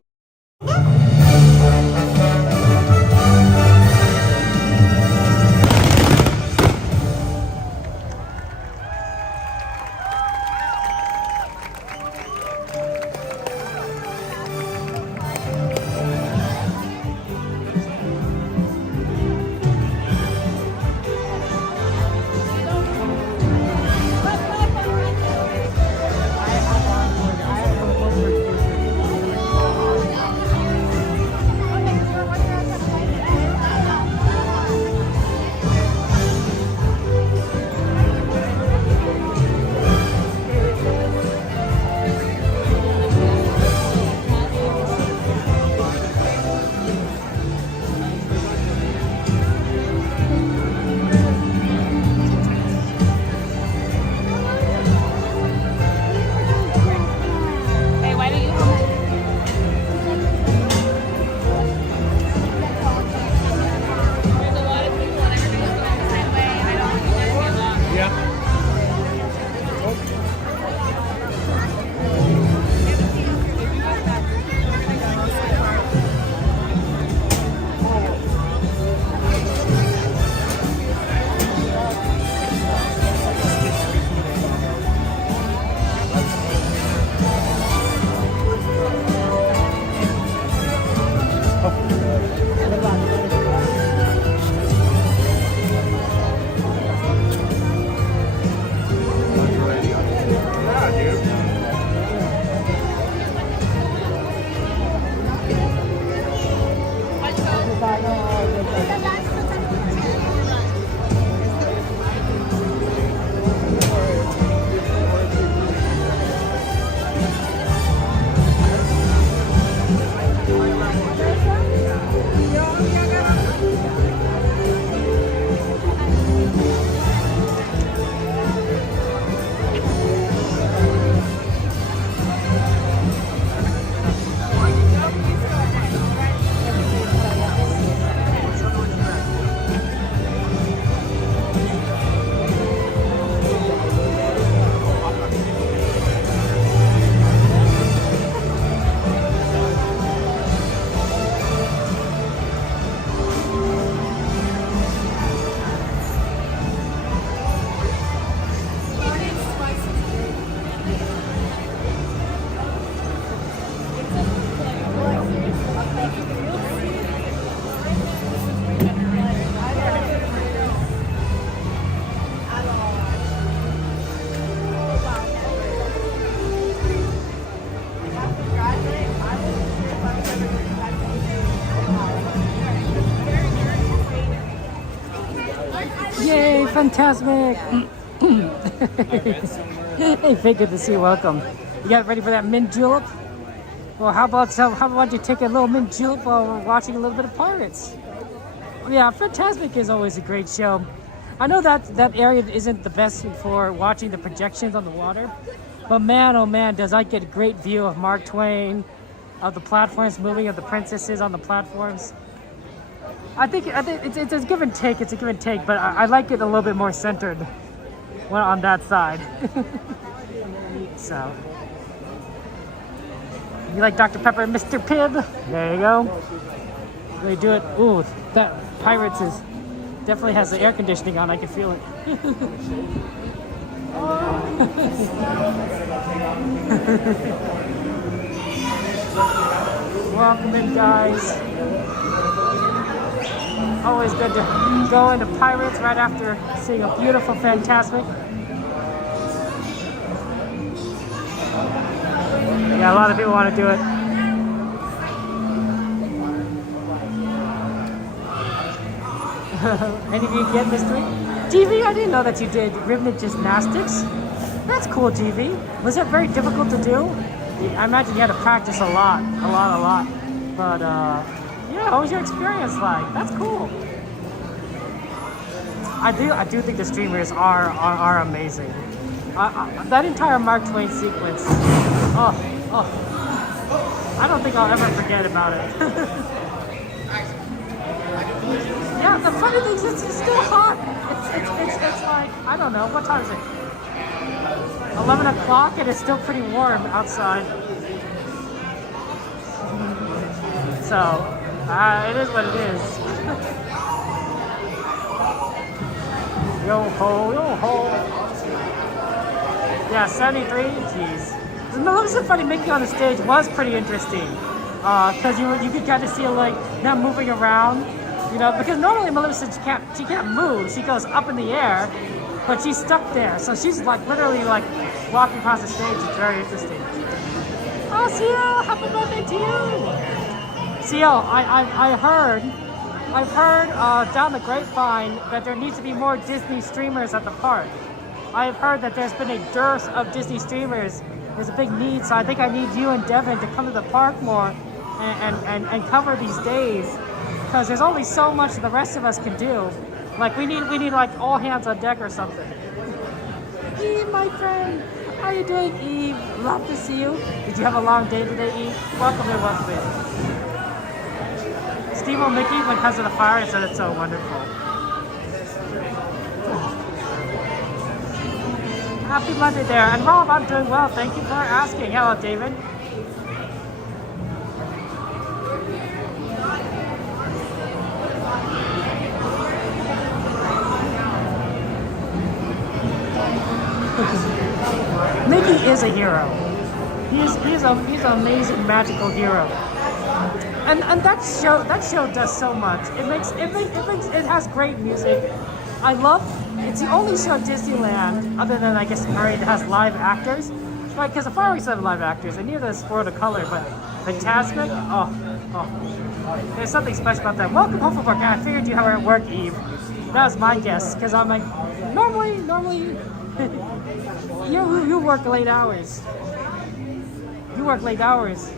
Yay, Fantasmic! Hey, Faye, good to see you. Welcome. You got ready for that mint julep? Well, how about you take a little mint julep while we're watching a little bit of Pirates? Yeah, Fantasmic is always a great show. I know that area isn't the best for watching the projections on the water, but man, oh man, does I get a great view of Mark Twain, of the platforms moving, of the princesses on the platforms. I think it's a give and take. It's a give and take, but I like it a little bit more centered on that side. So, you like Dr. Pepper and Mr. Pibb? There you go. They do it. Ooh, that Pirates is definitely has the air conditioning on. I can feel it. Welcome in, guys. Always good to go into Pirates right after seeing a beautiful Fantasmic. Yeah, a lot of people want to do it. Any of you get this week? GV, I didn't know that you did rhythmic gymnastics. That's cool, GV. Was it very difficult to do? I imagine you had to practice a lot. But, yeah, what was your experience like? That's cool. I do think the streamers are amazing. That entire Mark Twain sequence. I don't think I'll ever forget about it. Yeah, the funny thing is it's still hot. It's like, I don't know, what time is it? 11 o'clock and it's still pretty warm outside. So it is what it is. Yo ho, yo ho. Yeah, 73. Jeez. The Maleficent Funny Mickey on the stage was pretty interesting. Because you could kind of see like them moving around, you know, because normally Maleficent she can't move. She goes up in the air, but she's stuck there. So she's like literally like walking across the stage. It's very interesting. Oh, Ciel, happy birthday to you! Ciel, I've heard down the grapevine that there needs to be more Disney streamers at the park. I've heard that there's been a dearth of Disney streamers. There's a big need, so I think I need you and Devin to come to the park more and cover these days, because there's only so much the rest of us can do. Like we need like all hands on deck or something. Eve, my friend, how are you doing, Eve? Love to see you. Did you have a long day today, Eve? Welcome in, welcome in. Steve and Mickey, when it comes to the fire, said it's so wonderful. Happy Monday there. And Rob, I'm doing well. Thank you for asking. Hello, David. Mickey is a hero. He's an amazing magical hero. And that show does so much. It has great music. It's the only show at Disneyland, other than I guess Murray, that has live actors. Right, because the fireworks have live actors, and neither does Spoiled of Color, but Fantasmic, oh. There's something special about that. Welcome home from work. I figured you were at work, Eve. That was my guess, because I'm like, normally, you work late hours. You work late hours.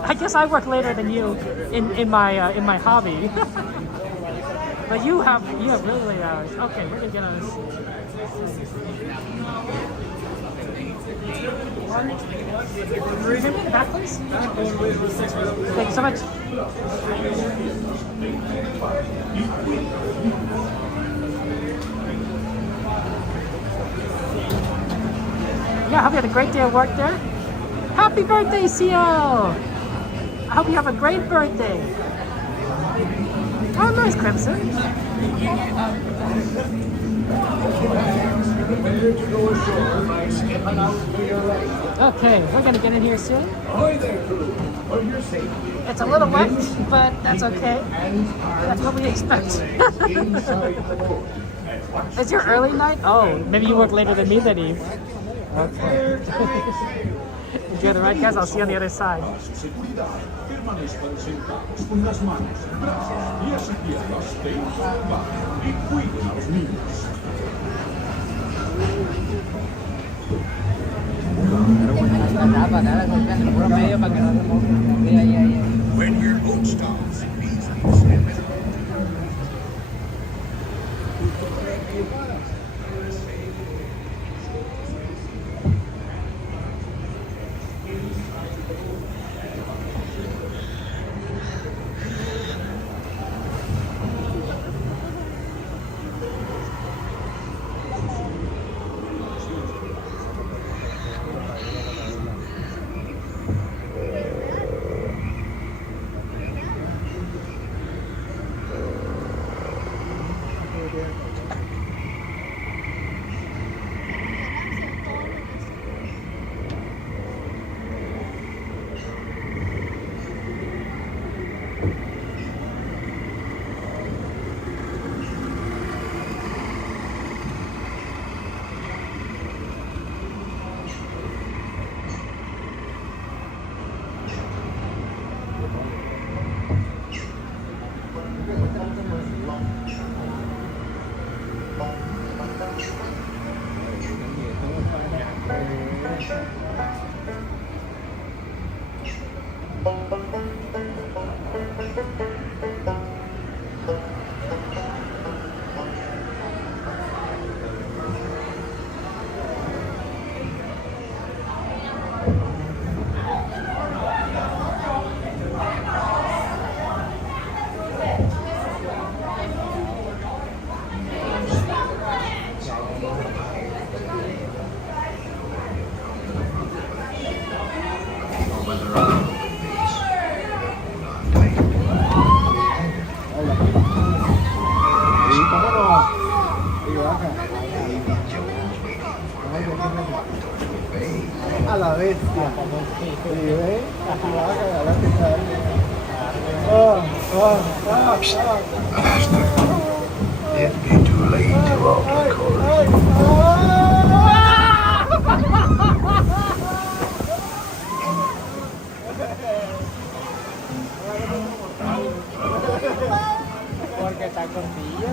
I guess I work later than you in my hobby. But you have really late hours. Okay, we're gonna get on this. Back, please. Thank you so much. Yeah, I hope you had a great day at work there. Happy birthday, Ciel! I hope you have a great birthday. Oh, nice, Crimson. Okay, we're gonna get in here soon. It's a little wet, but that's okay. That's what we expect. It's your early night? Oh, maybe you work later than me then, Eve. Okay. Enjoy the ride, guys. I'll see you on the other side. Permanezcan sentados con las manos en brazos y así piernas dentro del barco y cuiden a los niños. When your boat stops, please stand with Master, it'd be too late to alter course. Porque está cortilla.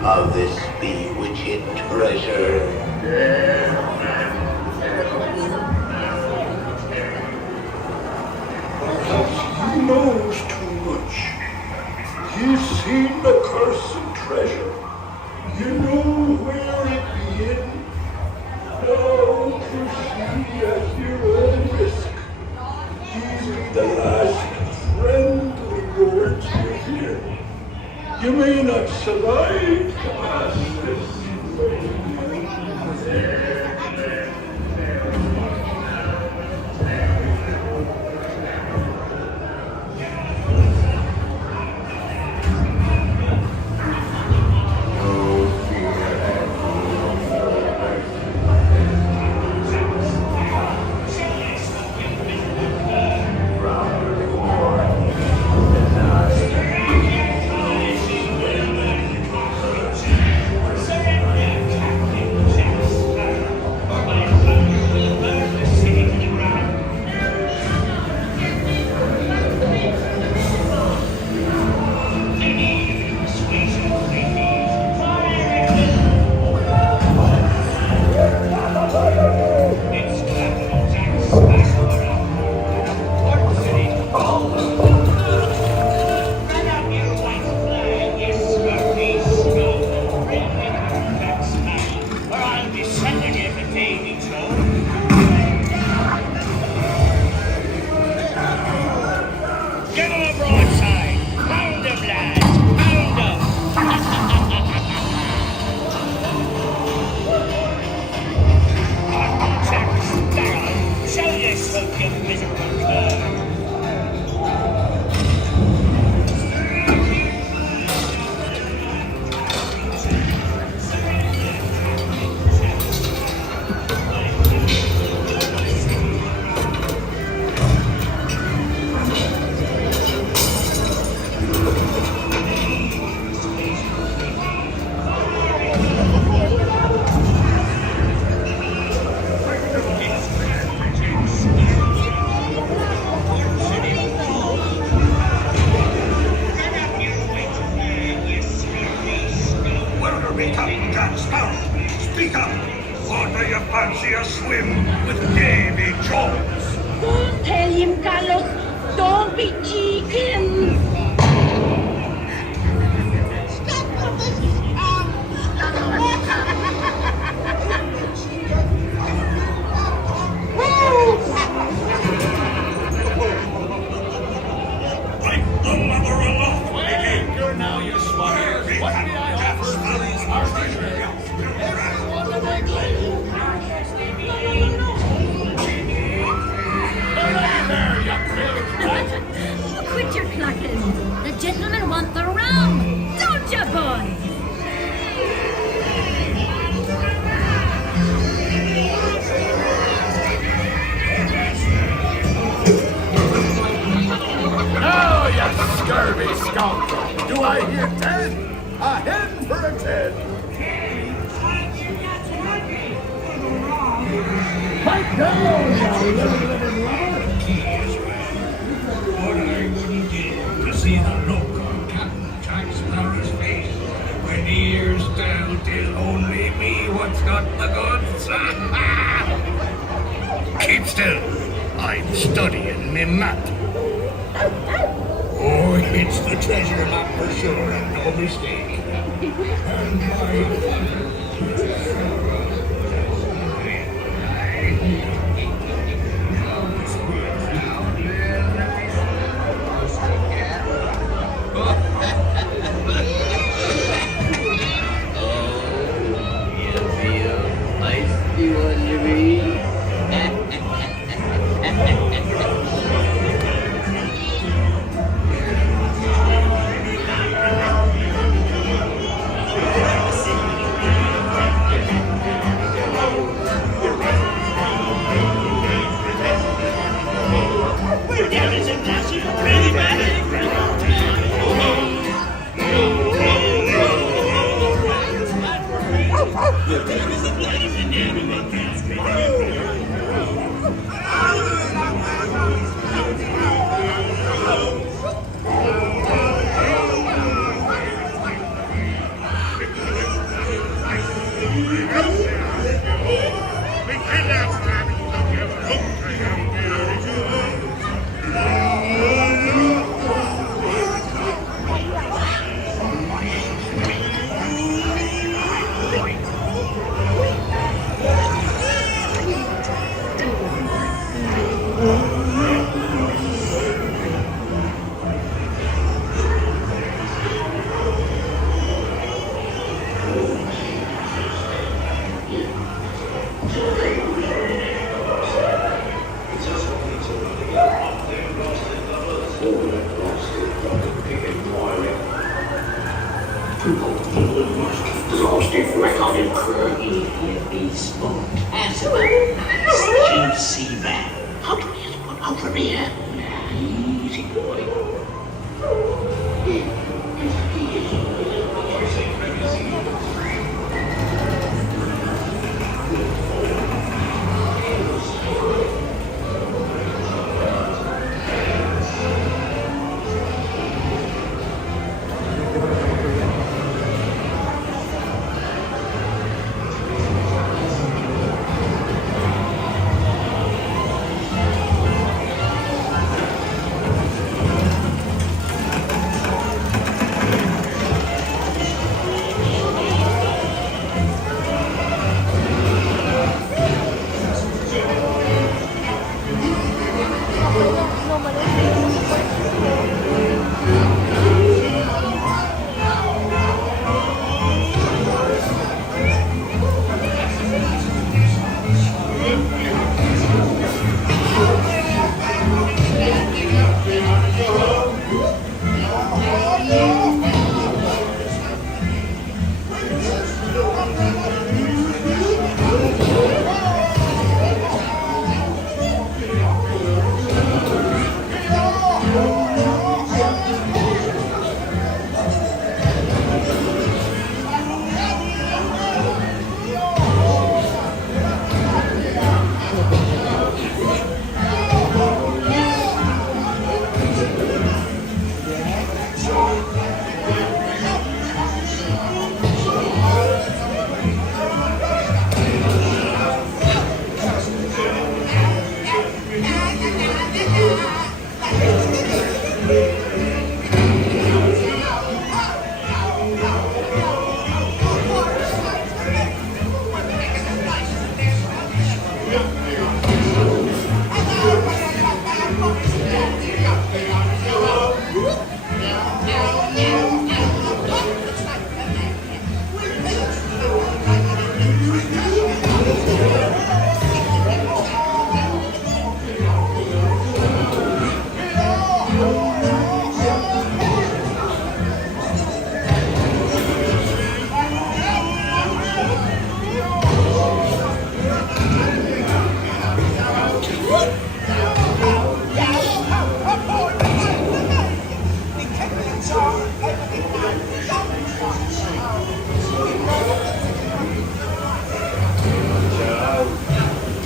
Of this bewitched treasure. He knows too much. He's seen the cursed treasure. You know where it be hidden. Now proceed at your own risk. These be the last friendly words you hear. You may not survive to pass this way. with Davy Jones. Don't tell him, Carlos. Don't be cheeky. Break the lever aloft, Mickey. You're now your smart. What did I offer for these treasure? Everyone to make lady. There, you pig. Quit your clucking. The gentlemen want the rum. Don't ya, boys? Oh, you scurvy skunk! Do I hear 10? A hen for a 10! Pipe down, you living lover! What I wouldn't give to see the look on Captain Jack Sparrow's face when he hears tell till only me what's got the goods. Keep still. I'm studying me map. Oh, it's the treasure map for sure, and no mistake. And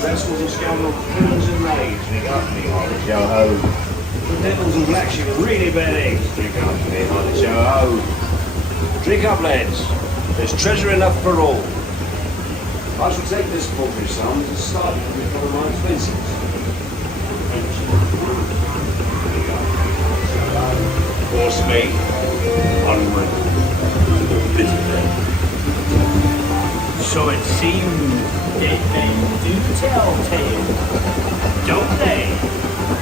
Rascals and scoundrels, criminals and knaves, drink up to me, Holly Yo-ho. The devils and black sheep are really bad eggs, drink up to me, Holly Yo-ho. Drink up, lads. There's treasure enough for all. I shall take this paltry sum as a start to recover my expenses. Force me onward to Disneyland. So it seems that men do tell tales, don't they?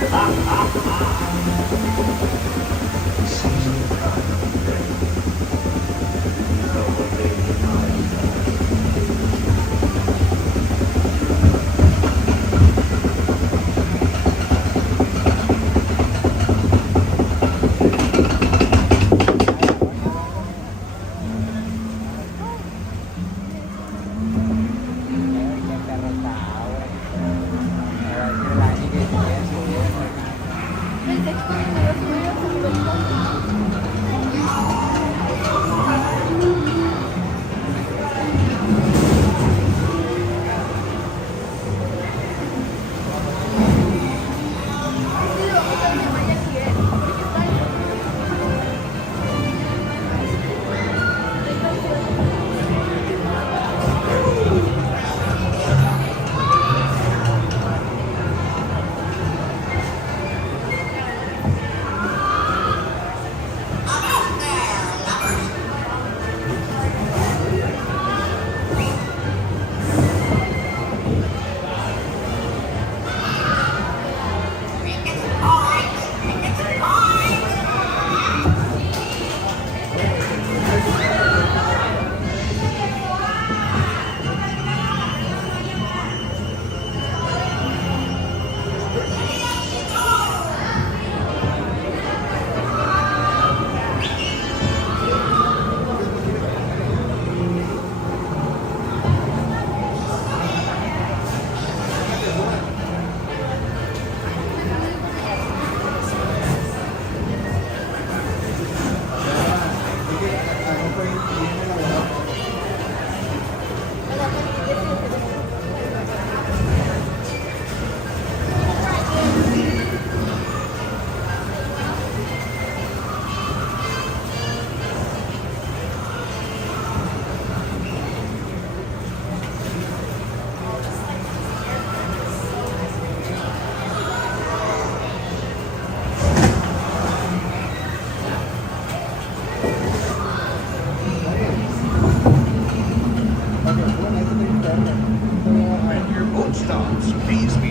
Ha ha ha!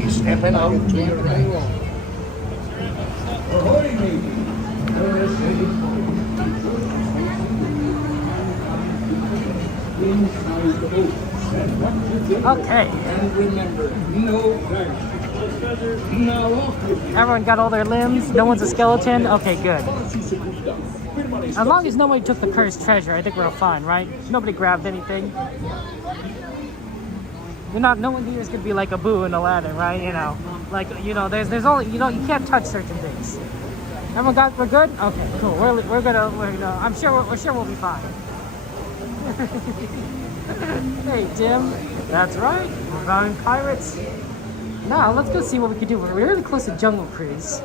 Stepping out to your right. Ahoy, matey. Okay. And remember, no dirt. Everyone got all their limbs? No one's a skeleton? Okay, good. As long as nobody took the cursed treasure, I think we're fine, right? Nobody grabbed anything. No one here is gonna be like Abu in Aladdin, right? You know, like, you know, there's only, you know, you can't touch certain things. Everyone we're good? Okay, cool. We're gonna, I'm sure we'll be fine. Hey, Jim. That's right. We're going pirates. Now, let's go see what we can do. We're really close to Jungle Cruise,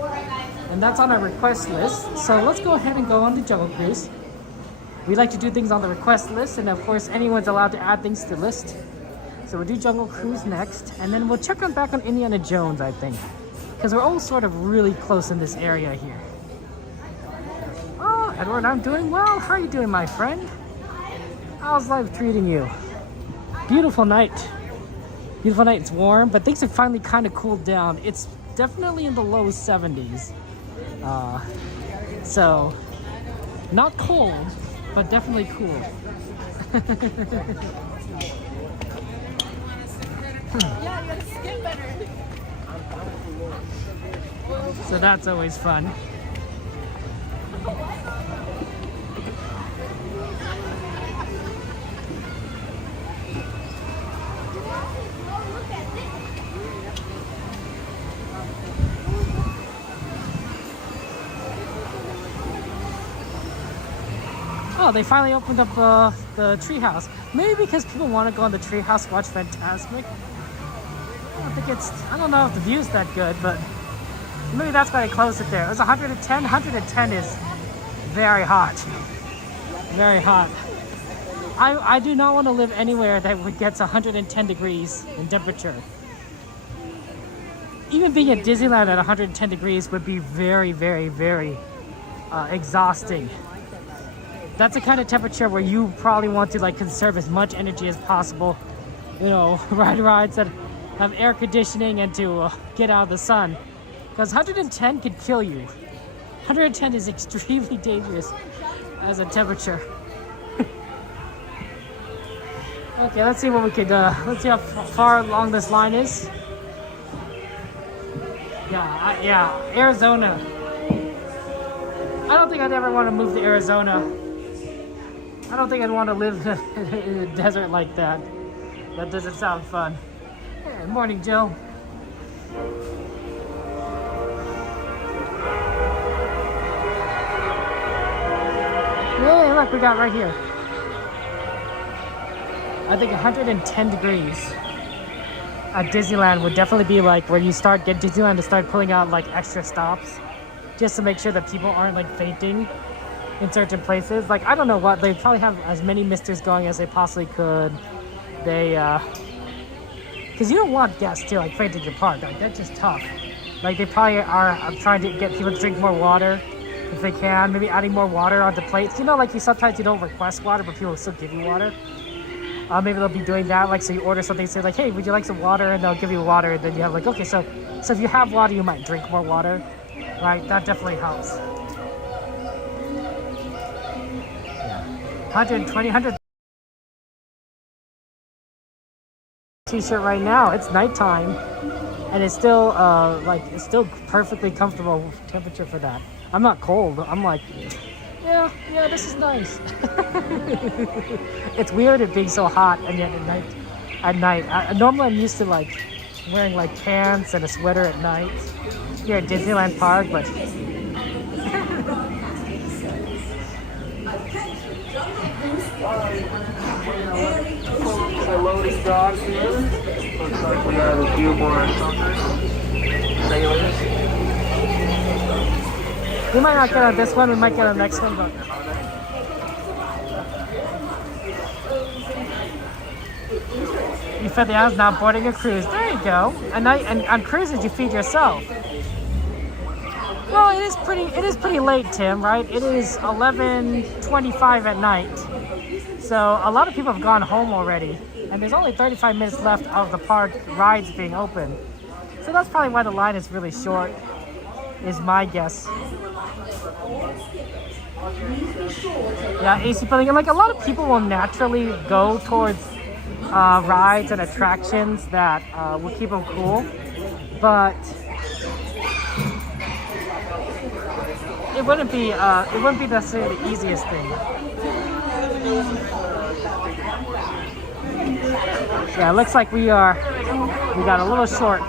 and that's on our request list. So let's go ahead and go on to Jungle Cruise. We like to do things on the request list, and of course, anyone's allowed to add things to the list. So we'll do Jungle Cruise next, and then we'll check back on Indiana Jones, I think, because we're all sort of really close in this area here. Oh, Edward, I'm doing well. How are you doing, my friend? How's life treating you? Beautiful night. Beautiful night. It's warm, but things have finally kind of cooled down. It's definitely in the low 70s. So, not cold, but definitely cool. So that's always fun. Oh, they finally opened up the treehouse. Maybe because people want to go in the treehouse, watch Fantasmic. I don't know if the view's that good, but maybe that's why they closed it there. It was 110. 110 is very hot. Very hot. I do not want to live anywhere that gets 110 degrees in temperature. Even being at Disneyland at 110 degrees would be very, very, very exhausting. That's the kind of temperature where you probably want to like conserve as much energy as possible. You know, ride rides that have air conditioning and to get out of the sun. Because 110 could kill you. 110 is extremely dangerous as a temperature. Okay, let's see what we could, let's see how far along this line is. Yeah, Arizona. I don't think I'd ever want to move to Arizona. I don't think I'd want to live in a desert like that. That doesn't sound fun. Hey, morning, Joe. Hey, look, we got right here. I think 110 degrees at Disneyland would definitely be like where you get Disneyland to start pulling out like extra stops just to make sure that people aren't like fainting in certain places. Like, I don't know what, they probably have as many misters going as they possibly could. They, because you don't want guests to like faint at your park. Like, that's just tough. Like, they probably are trying to get people to drink more water if they can. Maybe adding more water onto plates. You know, like sometimes you don't request water, but people will still give you water. Maybe they'll be doing that. Like, so you order something, say like, hey, would you like some water? And they'll give you water. And then you have like, okay, so if you have water, you might drink more water. Right? That definitely helps. 120, 100 t-shirt right now. It's nighttime, and it's still it's still perfectly comfortable temperature for that. I'm not cold. I'm like, yeah, this is nice. It's weird it being so hot, and yet at night. Normally I'm used to like wearing like pants and a sweater at night here at Disneyland Park, but. The loading dock here. Looks like we have a few more sailors. We might not get on this one, we might get on the next one, but you fed the animals now boarding a cruise. There you go. And on cruises you feed yourself. Well, it is pretty late, Tim, right? It is 11:25 at night. So a lot of people have gone home already, and there's only 35 minutes left of the park rides being open. So that's probably why the line is really short, is my guess. Yeah, AC building. And like a lot of people will naturally go towards rides and attractions that will keep them cool, but it wouldn't be necessarily the easiest thing. Yeah, it looks like we got a little short,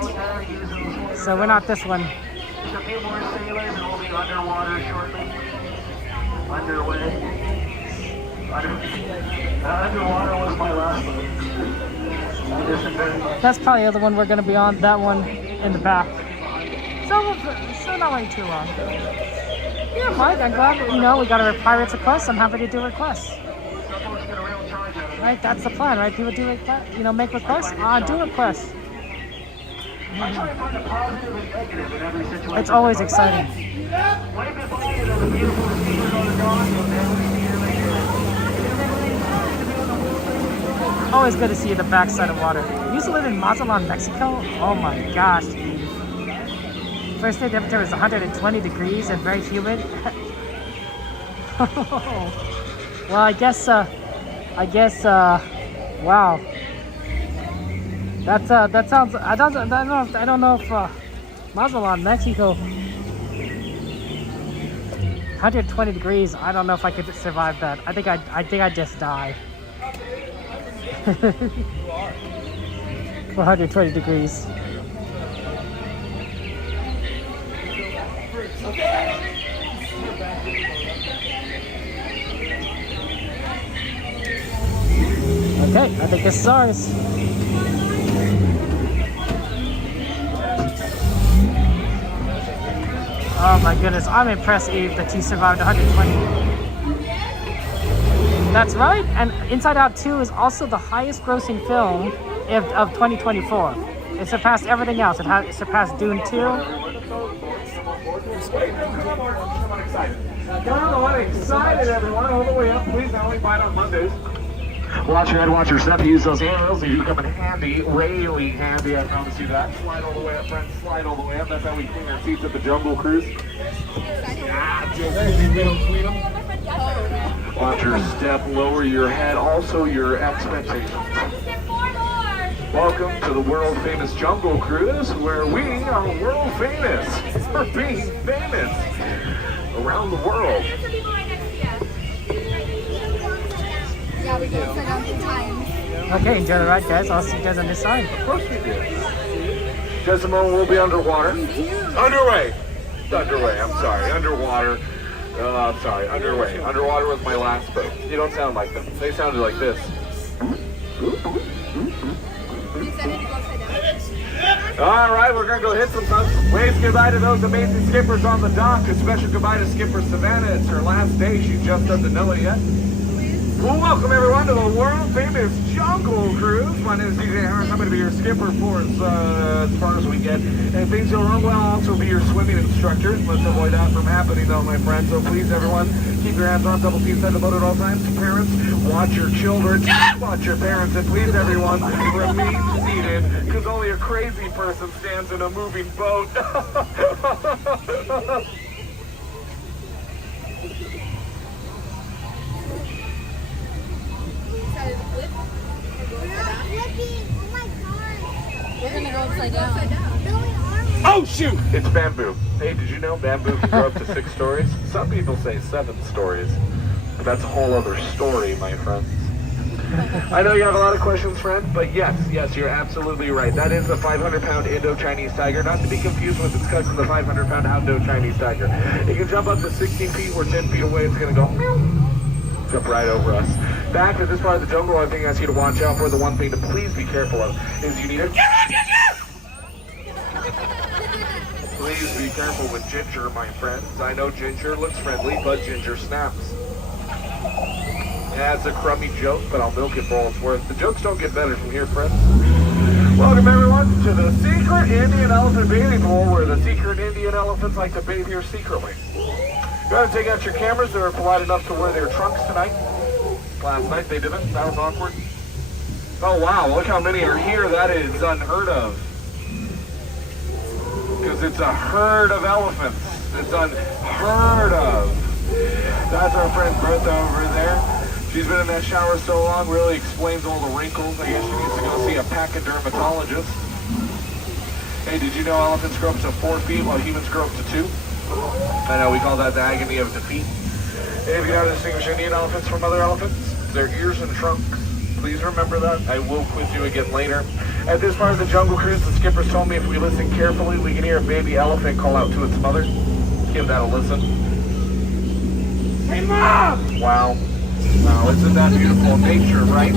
so we're not this one. There's a few more sailors and we'll be underwater shortly. Underway. Underwater was my last one. That's probably the other one we're going to be on, that one in the back. So not waiting too long. Yeah, Mike, I'm glad, we got a Pirates request. I'm happy to do requests. Right, that's the plan, right? People do requests, make requests. Do requests. It's always exciting. always good to see the backside of water. I used to live in Mazatlan, Mexico. Oh my gosh, dude. First day temperature was 120 degrees and very humid. Well, I guess, wow. That sounds, I don't know if Mazatlan, Mexico, 120 degrees, I don't know if I could survive that. I think I'd just die. 120 degrees. Okay, I think this is ours. Oh my goodness, I'm impressed, Eve, that you survived 120. That's right, and Inside Out 2 is also the highest grossing film of 2024. It surpassed everything else. It surpassed Dune 2. Come on, excited everyone, all the way up. Please only bite on Mondays. Watch your head, watch your step. Use those handles. They do come in handy, really handy. I promise you that. Slide all the way up, friends. Slide all the way up. That's how we clean our seats at the Jungle Cruise. Watch your step. Lower your head. Also your expectations. Welcome to the world famous Jungle Cruise, where we are world famous for being famous around the world. Yeah, we can sit down sometimes. Okay, enjoy the ride, guys. I'll see you guys on this side. Of course we do. Just a moment, we'll be underwater. Underway. I'm sorry. Underwater. I'm sorry. Underway. Underwater was my last boat. You don't sound like them. They sounded like this. All right, we're going to go hit some folks. Waves goodbye to those amazing skippers on the dock. A special goodbye to Skipper Savannah. It's her last day. She just doesn't know it yet. Well, welcome everyone to the world famous Jungle Cruise. My name is DJ Harris. I'm going to be your skipper for as far as we get. And if things go wrong, well, I'll also be your swimming instructor. Let's avoid that from happening though, my friend. So please, everyone, keep your hands on double seats at the boat at all times. Parents, watch your children, watch your parents, and please, everyone, remain seated, because only a crazy person stands in a moving boat. We're gonna go upside down. Oh shoot! It's bamboo. Hey, did you know bamboo can grow up to 6 stories? Some people say 7 stories. But that's a whole other story, my friends. I know you have a lot of questions, friend, but yes, you're absolutely right. That is a 500-pound Indo-Chinese tiger, not to be confused with its cousin, the 500-pound Indo-Chinese tiger. It can jump up to 16 feet or 10 feet away. It's gonna go jump right over us. Back to this part of the jungle, I think I ask you to watch out for. The one thing to please be careful of is you need to please be careful with Ginger, my friends. I know Ginger looks friendly, but Ginger snaps. Yeah, it's a crummy joke, but I'll milk it for all it's worth. The jokes don't get better from here, friends. Welcome, everyone, to the secret Indian elephant bathing pool, where the secret Indian elephants like to bathe here secretly. Go ahead and take out your cameras. They were polite enough to wear their trunks tonight. Last night they didn't. That was awkward. Oh, wow. Look how many are here. That is unheard of. Because it's a herd of elephants. It's unheard of. That's our friend Bertha over there. She's been in that shower so long, really explains all the wrinkles. I guess she needs to go see a pachydermatologist. Hey, did you know elephants grow up to 4 feet while humans grow up to 2? I know, we call that the agony of defeat. Hey, if you know how to distinguish Indian elephants from other elephants, their ears and trunks. Please remember that. I will quiz you again later. At this part of the Jungle Cruise, the skippers told me if we listen carefully, we can hear a baby elephant call out to its mother. Give that a listen. Hey, Mom! Wow. Wow, isn't that beautiful nature, right?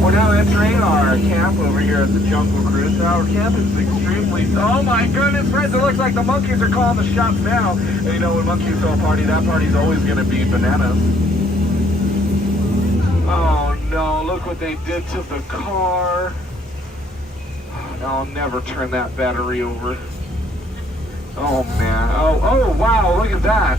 We're now entering our camp over here at the Jungle Cruise. Our camp is extremely... Oh my goodness, friends, it looks like the monkeys are calling the shots now. And you know, when monkeys throw a party, that party's always going to be bananas. Oh no, look what they did to the car. I'll never turn that battery over. Oh man, oh wow, look at that.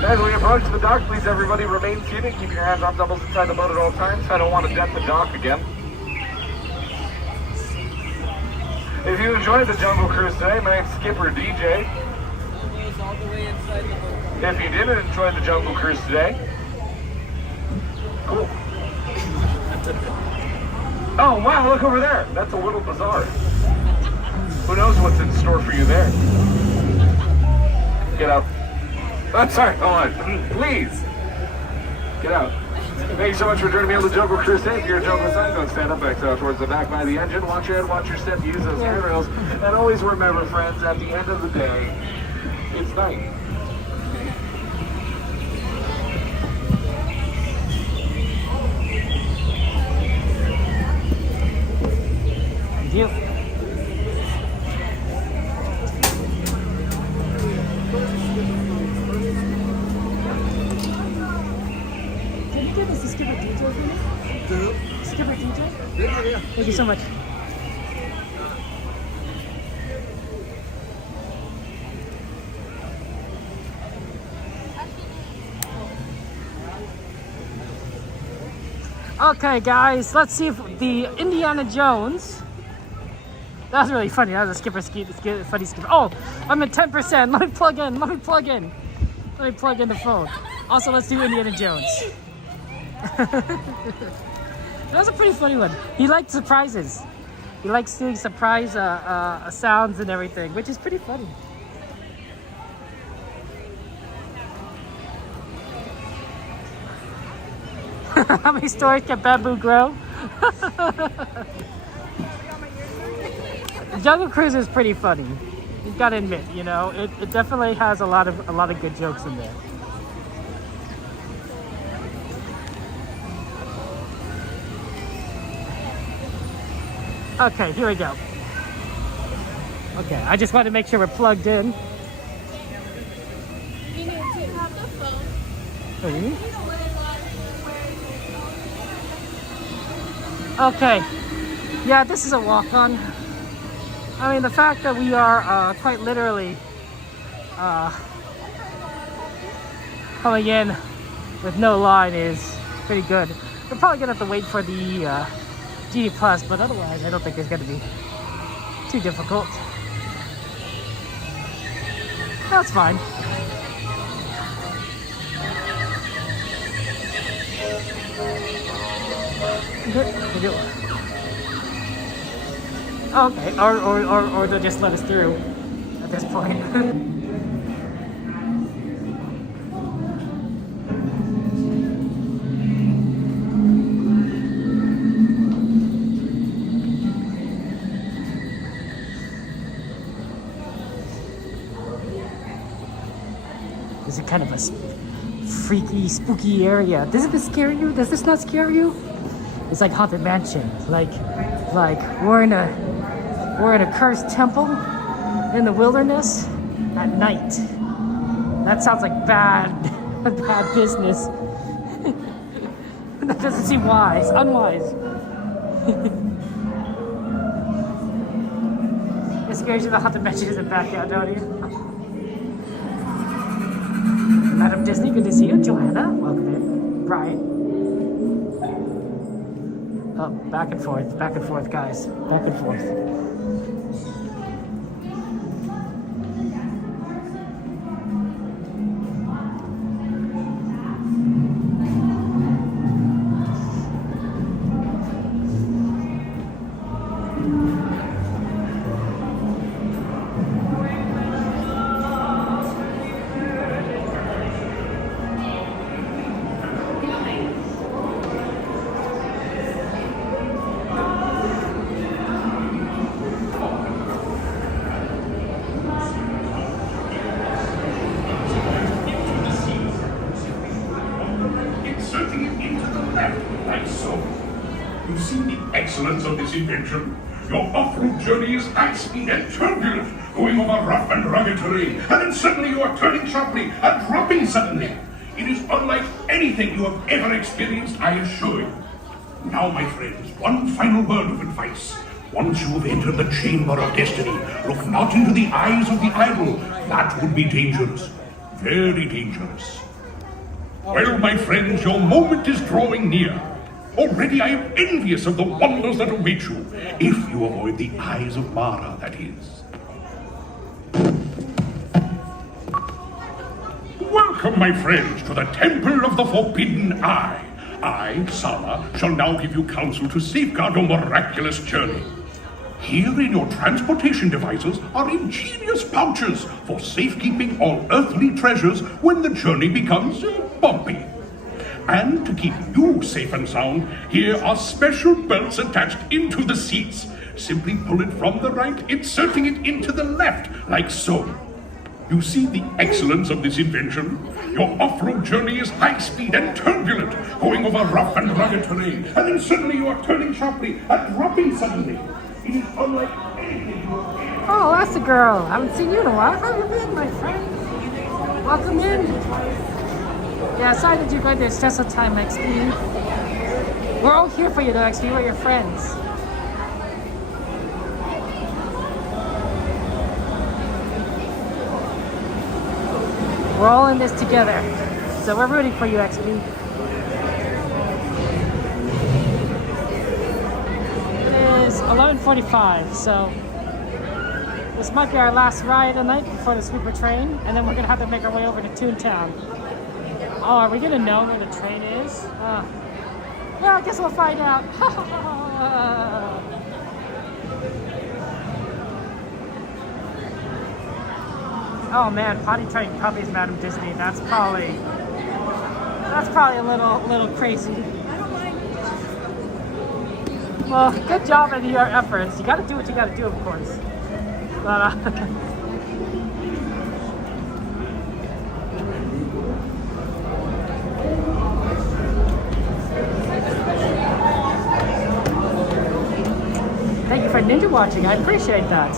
As we approach the dock, please everybody remain seated. Keep your hands on doubles inside the boat at all times. I don't want to dent the dock again. If you enjoyed the Jungle Cruise today, my name's Skipper DJ. If you didn't enjoy the Jungle Cruise today, cool. Oh wow, look over there. That's a little bizarre. Who knows what's in store for you there? Get out. I'm sorry, hold on. Please. Get out. Thank you so much for joining me on the Jungle Cruise today. If you're a Jungle son, go stand up, exit out towards the back by the engine. Watch your head, watch your step, use those handrails. And always remember, friends, at the end of the day, it's night. Thank you. Can you give us a Skipper DJ for me? Skipper DJ? Yeah. Thank you so much. Okay, guys, let's see if the Indiana Jones. That was really funny. That was a funny skipper. Oh, I'm at 10%. Let me plug in. Let me plug in the phone. Also, let's do Indiana Jones. That was a pretty funny one. He liked surprises. He likes doing surprise sounds and everything, which is pretty funny. How many stories can bamboo grow? Jungle Cruise is pretty funny. You've got to admit, you know, it definitely has a lot of good jokes in there. Okay, here we go. Okay, I just want to make sure we're plugged in. You need to have the phone. Mm-hmm. Okay, yeah, this is a walk-on. I mean, the fact that we are quite literally coming in with no line is pretty good. We're probably gonna have to wait for the GD Plus, but otherwise I don't think it's gonna be too difficult. That's fine. Good. Okay, or they'll just let us through at this point. This is kind of a freaky, spooky area. Does this scare you? Does this not scare you? It's like Haunted Mansion. Like we're in a cursed temple in the wilderness at night. That sounds like bad business. That doesn't seem wise, unwise. It scares you the Haunted Mansion isn't back out, don't you? Madam Disney, good to see you. Joanna, welcome in. Brian. Oh, back and forth, guys. Back and forth. Of this invention. Your off-road journey is high-speed and turbulent, going over rough and rugged terrain, and then suddenly you are turning sharply and dropping suddenly. It is unlike anything you have ever experienced, I assure you. Now, my friends, one final word of advice. Once you have entered the chamber of destiny, look not into the eyes of the idol. That would be dangerous. Very dangerous. Well, my friends, your moment is drawing near. Already I am envious of the wonders that await you, if you avoid the eyes of Mara, that is. Welcome, my friends, to the Temple of the Forbidden Eye. I, Sala, shall now give you counsel to safeguard your miraculous journey. Here in your transportation devices are ingenious pouches for safekeeping all earthly treasures when the journey becomes bumpy. And to keep you safe and sound, here are special belts attached into the seats. Simply pull it from the right, inserting it into the left, like so. You see the excellence of this invention? Your off-road journey is high-speed and turbulent, going over rough and rugged terrain, and then suddenly you are turning sharply and dropping suddenly. It is unlike anything you have. Oh, that's the girl. I haven't seen you in a while. How have you been, my friend? Welcome in. Yeah, sorry that you're going to stress of time, XP. We're all here for you, though, XP. We're your friends. We're all in this together. So we're rooting for you, XP. It is 11:45, so this might be our last ride of the night before the sweeper train, and then we're gonna have to make our way over to Toontown. Oh, are we gonna know where the train is? Well, I guess we'll find out. Oh man, potty trained puppies, Madam Disney. That's probably a little crazy. Well, good job in your efforts. You gotta do what you gotta do, of course. But thank you for ninja watching. I appreciate that.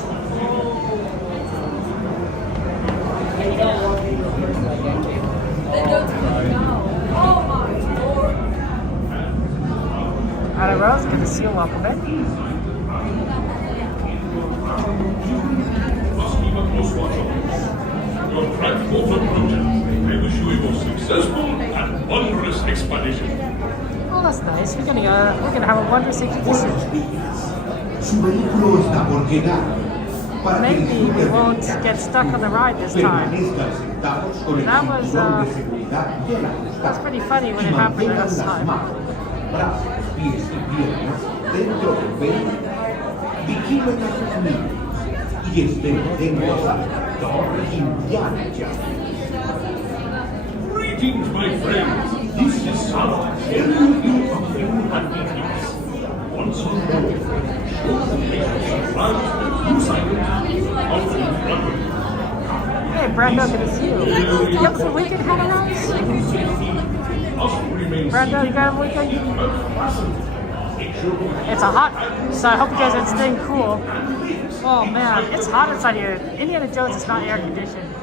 Alright, Rose, good to see you. Welcome in. Must keep a close watch on this. Your transport approaches. I wish you a most successful and wondrous expedition. Oh, that's nice. We're gonna have a wondrous expedition. Maybe we won't get stuck on the ride this time. That was pretty funny when it happened last time. Greetings, my friends. This is Sala, telling you of you and peace. Once on board, show the patience of France that you sighted out in London. Hey, Brando, good to see you. You have some weekend coming out? Brando, you got a weekend? It's a hot, so I hope you guys are staying cool. Oh man, it's hot inside here. Indiana Jones is not air conditioned.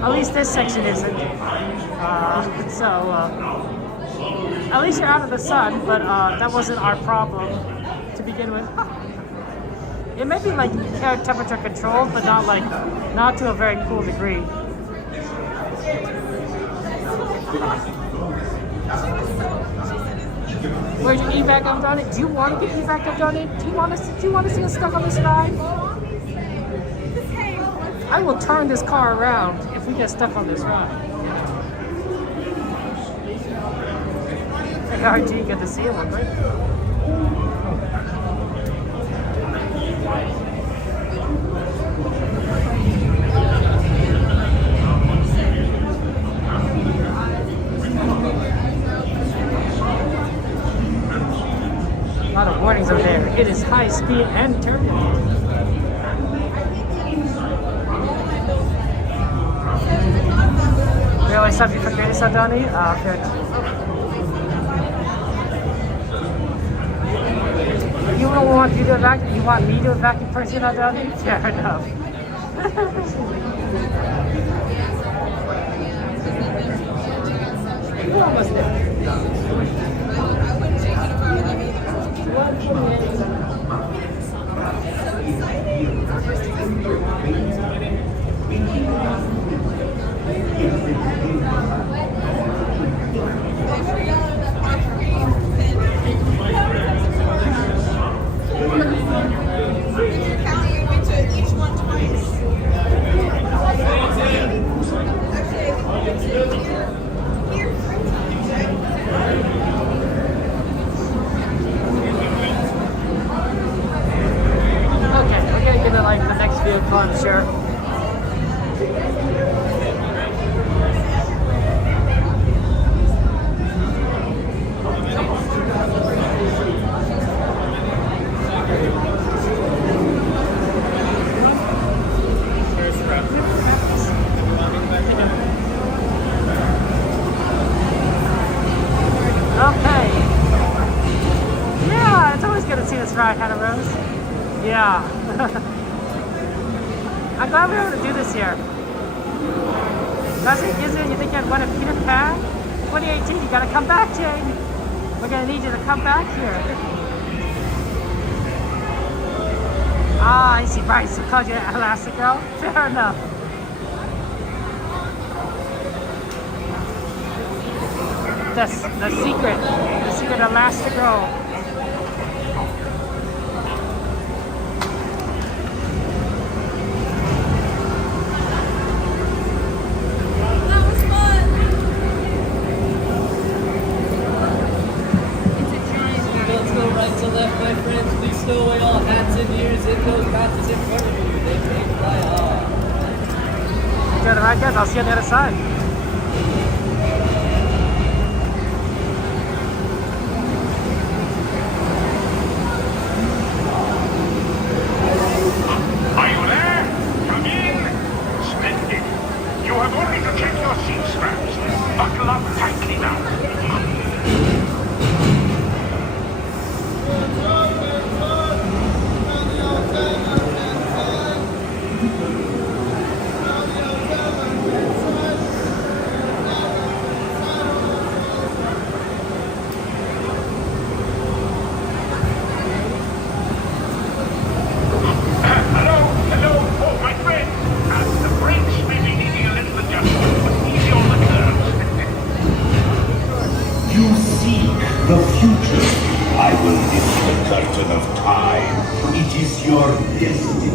At least this section isn't. At least you're out of the sun, but that wasn't our problem to begin with. It may be like air temperature controlled, but not to a very cool degree. Where's your evac up on it? Do you want to get evac up on it? Do you want to see us stuck on this ride? I will turn this car around if we get stuck on this ride. Hey RG, good to see you, my friend. A lot of warnings over there. It is high speed and turbulent. Really something for Grace Adoni? Good. You don't want you to evacuate? You want me to evacuate person Adoni? Fair enough. We're almost there. I'm sure. Okay. Yeah, it's always good to see this ride, Hannah Rose. Yeah. I'm glad we were able to do this here. That's it, is it? You think you'd won a Peter Pan? 2018, you gotta come back, Jane. We're gonna need you to come back here. Ah, I see, right, so called you Elastigirl? Fair enough. The secret Elastigirl. Let's go right to left, my friends. Please stow away all hats and ears in those boxes in front of you. They may fly off. Good, alright guys, I'll see you on the other side. Are you there? Come in. Splendid. You have only to check your seat straps. Buckle up tightly now. The future. I will lift the curtain of time. It is your destiny.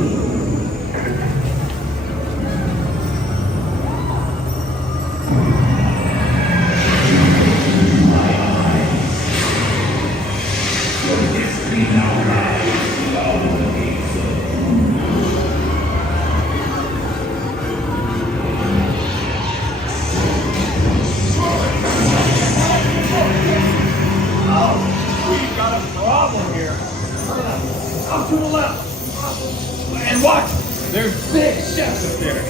My eyes. Your destiny now lies beyond the gates of We've got a problem here. Up to the left. And watch! There's big chefs up there.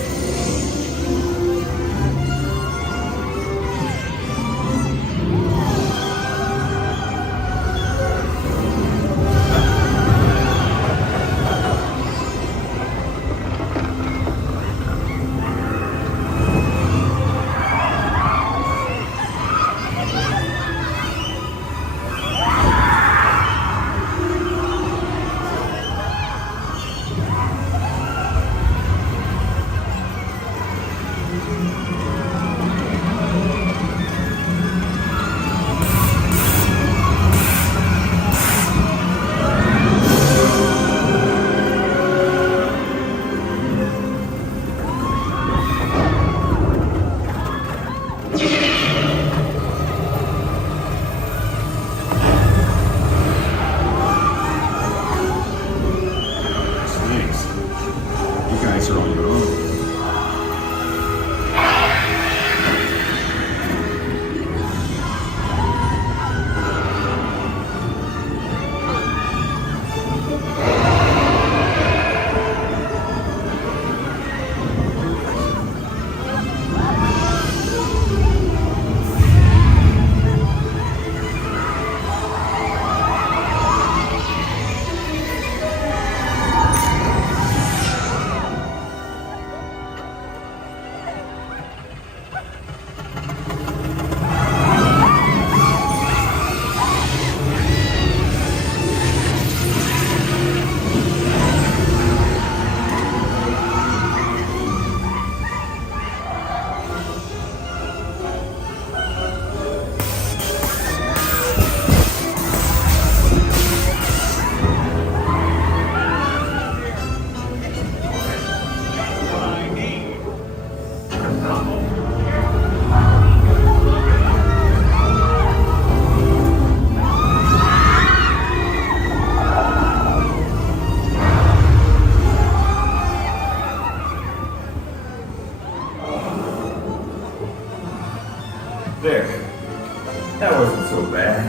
That wasn't so bad.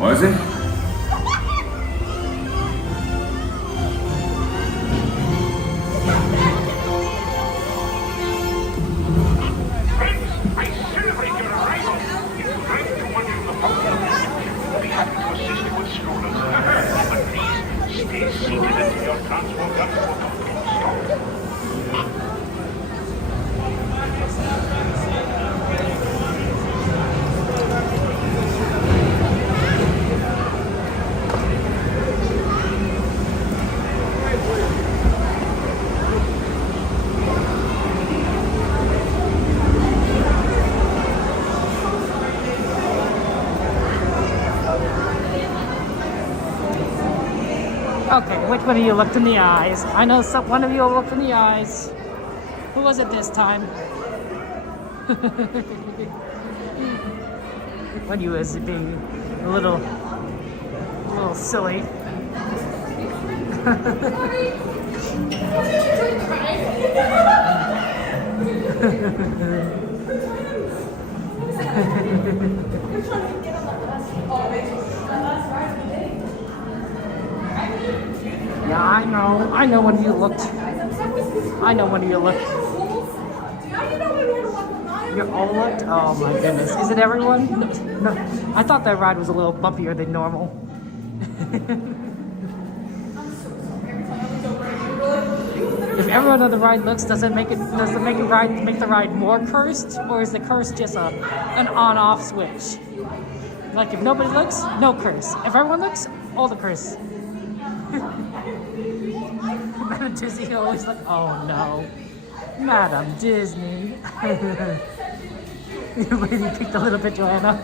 Was it? Okay, which one of you looked in the eyes? I know one of you looked in the eyes. Who was it this time? One of you is being a little silly. Yeah, I know when you looked. I know when you looked. You're all looked? Oh my goodness. Is it everyone? No. I thought that ride was a little bumpier than normal. If everyone on the ride looks, does it make the ride more cursed, or is the curse just an on-off switch? Like if nobody looks, no curse. If everyone looks, all the curse. Madam Disney always like, oh no, Madam Disney. You really picked a little bit, Joanna.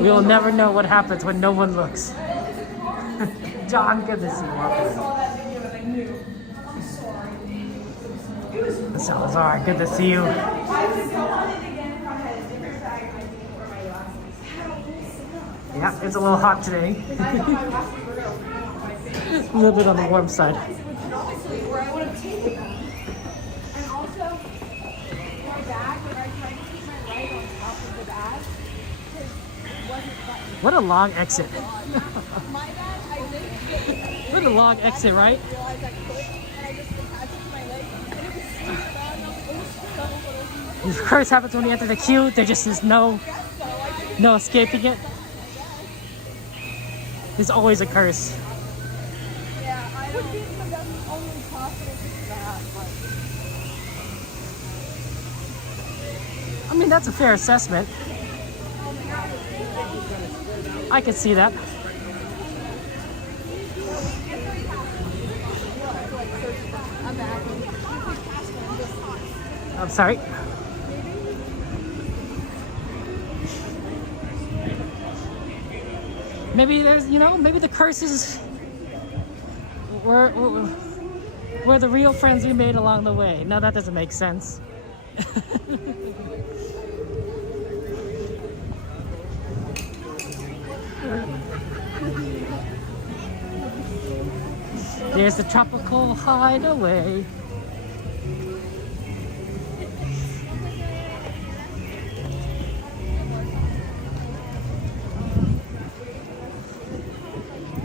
We'll never know what happens when no one looks. John, good to see you. Salazar, good to see you. Yeah, it's a little hot today. A little bit on the warm side. What a long exit. What a long exit, right? Of course happens when you enter the queue, there just is no escaping it. There's always a curse. I mean, that's a fair assessment. I can see that. I'm sorry. Maybe there's, maybe the curses were the real friends we made along the way. No, that doesn't make sense. There's the tropical hideaway.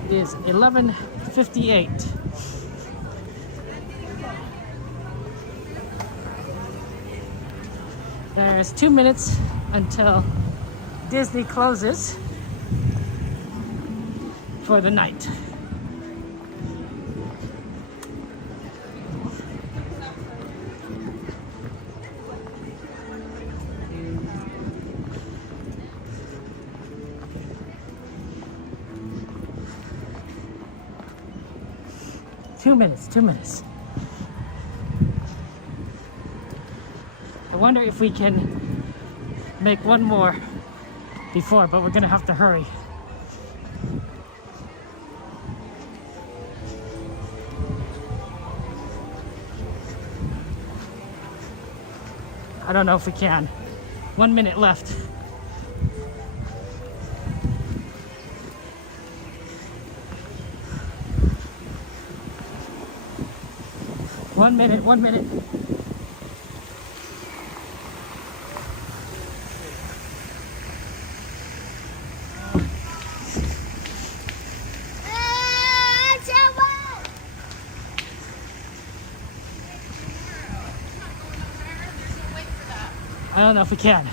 It is 11:58. There's 2 minutes until Disney closes for the night. Two minutes. I wonder if we can make one more before, but we're gonna have to hurry. I don't know if we can. 1 minute left. One minute. don't know if we can.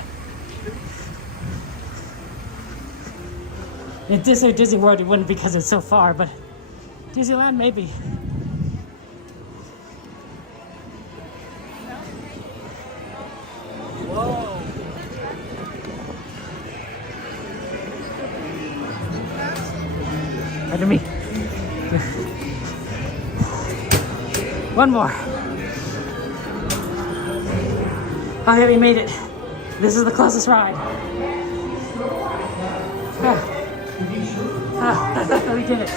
At Disney World, it wouldn't because it's so far, but Disneyland, maybe. Whoa. Look at me. One more. Oh yeah, we made it. This is the closest ride. We did it.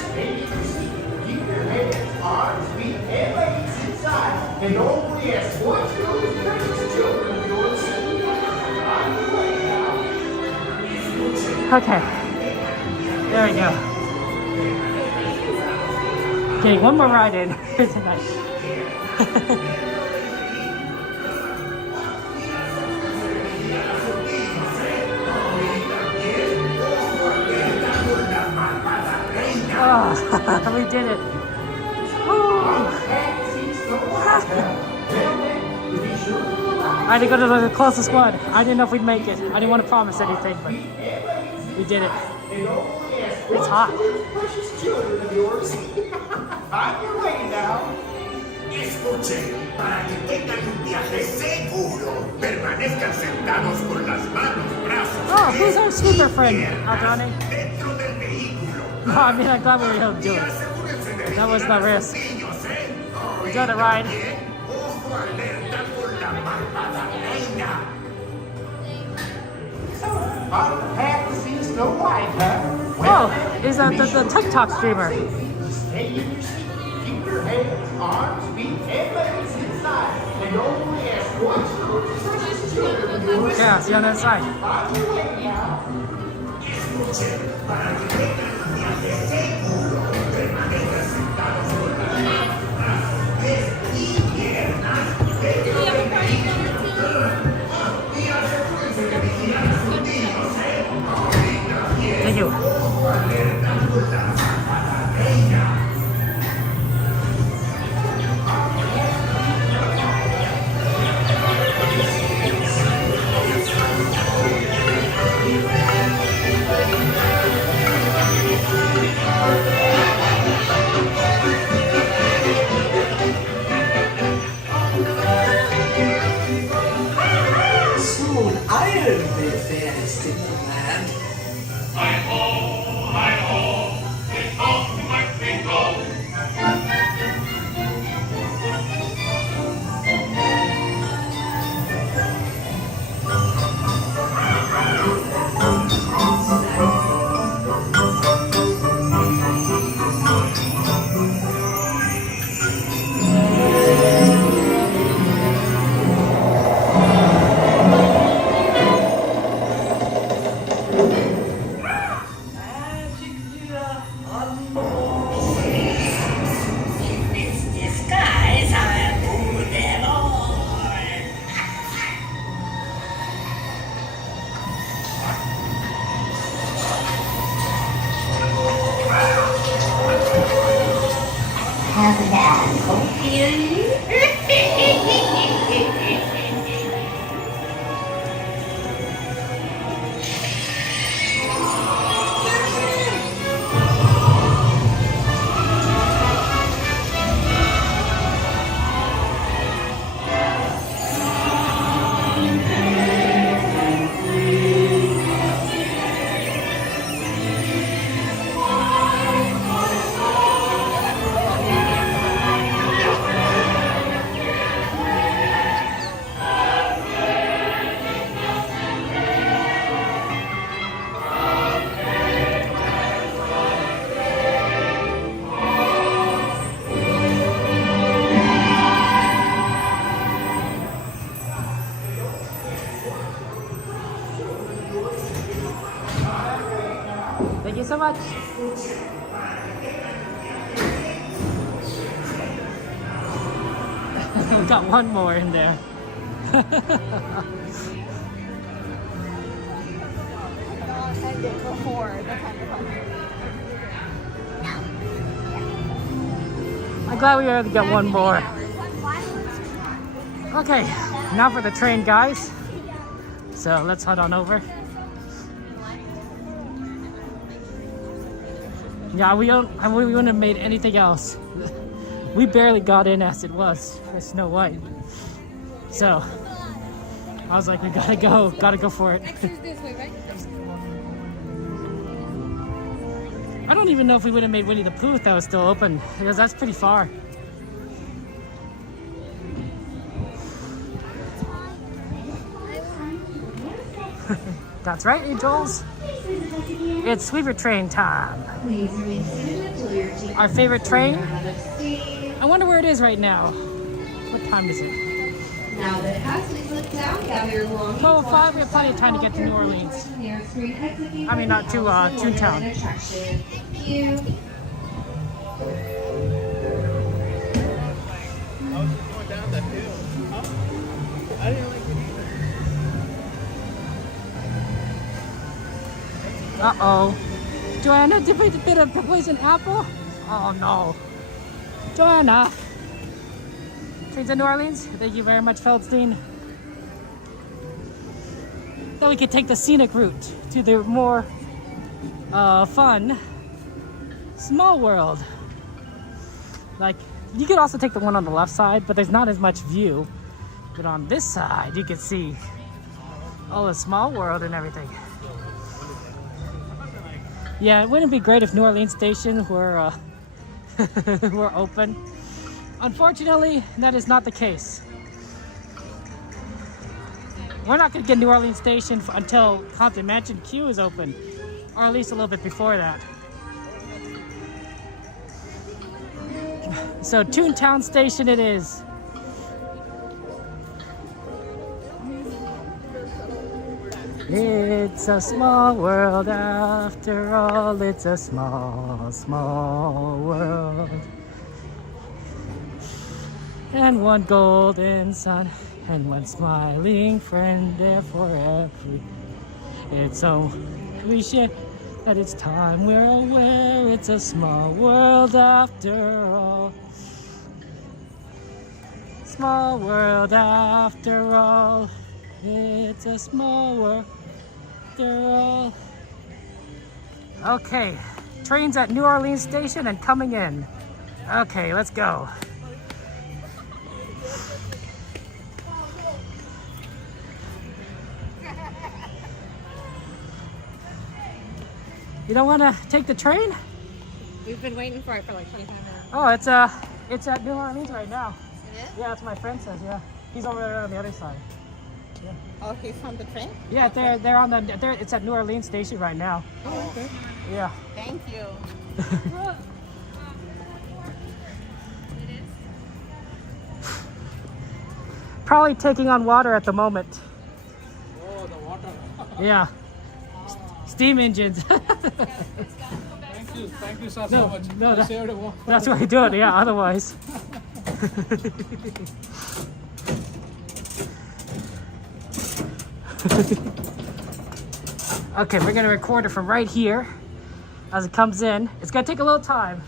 Okay. There we go. Okay, one more ride in. Tonight. Oh, we did it. I had to go to the closest one. I didn't know if we'd make it. I didn't want to promise anything, but we did it. It's hot. Precious children of yours. On your way now. Escuchen, para que tengan un viaje seguro, permanezcan sentados con las manos, brazos. Oh, who's our super friend, Adoni? Dentro del vehículo. No, I mean, I'm glad we were able to do it. That was the risk. We got it right. Ojo alerta con la malvada reina. So, on the path to see Snow White, huh? Oh, is that the TikTok streamer? Stay in your seat. Keep your hands, arms, feet, and legs inside. And only ask one precious children of yours. Yeah, see on that side. On your way now. Escuchen, para que tengan un viaje seguro, permanezcan sentados con las manos, brazos, pies y piernas dentro del vehículo. Y asegúrense de vigilar a sus niños, Ahorita bien. Thank you. Ojo alerta con la malvada reina. Soon I'll be Fantasyland. Hi-ho, it's off to my bingo. Thank you so much. We got one more in there. I'm glad we were able to get one more. Okay, now for the train, guys. So let's head on over. Yeah, we wouldn't have made anything else. We barely got in as it was for Snow White. So I was like, we gotta go for it. This way, right? I don't even know if we would have made Winnie the Pooh if that was still open, because that's pretty far. That's right, Angels. It's Sweeper Train time. Our favorite train. I wonder where it is right now. What time is it? Now that it has to be slipped down, gather your belongings. 12:05. We have plenty of time to get to New Orleans. I mean, not to Toontown. Thank you. Uh-oh. Joanna, did we bit of poison apple? Oh no. Joanna. Trains in New Orleans. Thank you very much, Feldstein. Then we could take the scenic route to the more fun Small World. Like, you could also take the one on the left side, but there's not as much view. But on this side, you can see all the Small World and everything. Yeah, it wouldn't be great if New Orleans Station were were open. Unfortunately, that is not the case. We're not going to get New Orleans Station until Haunted Mansion Q is open, or at least a little bit before that. So Toontown Station it is. It's a small world after all. It's a small, small world. And one golden sun, and one smiling friend there for every. It's so cliche that it's time we're aware it's a small world after all. Small world after all. It's a small world after all. Okay, trains at New Orleans Station and coming in. Okay, let's go. You don't want to take the train? We've been waiting for it for like 25 minutes. Oh, it's at New Orleans right now. It is? Yeah, that's what my friend says. Yeah, he's over there on the other side. Yeah. Oh, he's on the train? Yeah, they're on the. It's at New Orleans Station right now. Oh, okay. Yeah. Thank you. Probably taking on water at the moment. Oh, the water. Yeah. Steam engines. Thank you so much. No, I saved it. that's why you do it. Yeah, otherwise. Okay, we're gonna record it from right here as it comes in. It's gonna take a little time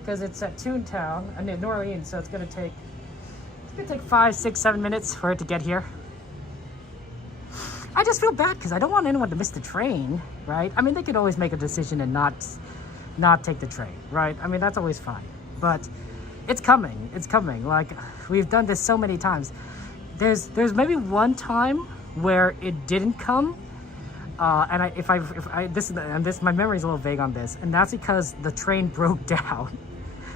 because it's at Toontown, I mean New Orleans, so it's gonna take 5, 6, 7 minutes for it to get here. I just feel bad because I don't want anyone to miss the train, right? I mean, they could always make a decision and not take the train, right? I mean, that's always fine, but it's coming. It's coming. Like, we've done this so many times. There's maybe one time where it didn't come, and my memory's a little vague on this, and that's because the train broke down.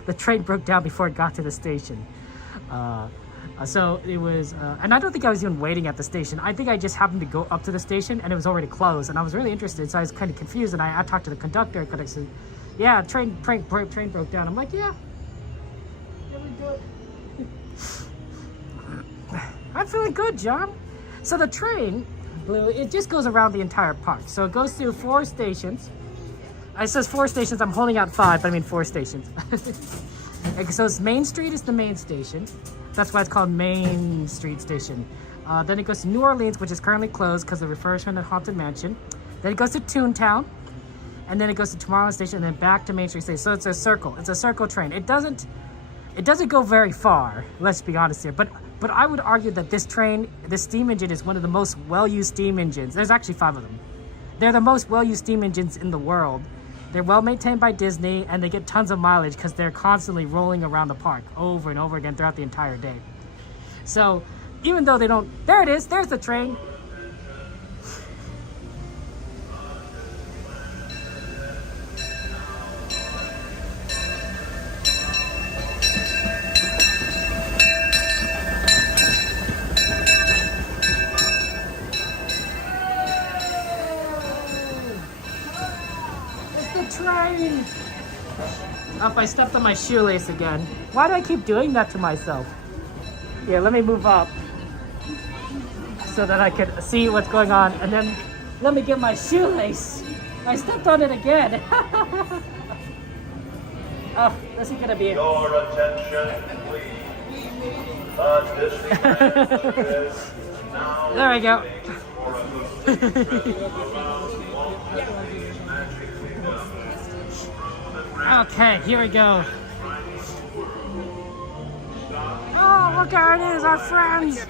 The train broke down before it got to the station. So it was, and I don't think I was even waiting at the station. I think I just happened to go up to the station and it was already closed, and I was really interested, so I was kind of confused, and I talked to the conductor, and I said, yeah, train broke down. I'm like, yeah, we do it. I'm feeling good, John. So the train, Blue, it just goes around the entire park. So it goes through 4 stations. It says 4 stations, I'm holding out 5, but I mean 4 stations. So it's Main Street is the main station. That's why it's called Main Street Station. Then it goes to New Orleans, which is currently closed because of the refurbishment of Haunted Mansion. Then it goes to Toontown. And then it goes to Tomorrowland Station and then back to Main Street Station. So it's a circle. It's a circle train. It doesn't It doesn't go very far, let's be honest here, but I would argue that this steam engine is one of the most well-used steam engines. There's actually 5 of them. They're the most well-used steam engines in the world. They're well maintained by Disney, and they get tons of mileage because they're constantly rolling around the park over and over again throughout the entire day. So even though they don't, there it is, there's the train. Train! Oh, I stepped on my shoelace again. Why do I keep doing that to myself? Yeah, let me move up so that I can see what's going on, and then let me get my shoelace. I stepped on it again. Oh, this is gonna be it. Your attention, please. Disneyland is now there we go. Okay, here we go. Oh, look how it is, our friends.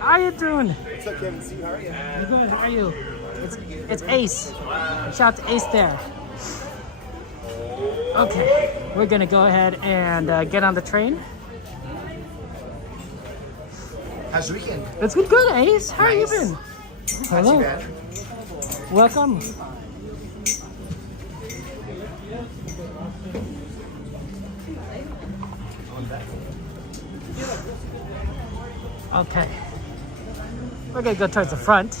How you doing? What's up, Kevin C? How are you? You good? How are you? It's Ace. Shout out to Ace there. Okay, we're gonna go ahead and get on the train. How's your weekend? It's been good, Ace. How have you been? Hello. Not too bad. Welcome. Okay, we're gonna go towards the front.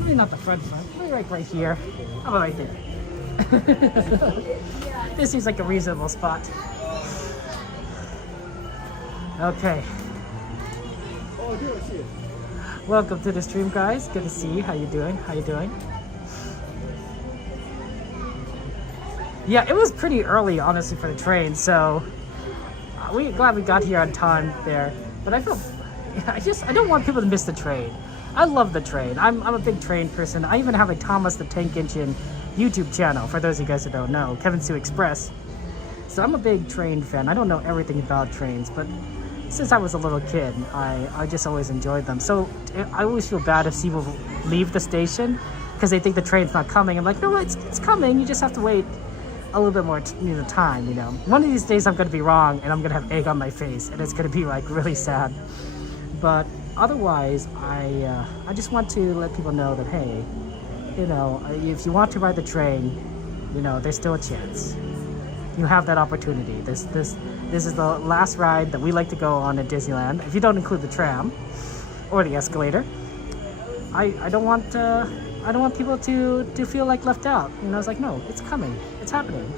Maybe not the front. Maybe right here. How about right there? This seems like a reasonable spot. Okay. Welcome to the stream, guys. Good to see you. How you doing? How you doing? Yeah, it was pretty early, honestly, for the train, so we're glad we got here on time there. But I don't want people to miss the train. I love the train. I'm a big train person. I even have a Thomas the Tank Engine YouTube channel, for those of you guys who don't know, Kevin Sue Express. So I'm a big train fan. I don't know everything about trains, but since I was a little kid, I just always enjoyed them. So I always feel bad if people leave the station because they think the train's not coming. I'm like, no, it's coming. You just have to wait a little bit more time, you know. One of these days I'm gonna be wrong and I'm gonna have egg on my face and it's gonna be like really sad. But otherwise, I just want to let people know that, hey, you know, if you want to ride the train, you know, there's still a chance. You have that opportunity. This is the last ride that we like to go on at Disneyland. If you don't include the tram or the escalator, I don't want people to feel like left out. You know, it's like, no, it's coming. It's happening.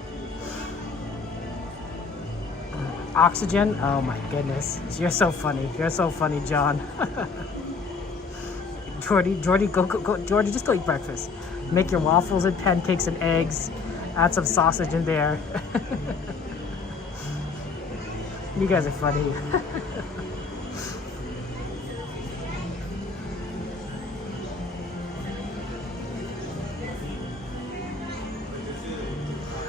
Oxygen? Oh my goodness. You're so funny. You're so funny, John. Jordy, go. Jordy, just go eat breakfast. Make your waffles and pancakes and eggs. Add some sausage in there. You guys are funny.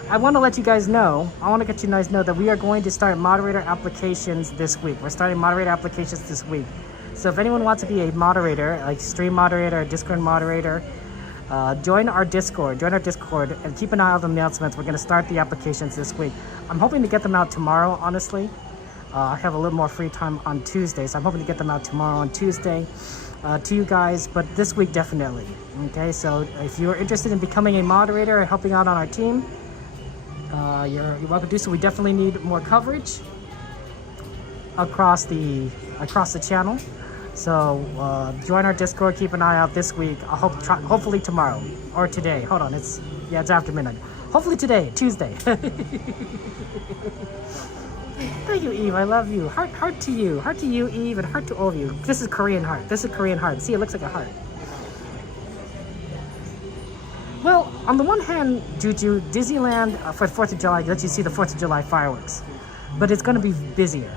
I want to let you guys know, that we are going to start moderator applications this week. We're starting moderator applications this week. So if anyone wants to be a moderator, like stream moderator or Discord moderator, join our Discord, and keep an eye on the announcements. We're going to start the applications this week. I'm hoping to get them out tomorrow, honestly. I have a little more free time on Tuesday, so I'm hoping to get them out tomorrow on Tuesday to you guys, but this week definitely. Okay, so if you're interested in becoming a moderator and helping out on our team, you're welcome to do so. We definitely need more coverage across the channel. So join our Discord. Keep an eye out this week. Hopefully tomorrow or today. Hold on, it's after midnight. Hopefully today, Tuesday. Thank you, Eve. I love you. Heart to you, Eve, and heart to all of you. This is Korean heart. See, it looks like a heart. Well, on the one hand, Juju, Disneyland for the 4th of July lets you see the 4th of July fireworks, but it's going to be busier.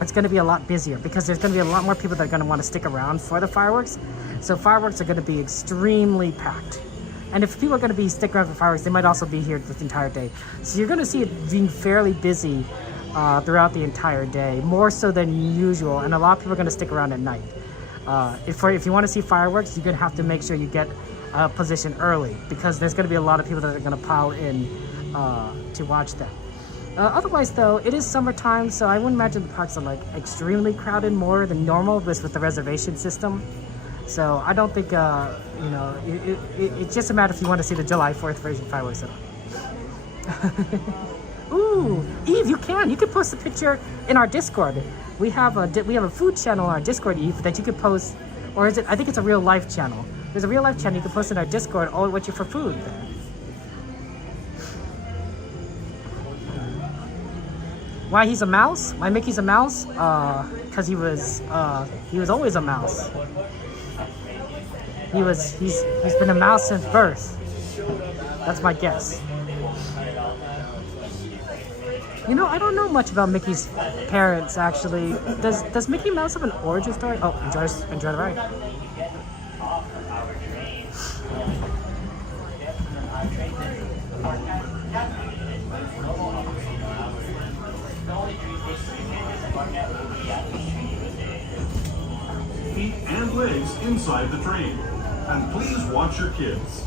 It's going to be a lot busier because there's going to be a lot more people that are going to want to stick around for the fireworks. So fireworks are going to be extremely packed. And if people are going to be sticking around for fireworks, they might also be here this entire day. So you're going to see it being fairly busy throughout the entire day, more so than usual. And a lot of people are going to stick around at night. If you want to see fireworks, you're going to have to make sure you get a position early, because there's going to be a lot of people that are going to pile in to watch them. Otherwise, though, it is summertime, so I wouldn't imagine the parks are like extremely crowded more than normal with the reservation system. So I don't think, you know, it's just a matter if you want to see the July 4th version fireworks at all. Ooh, Eve, you can post a picture in our Discord. We have a food channel on our Discord, Eve, that you can post, or is it? I think it's a real life channel. There's a real life channel you can post in our Discord. Oh, what you for food there. Why he's a mouse? Why Mickey's a mouse? Because he was always a mouse. He's been a mouse since birth. That's my guess. You know, I don't know much about Mickey's parents, actually. Does Mickey Mouse have an origin story? Oh, enjoy the ride. Feet and legs inside the train. And please watch your kids.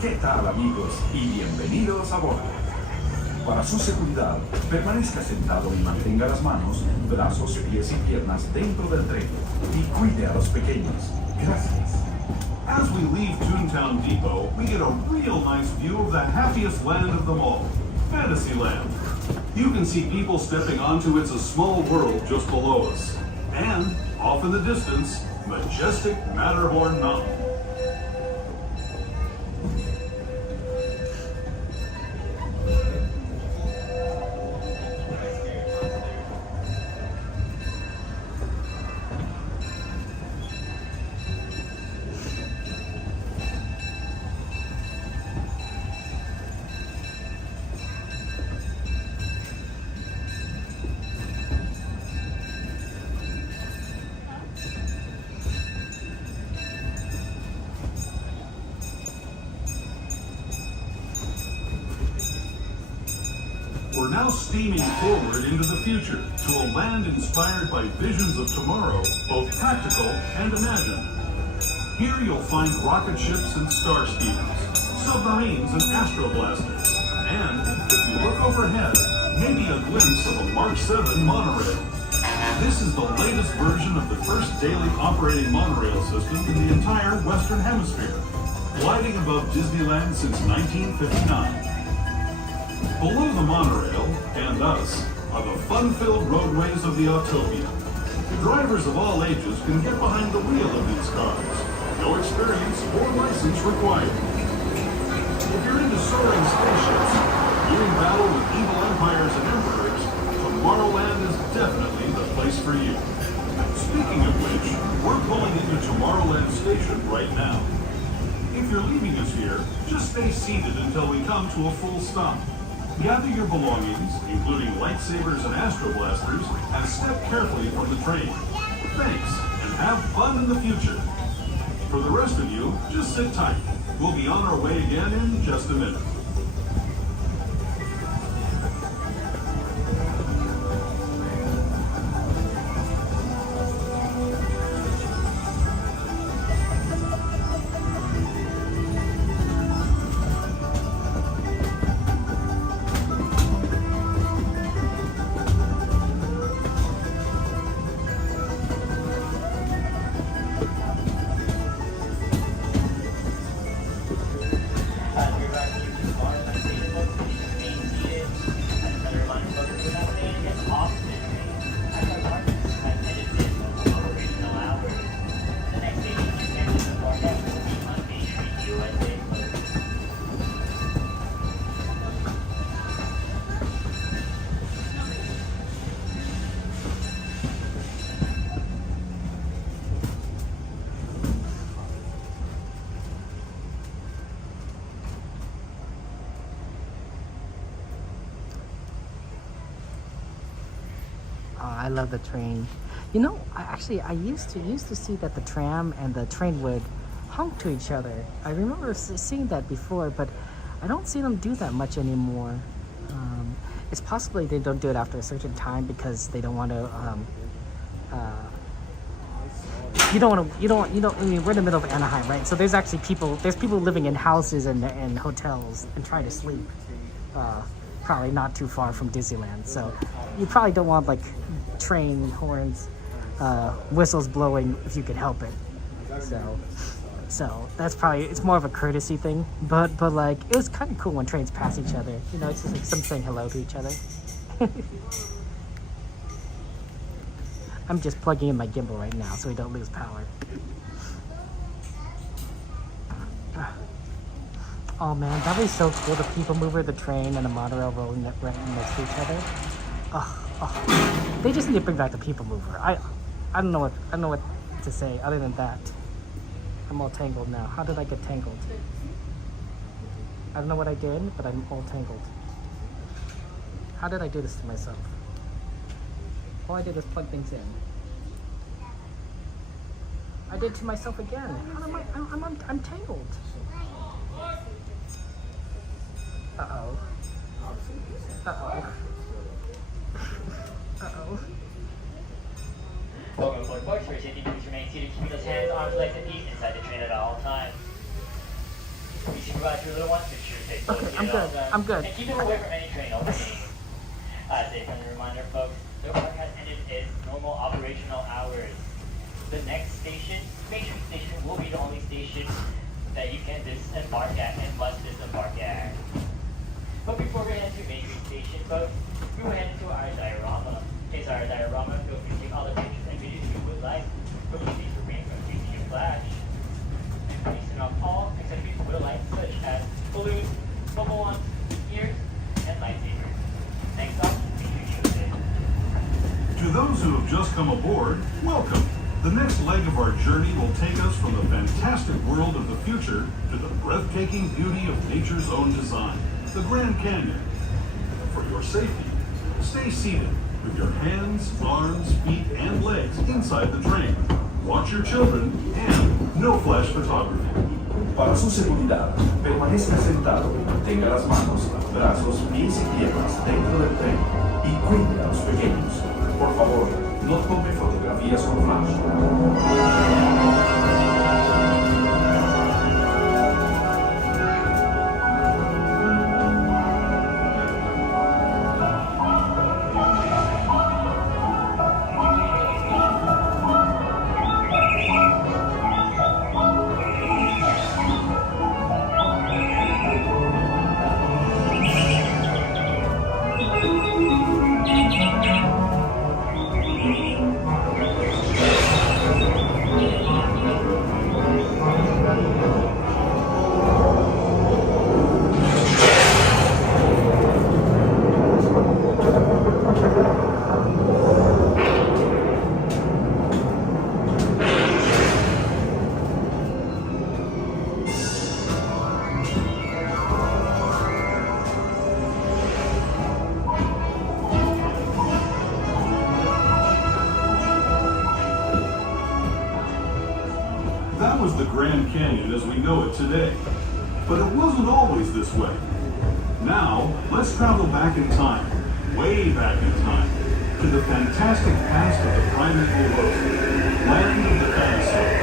¿Qué tal, amigos? Y bienvenidos a bordo. Para su seguridad, permanezca sentado y mantenga las manos, brazos, pies y piernas dentro del tren. Y cuide a los pequeños. Gracias. As we leave Toontown Depot, we get a real nice view of the happiest land of them all, Fantasyland. You can see people stepping onto It's a Small World just below us. And, off in the distance, majestic Matterhorn Mountain. We're now steaming forward into the future to a land inspired by visions of tomorrow, both practical and imagined. Here you'll find rocket ships and star speeders, submarines and astroblasters, and, if you look overhead, maybe a glimpse of a Mark 7 monorail. This is the latest version of the first daily operating monorail system in the entire Western Hemisphere, gliding above Disneyland since 1959. Below the monorail, and us, are the fun-filled roadways of the Autopia. Drivers of all ages can get behind the wheel of these cars. No experience or license required. If you're into soaring spaceships, doing battle with evil empires and emperors, Tomorrowland is definitely the place for you. Speaking of which, we're pulling into Tomorrowland Station right now. If you're leaving us here, just stay seated until we come to a full stop. Gather your belongings, including lightsabers and astroblasters, and step carefully from the train. Thanks, and have fun in the future. For the rest of you, just sit tight. We'll be on our way again in just a minute. I love the train. You know, I used to see that the tram and the train would honk to each other. I remember seeing that before, but I don't see them do that much anymore. It's possibly they don't do it after a certain time because they don't want to. I mean, we're in the middle of Anaheim, right? So there's actually people living in houses and hotels and trying to sleep. Probably not too far from Disneyland. So you probably don't want like train horns, whistles blowing if you can help it. So that's probably, it's more of a courtesy thing. But like, it was kind of cool when trains pass each other. You know, it's just like some saying hello to each other. I'm just plugging in my gimbal right now so we don't lose power. Oh man, that would be so cool. The people mover, the train, and the monorail rolling right next to each other. Oh. They just need to bring back the people mover. I don't know what to say other than that. I'm all tangled now. How did I get tangled? I don't know what I did, but I'm all tangled. How did I do this to myself? All I did was plug things in. I did to myself again. How am I'm tangled. Uh-oh. Uh-oh. Uh-oh. Welcome aboard, folks. For safety, please remain seated, keeping those hands, arms, legs, and feet inside the train at all times. If you supervise your little ones, make sure to stay close to all of them. I'm good. And keep them away from any train opening. As a friendly reminder, folks, the park has ended its normal operational hours. The next station, Main Street Station, will be the only station that you can disembark at and must disembark at. But before we head to Main Street Station, folks, we will head into our diorama. In our diorama, feel free to take all the pictures and videos you would like, but please refrain from using your flash. And please turn off all accessories with lights such as balloons, bubble wands, ears, and lightsabers. Next up, to those who have just come aboard, welcome. The next leg of our journey will take us from the fantastic world of the future to the breathtaking beauty of nature's own design, the Grand Canyon. For your safety, stay seated with your hands, arms, feet, and legs inside the train. Watch your children and no flash photography. Para su seguridad, permanezca sentado y mantenga las manos, brazos, pies y piernas dentro del tren y cuide a los pequeños. Por favor, no tome fotografías con flash. That was the Grand Canyon as we know it today. But it wasn't always this way. Now, let's travel back in time, way back in time, to the fantastic past of the primeval world, land of the Fantasyland.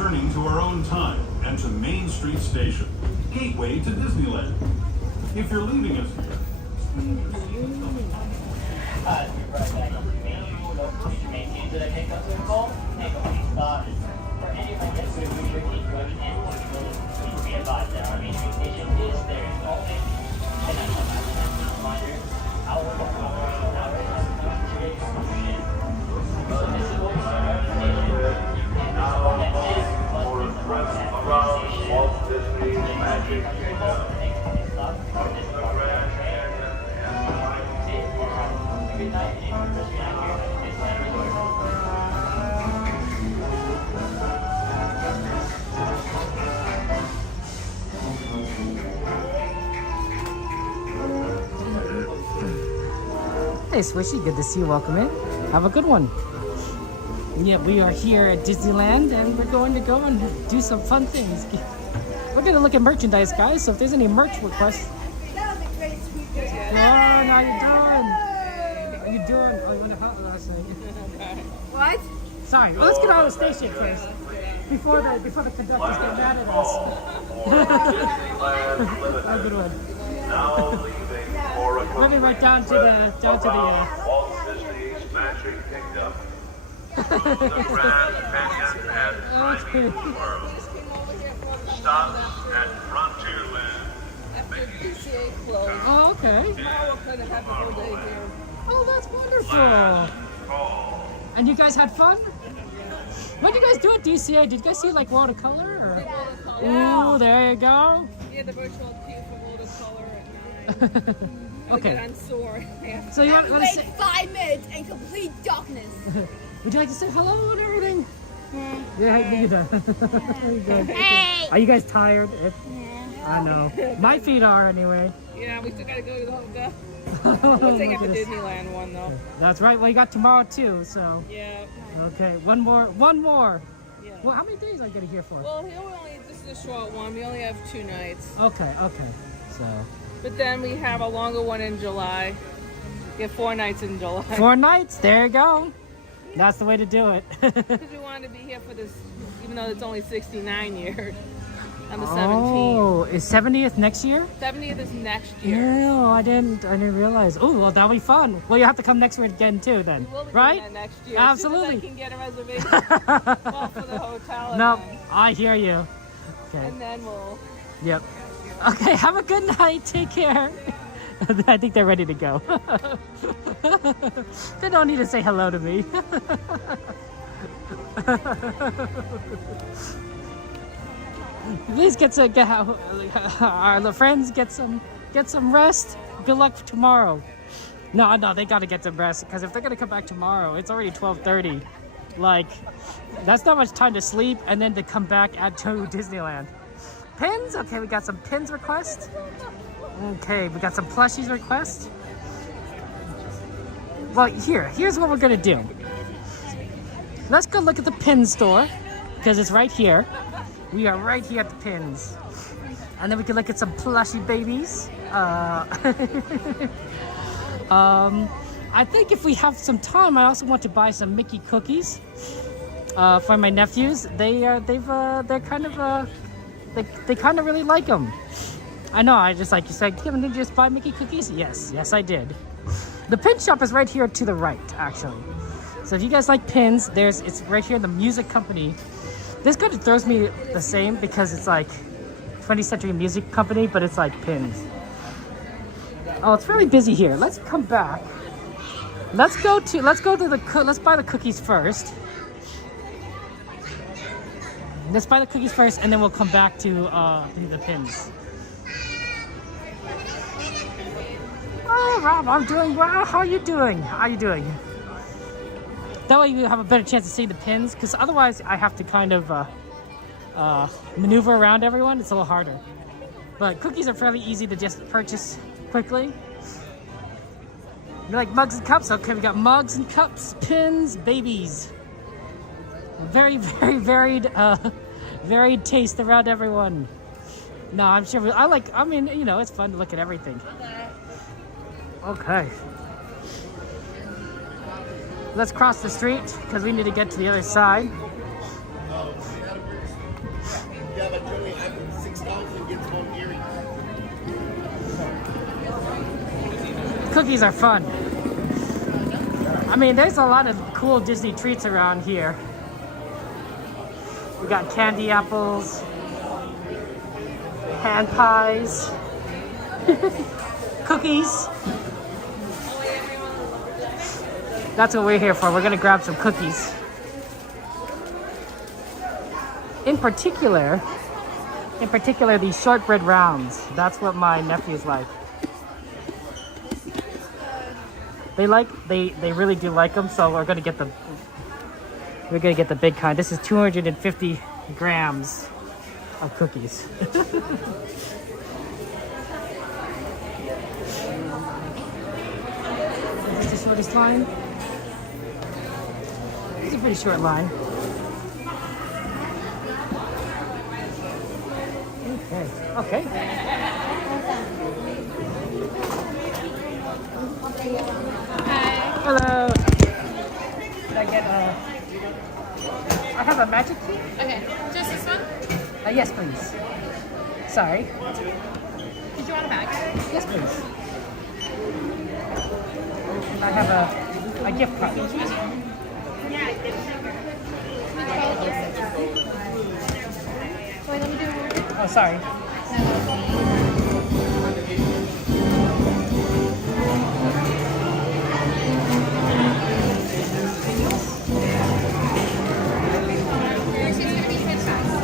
returning to our own time and to Main Street Station, gateway to Disneyland. If you're leaving us here, For any of my guests who are drinking, going and please be advised that our Main Street Station is there in all day. And as a reminder, our operational hours have come to today's solution. So this is what we start our station. Around Walt Disney's Magic Kingdom. Good night and anniversary out here at Disneyland Resort. Hey Swishy, good to see you. Welcome in. Have a good one. Yeah, we are here at Disneyland and we're going to go and do some fun things. We're going to look at merchandise, guys, so if there's any merch requests. Oh, how you doing? How you doing? Oh, you want to help last night? What? Sorry, well, let's get out of the station first. Before the conductors get mad at us. Have a good one. Let me right down to the Walt Disney's Magic Kingdom. The Grand Canyon and Tiny World. Stop at Frontierland. Oh, okay. Oh, that's wonderful. And you guys had fun? What did you guys do at DCA? Did you guys see like watercolor? Oh, there you go. Yeah, the virtual queue for watercolor. Okay. So you want to wait 5 minutes in complete darkness. Would you like to say hello and everything? Yeah, you do. Hey. Are you guys tired? I know. My feet are anyway. Yeah, we still gotta go to the hotel. We'll take up the Disneyland one though. That's right. Well, you got tomorrow too, so. Yeah. Okay, one more. Yeah. Well, how many days are you gonna here for? Well, this is a short one. We only have 2 nights. Okay. So. But then we have a longer one in July. We have 4 nights in July. 4 nights. There you go. That's the way to do it. Because we wanted to be here for this, even though it's only 69 years. On the 17th. Oh, is 70th next year? 70th is next year. Yeah, I didn't realize. Oh, well, that'll be fun. Well, you have to come next year again too, then, We will be right? doing that next year. Absolutely. As soon as I can get a reservation well, for the hotel. No, I hear you. Okay. And then we'll. Yep. Okay, have a good night. Take care. I think they're ready to go. They don't need to say hello to me. Please our friends get some rest. Good luck for tomorrow. No, they gotta get some rest because if they're gonna come back tomorrow, it's already 12:30. Like, that's not much time to sleep and then to come back to Disneyland. Pins? Okay, we got some pins requests. Okay, we got some plushies requests. Well, here's what we're gonna do. Let's go look at the pin store because it's right here. We are right here at the pins. And then we can look at some plushy babies. I think if we have some time, I also want to buy some Mickey cookies for my nephews. They kind of really like them. I know. I just like you said, Kim, did you just buy Mickey cookies? Yes, I did. The pin shop is right here to the right, actually. So if you guys like pins, it's right here. The music company. This kind of throws me the same because it's like 20th Century Music Company, but it's like pins. Oh, it's really busy here. Let's come back. Let's buy the cookies first. Let's buy the cookies first, and then we'll come back to the pins. Oh, Rob, I'm doing well. How are you doing? That way you have a better chance of seeing the pins, because otherwise I have to kind of maneuver around everyone. It's a little harder. But cookies are fairly easy to just purchase quickly. You like mugs and cups? Okay, we got mugs and cups, pins, babies. Very, very varied taste around everyone. No, I'm sure. It's fun to look at everything. Okay. Let's cross the street because we need to get to the other side. cookies are fun. I mean, there's a lot of cool Disney treats around here. We got candy apples, hand pies, cookies. That's what we're here for. We're gonna grab some cookies. In particular, these shortbread rounds. That's what my nephews like. They really do like them, so we're gonna get the big kind. This is 250 grams of cookies. Is this the shortest line? It's a pretty short line. Okay. Hello. Can I get I have a magic key. Okay, just this one? Yes, please. Sorry. Did you want a bag? Yes, please. And I have a gift card. Wait, let me do a order. Oh, sorry.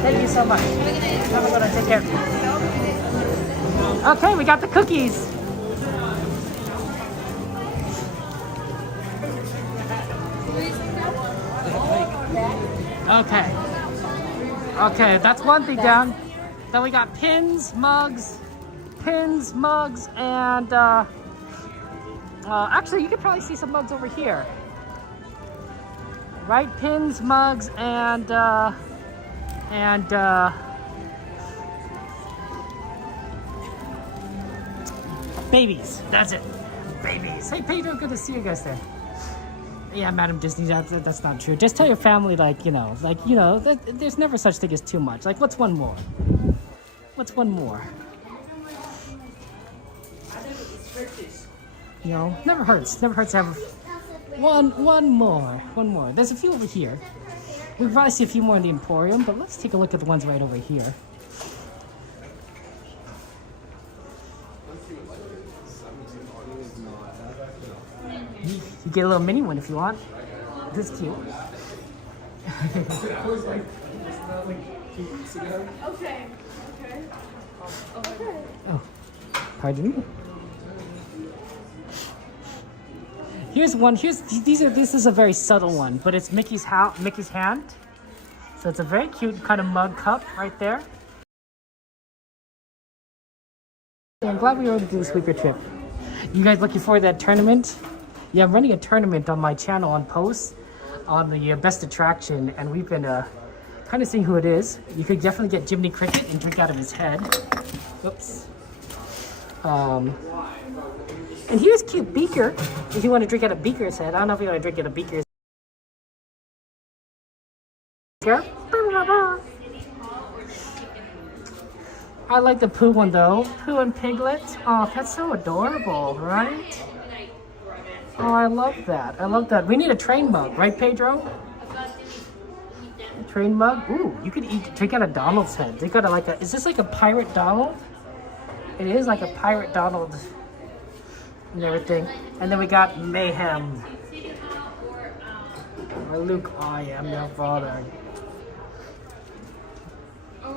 Thank you so much. I'm gonna take care. Okay, we got the cookies. Okay, that's one thing down. Then we got pins, mugs, and actually you can probably see some mugs over here. Right, pins, mugs, and babies. That's it. Babies. Hey Pedro, good to see you guys there. Yeah, Madam Disney, that's not true. Just tell your family, there's never such thing as too much. Like, what's one more? What's one more? You know, never hurts. Never hurts to have one more. There's a few over here. We can probably see a few more in the Emporium, but let's take a look at the ones right over here. You get a little mini one if you want. This is cute. Okay. Oh, pardon me. Here's one. This is a very subtle one, but it's Mickey's hand. So it's a very cute kind of mug cup right there. I'm glad we were able to do the sweeper trip. You guys looking forward to that tournament? Yeah, I'm running a tournament on my channel on Post on the best attraction, and we've been kind of seeing who it is. You could definitely get Jiminy Cricket and drink out of his head. Oops. And here's cute Beaker. If you want to drink out of Beaker's head. I don't know if you want to drink out of Beaker's head. I like the Pooh one though. Pooh and Piglet. Oh, that's so adorable, right? Oh, I love that. I love that. We need a train mug, right, Pedro? A train mug. Ooh, you could drink out of Donald's head. They got is this like a pirate Donald? It is like a pirate Donald and everything. And then we got Mayhem. Luke, I am your father.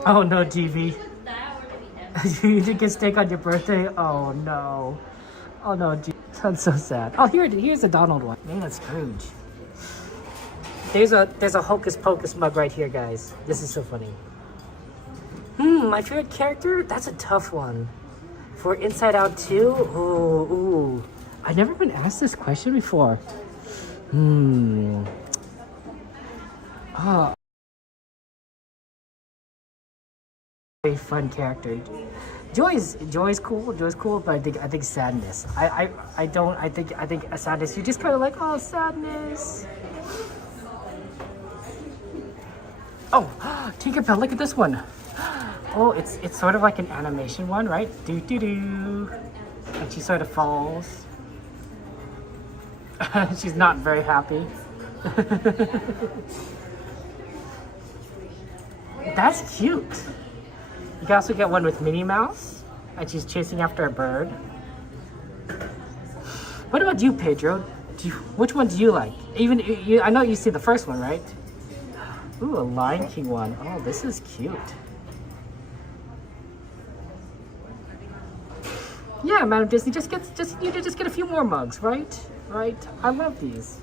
Oh no, GB. You didn't get steak on your birthday? Oh no. Oh no, GB. That's so sad. Oh, here's a Donald one. Man, that's Scrooge. There's a Hocus Pocus mug right here, guys. This is so funny. My favorite character? That's a tough one. For Inside Out 2? Ooh. I've never been asked this question before. Oh. Very fun character. Joy's cool. Joy's cool, but I think Sadness. I think Sadness. You just kind of like, oh, Sadness. Oh, Tinkerbell. Look at this one. Oh, it's sort of like an animation one, right? And she sort of falls. She's not very happy. That's cute. You can also get one with Minnie Mouse, and she's chasing after a bird. What about you, Pedro? Which one do you like? I know you see the first one, right? Ooh, a Lion King one. Oh, this is cute. Yeah, Madam Disney, you need to just get a few more mugs, right? Right? I love these.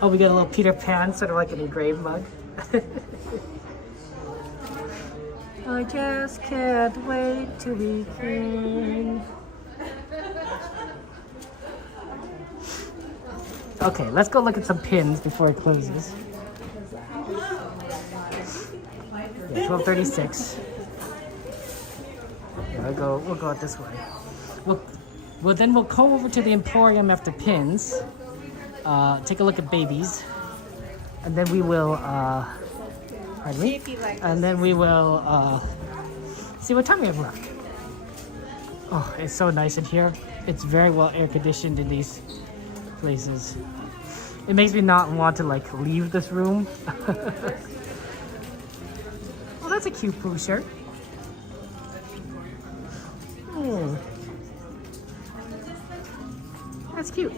Oh, we got a little Peter Pan, sort of like an engraved mug. I just can't wait to be king. Okay, let's go look at some pins before it closes. Yeah, 12:36. Yeah, we'll go out this way. Then we'll go over to the Emporium after pins. Take a look at babies, and then we will. Pardon me. And then we will see what time we have left. Oh, it's so nice in here. It's very well air conditioned in these places. It makes me not want to like leave this room. Well, that's a cute Pooh shirt. That's cute.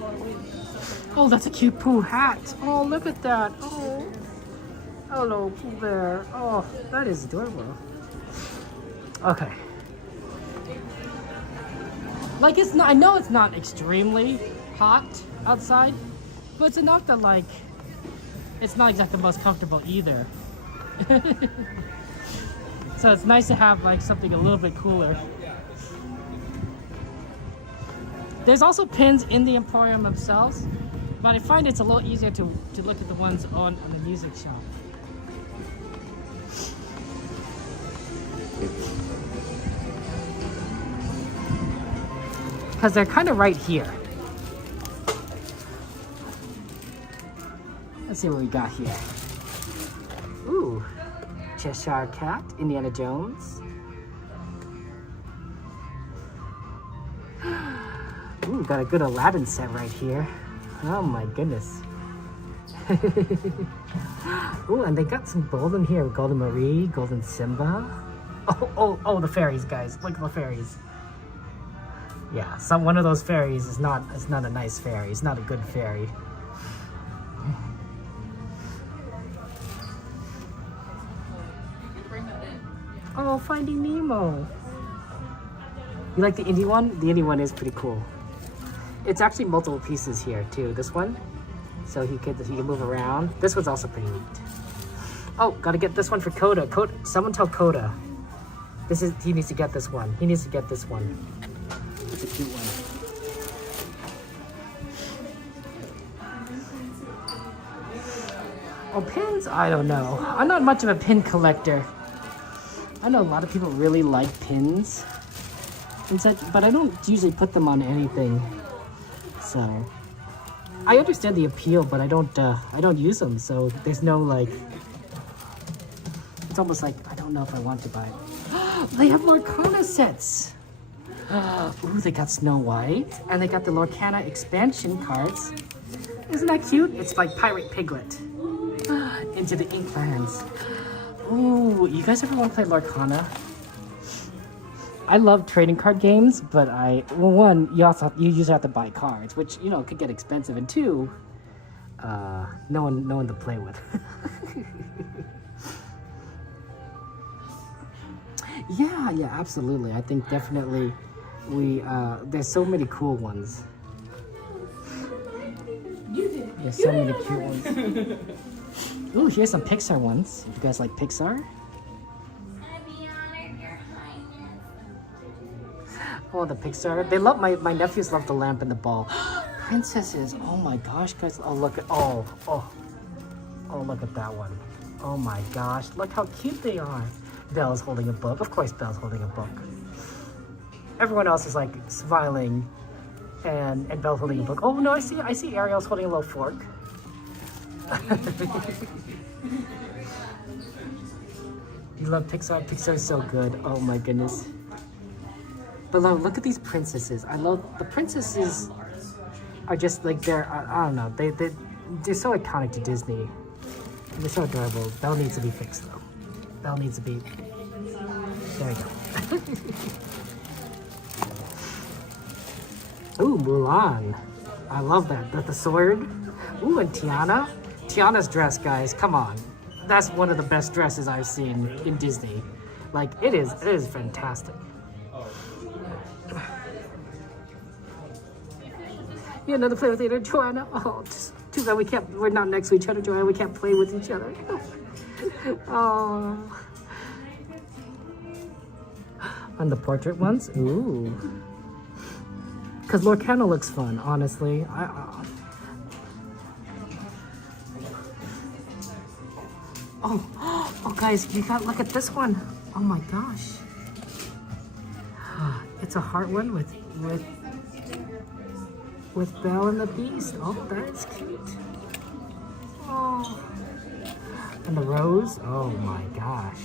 Oh, that's a cute Pooh hat. Oh, look at that. Oh, hello, Pooh Bear. Oh, that is adorable. Okay. Like, it's not, I know it's not extremely hot outside, but it's enough that, like, it's not exactly the most comfortable either. So it's nice to have, like, something a little bit cooler. There's also pins in the Emporium themselves, but I find it's a little easier to look at the ones on the music shop. Because they're kind of right here. Let's see what we got here. Ooh, Cheshire Cat, Indiana Jones. Ooh, got a good Aladdin set right here. Oh my goodness. Ooh, and they got some golden here. Golden Marie, Golden Simba. Oh, the fairies, guys. Look at the fairies. Yeah, one of those fairies is not a nice fairy. It's not a good fairy. Oh, Finding Nemo. You like the indie one? The indie one is pretty cool. It's actually multiple pieces here too. This one, so he can move around. This one's also pretty neat. Oh, gotta get this one for Coda. Someone tell Coda. He needs to get this one. He needs to get this one. It's a cute one. Oh, pins? I don't know. I'm not much of a pin collector. I know a lot of people really like pins, but I don't usually put them on anything. So I understand the appeal, but I don't use them. So there's no like. It's almost like I don't know if I want to buy it. They have Lorcana sets. Ooh, they got Snow White, and they got the Lorcana expansion cards. Isn't that cute? It's like Pirate Piglet. Into the Inklands. Ooh, you guys ever want to play Lorcana? I love trading card games, but one, you usually have to buy cards, which, you know, could get expensive, and two, no one to play with. Yeah, absolutely. I think definitely there's so many cool ones. There's so many cute ones. Ooh, here's some Pixar ones. If you guys like Pixar. Oh, the Pixar. They love my nephews love the lamp and the ball. Princesses. Oh my gosh, guys. Oh, look at look at that one. Oh my gosh, look how cute they are. Belle's holding a book. Of course, Belle's holding a book. Everyone else is like smiling, and Belle's holding a book. Oh no, I see Ariel's holding a little fork. You love Pixar? Pixar's so good. Oh my goodness. But look at these princesses. I love the princesses. Are just like I don't know. They're so iconic to Disney. They're so adorable. Belle needs to be fixed though. Belle needs to be. There we go. Ooh, Mulan. I love that. The sword. Ooh, and Tiana. Tiana's dress, guys. Come on. That's one of the best dresses I've seen in Disney. Like, it is fantastic. You another play with either Joanna? Oh, just too bad we're not next to each other, Joanna. We can't play with each other. Oh. And the portrait ones? Ooh. Because Lorcana looks fun, honestly. Oh, guys, you gotta look at this one. Oh my gosh. It's a heart one with Belle and the Beast. Oh, that is cute. Oh. And the rose. Oh my gosh.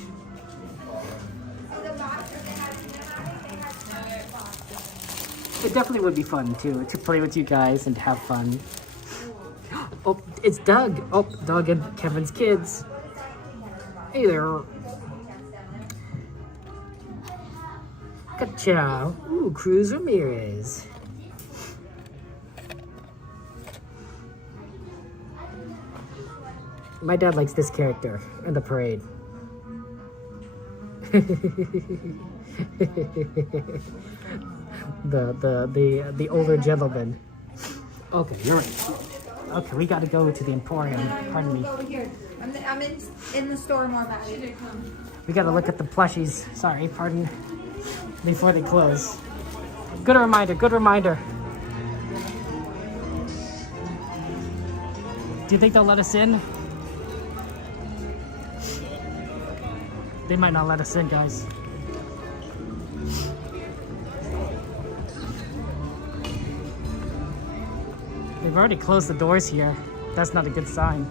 It definitely would be fun to play with you guys and have fun. Oh, it's Doug. Oh, Doug and Kevin's kids. Hey there. Ka-chow. Ooh, Cruz Ramirez. My dad likes this character in the parade. the older gentleman. Okay, you're right. Okay, we gotta go to the Emporium. Pardon me. Over here. I'm in the store more about it. We gotta look at the plushies. Sorry, pardon. Before they close. Good reminder, good reminder. Do you think they'll let us in? They might not let us in, guys. They've already closed the doors here. That's not a good sign.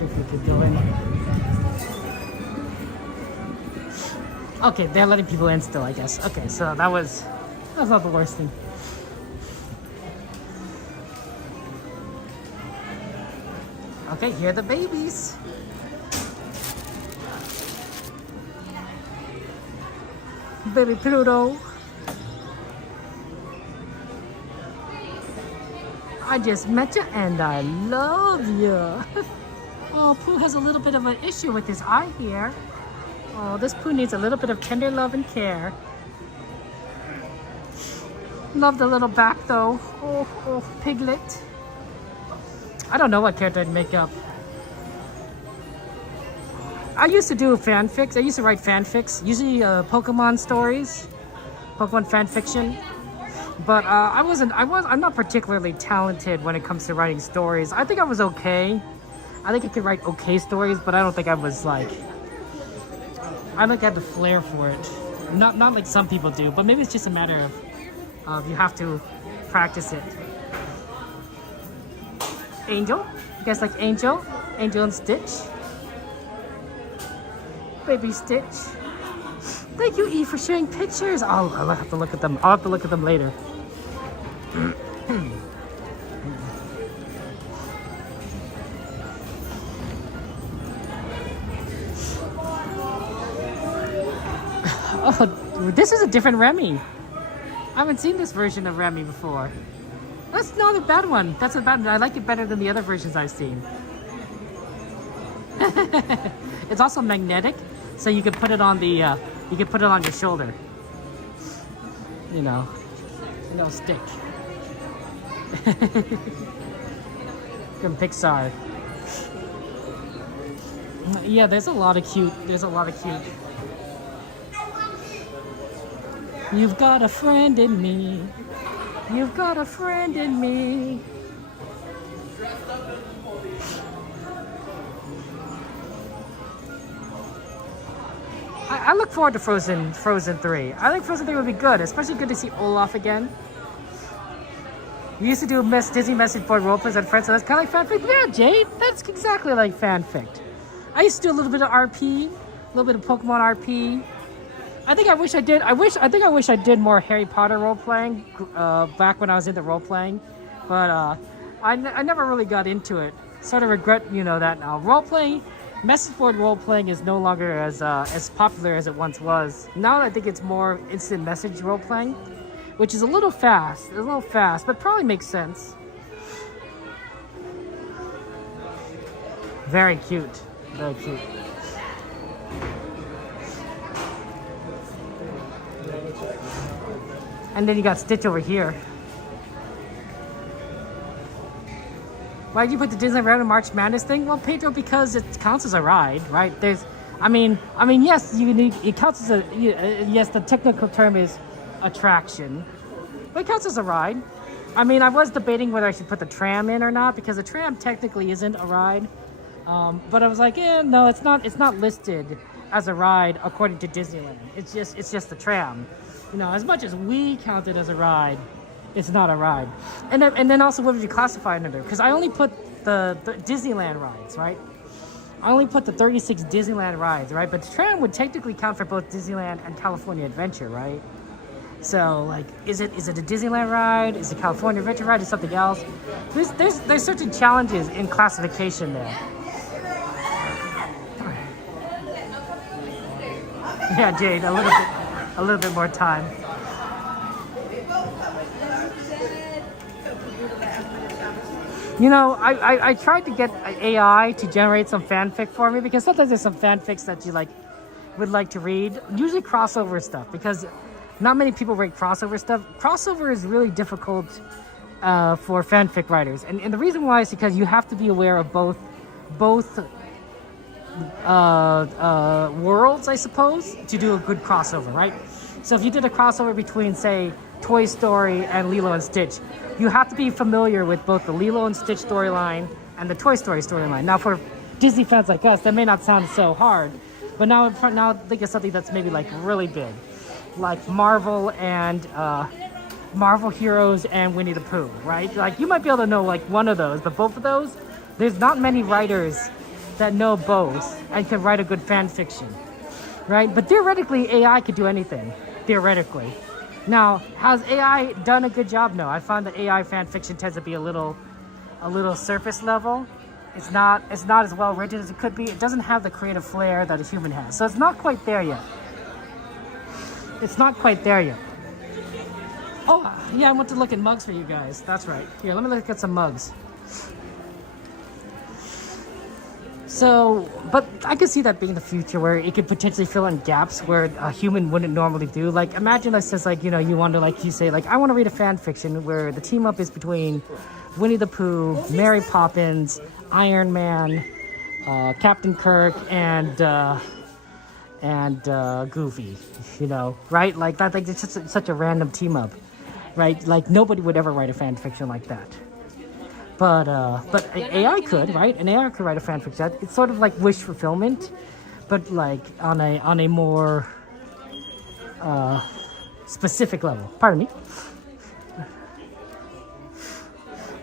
If we could go in. Okay, they're letting people in still, I guess. Okay, so that's not the worst thing. Okay, here are the babies. Baby Pluto. I just met you and I love you. Oh, Pooh has a little bit of an issue with his eye here. Oh, this Pooh needs a little bit of tender love and care. Love the little back though. Oh, Piglet. I don't know what character I'd make up. I used to do fanfics. I used to write fanfics, usually Pokemon stories, Pokemon fan fiction. But I'm not particularly talented when it comes to writing stories. I think I was okay. I think I could write okay stories, but I don't think I was like, I think I had the flair for it. Not like some people do, but maybe it's just a matter of you have to practice it. Angel? You guys like Angel? Angel and Stitch? Baby Stitch. Thank you, E, for sharing pictures. I'll have to look at them. I'll have to look at them later. Oh, this is a different Remy. I haven't seen this version of Remy before. That's not a bad one. That's a bad one. I like it better than the other versions I've seen. It's also magnetic, so you can put it on the you can put it on your shoulder. You know, stick. From Pixar. Yeah, there's a lot of cute. You've got a friend in me. You've got a friend in me. I look forward to Frozen 3. I think Frozen 3 would be good, especially good to see Olaf again. We used to do Disney message board roleplays at Friends, so that's kind of like fanfic. Yeah, Jade, that's exactly like fanfic. I used to do a little bit of RP, a little bit of Pokemon RP. I think I wish I did. I wish I did more Harry Potter role playing back when I was into role playing, but I never really got into it. Sort of regret, that now. Role playing, message board role playing is no longer as popular as it once was. Now I think it's more instant message role playing, which is a little fast, but probably makes sense. Very cute, very cute. And then you got Stitch over here. Why did you put the Disneyland Railroad March Madness thing? Well, Pedro, because it counts as a ride, right? Yes, it counts as a, yes, the technical term is attraction, but it counts as a ride. I was debating whether I should put the tram in or not, because the tram technically isn't a ride. But I was like, no, it's not listed as a ride according to Disneyland. It's just the tram. As much as we count it as a ride, it's not a ride. And then also, what would you classify it under? Because I only put the Disneyland rides, right? I only put the 36 Disneyland rides, right? But the tram would technically count for both Disneyland and California Adventure, right? So, like, is it a Disneyland ride? Is it a California Adventure ride? Is something else? There's certain challenges in classification there. Yeah, Jade, a little bit more time. I tried to get AI to generate some fanfic for me, because sometimes there's some fanfics that you would like to read. Usually crossover stuff, because not many people write crossover stuff. Crossover is really difficult for fanfic writers, and the reason why is because you have to be aware of both worlds, I suppose, to do a good crossover, right? So if you did a crossover between, say, Toy Story and Lilo and Stitch, you have to be familiar with both the Lilo and Stitch storyline and the Toy Story storyline. Now, for Disney fans like us, that may not sound so hard, but now think of something that's maybe really big, like Marvel and Marvel Heroes and Winnie the Pooh, right? Like, you might be able to know one of those, but both of those, there's not many writers that know both and can write a good fan fiction, right? But theoretically, AI could do anything, theoretically. Now, has AI done a good job? No, I found that AI fan fiction tends to be a little surface level. It's not as well written as it could be. It doesn't have the creative flair that a human has. So it's not quite there yet. Oh, yeah, I want to look at mugs for you guys. That's right. Here, let me look at some mugs. So, but I could see that being the future, where it could potentially fill in gaps where a human wouldn't normally do. Like, imagine that says, you want to, I want to read a fan fiction where the team up is between Winnie the Pooh, Mary Poppins, Iron Man, Captain Kirk, and Goofy, right? Like that, it's just such a random team up, right? Like, nobody would ever write a fan fiction like that. But AI could, right? An AI could write a fanfic. It's sort of like wish fulfillment, but on a more specific level. Pardon me.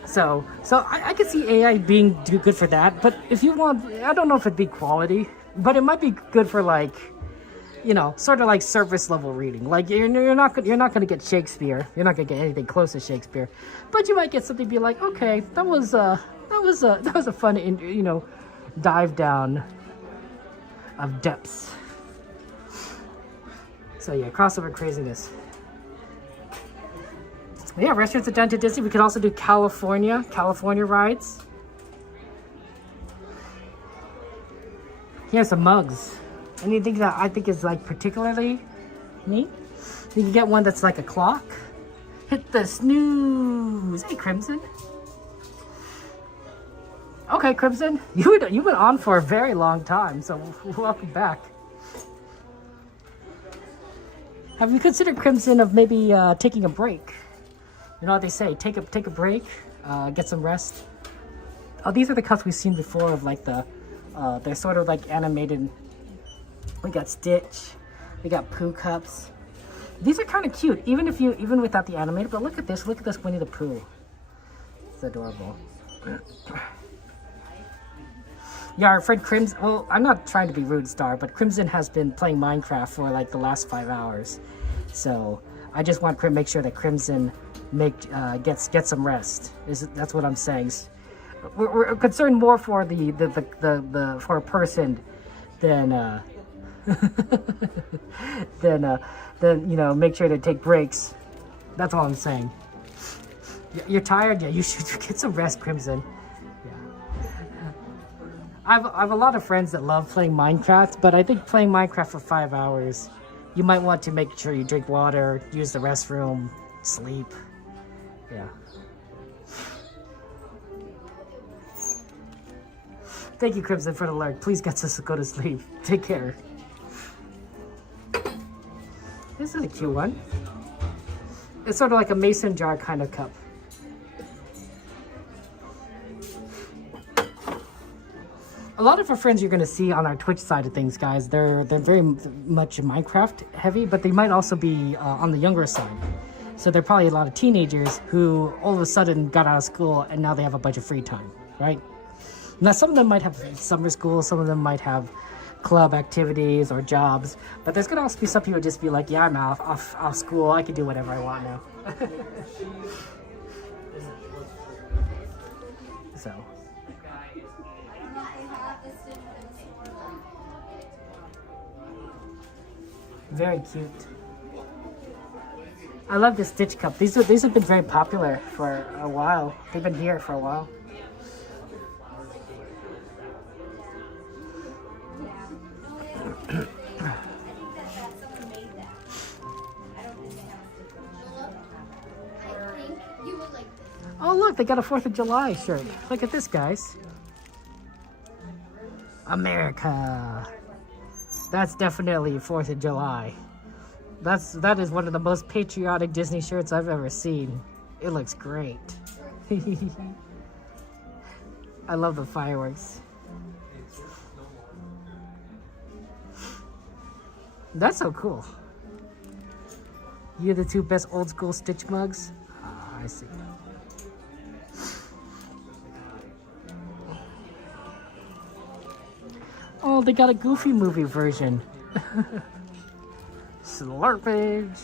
So I could see AI being good for that. But if you want, I don't know if it'd be quality, but it might be good for sort of like surface level reading. Like, you're not going to get Shakespeare. You're not going to get anything close to Shakespeare, but you might get something be like, okay, that was a fun dive down of depths. So yeah, crossover craziness. Yeah, restaurants are done to Disney. We could also do California rides. Here's some mugs. Anything that I think is particularly neat. You can get one that's like a clock. Hit the snooze. Hey, Crimson. Okay, Crimson, you've been on for a very long time, so welcome back. Have you considered, Crimson, of maybe taking a break? You know what they say, take a break, get some rest. Oh, these are the cups we've seen before of they're sort of like animated. We got Stitch, we got Pooh cups. These are kind of cute, even without the animated. But look at this Winnie the Pooh. It's adorable. Yeah, our friend Crimson, well, I'm not trying to be rude, Star, but Crimson has been playing Minecraft for like the last 5 hours. So I just want to make sure that Crimson gets some rest. That's what I'm saying. We're concerned more for for a person than than you know, make sure to take breaks. That's all I'm saying. You're tired? Yeah, you should get some rest, Crimson. I have a lot of friends that love playing Minecraft, but I think playing Minecraft for 5 hours, you might want to make sure you drink water, use the restroom, sleep. Yeah. Thank you, Crimson, for the alert. Please get us to go to sleep. Take care. This is a cute one. It's sort of like a mason jar kind of cup. A lot of our friends you're going to see on our Twitch side of things, guys, they're very much Minecraft heavy, but they might also be on the younger side. So they're probably a lot of teenagers who all of a sudden got out of school and now they have a bunch of free time, right? Now, some of them might have summer school, some of them might have club activities or jobs, but there's going to also be some people who just be like, yeah, I'm off school, I can do whatever I want now. So. Very cute. I love the Stitch Cup. These have been very popular for a while. They've been here for a while. Oh look, they got a 4th of July shirt. Look at this, guys. America. That's definitely 4th of July. That is one of the most patriotic Disney shirts I've ever seen. It looks great. I love the fireworks. That's so cool. You're the 2 best old school Stitch mugs? Ah, I see. Oh, they got a Goofy movie version. Slurpage.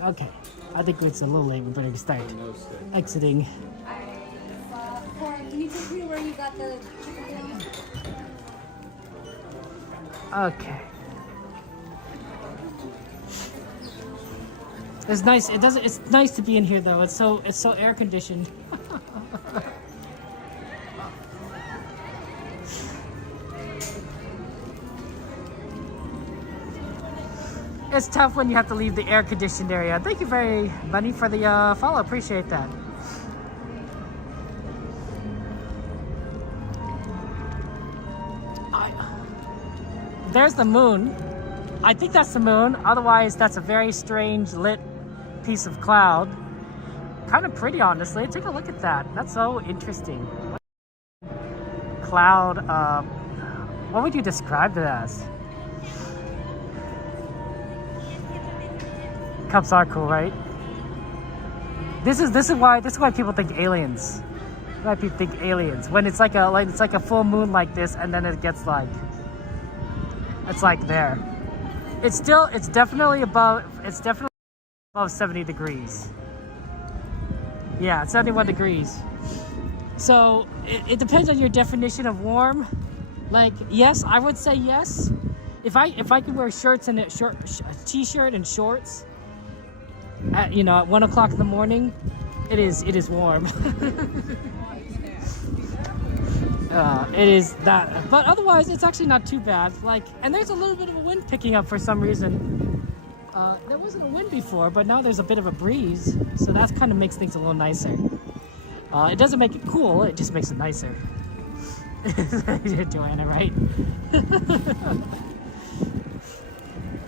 Okay, I think it's a little late. We better start exiting. Can you take me where you got the chicken? Okay. It's nice. It's nice to be in here though. It's so air conditioned. It's tough when you have to leave the air-conditioned area. Thank you very much for the follow. Appreciate that. There's the moon. I think that's the moon. Otherwise, that's a very strange lit piece of cloud. Kind of pretty, honestly. Take a look at that. That's so interesting. Cloud. What would you describe it as? Cups are cool, right? This is why people think aliens. Why people think aliens when it's like a full moon like this, and then it gets like it's like there. It's definitely above 70 degrees. Yeah, it's 71 degrees. So it depends on your definition of warm. Like, yes, I would say yes. If I could wear shirts and a t-shirt and shorts. At 1 o'clock in the morning, it is warm. It is that, but otherwise it's actually not too bad. Like, and there's a little bit of a wind picking up for some reason. There wasn't a wind before, but now there's a bit of a breeze, so that kind of makes things a little nicer. It doesn't make it cool; it just makes it nicer. Joanna, right?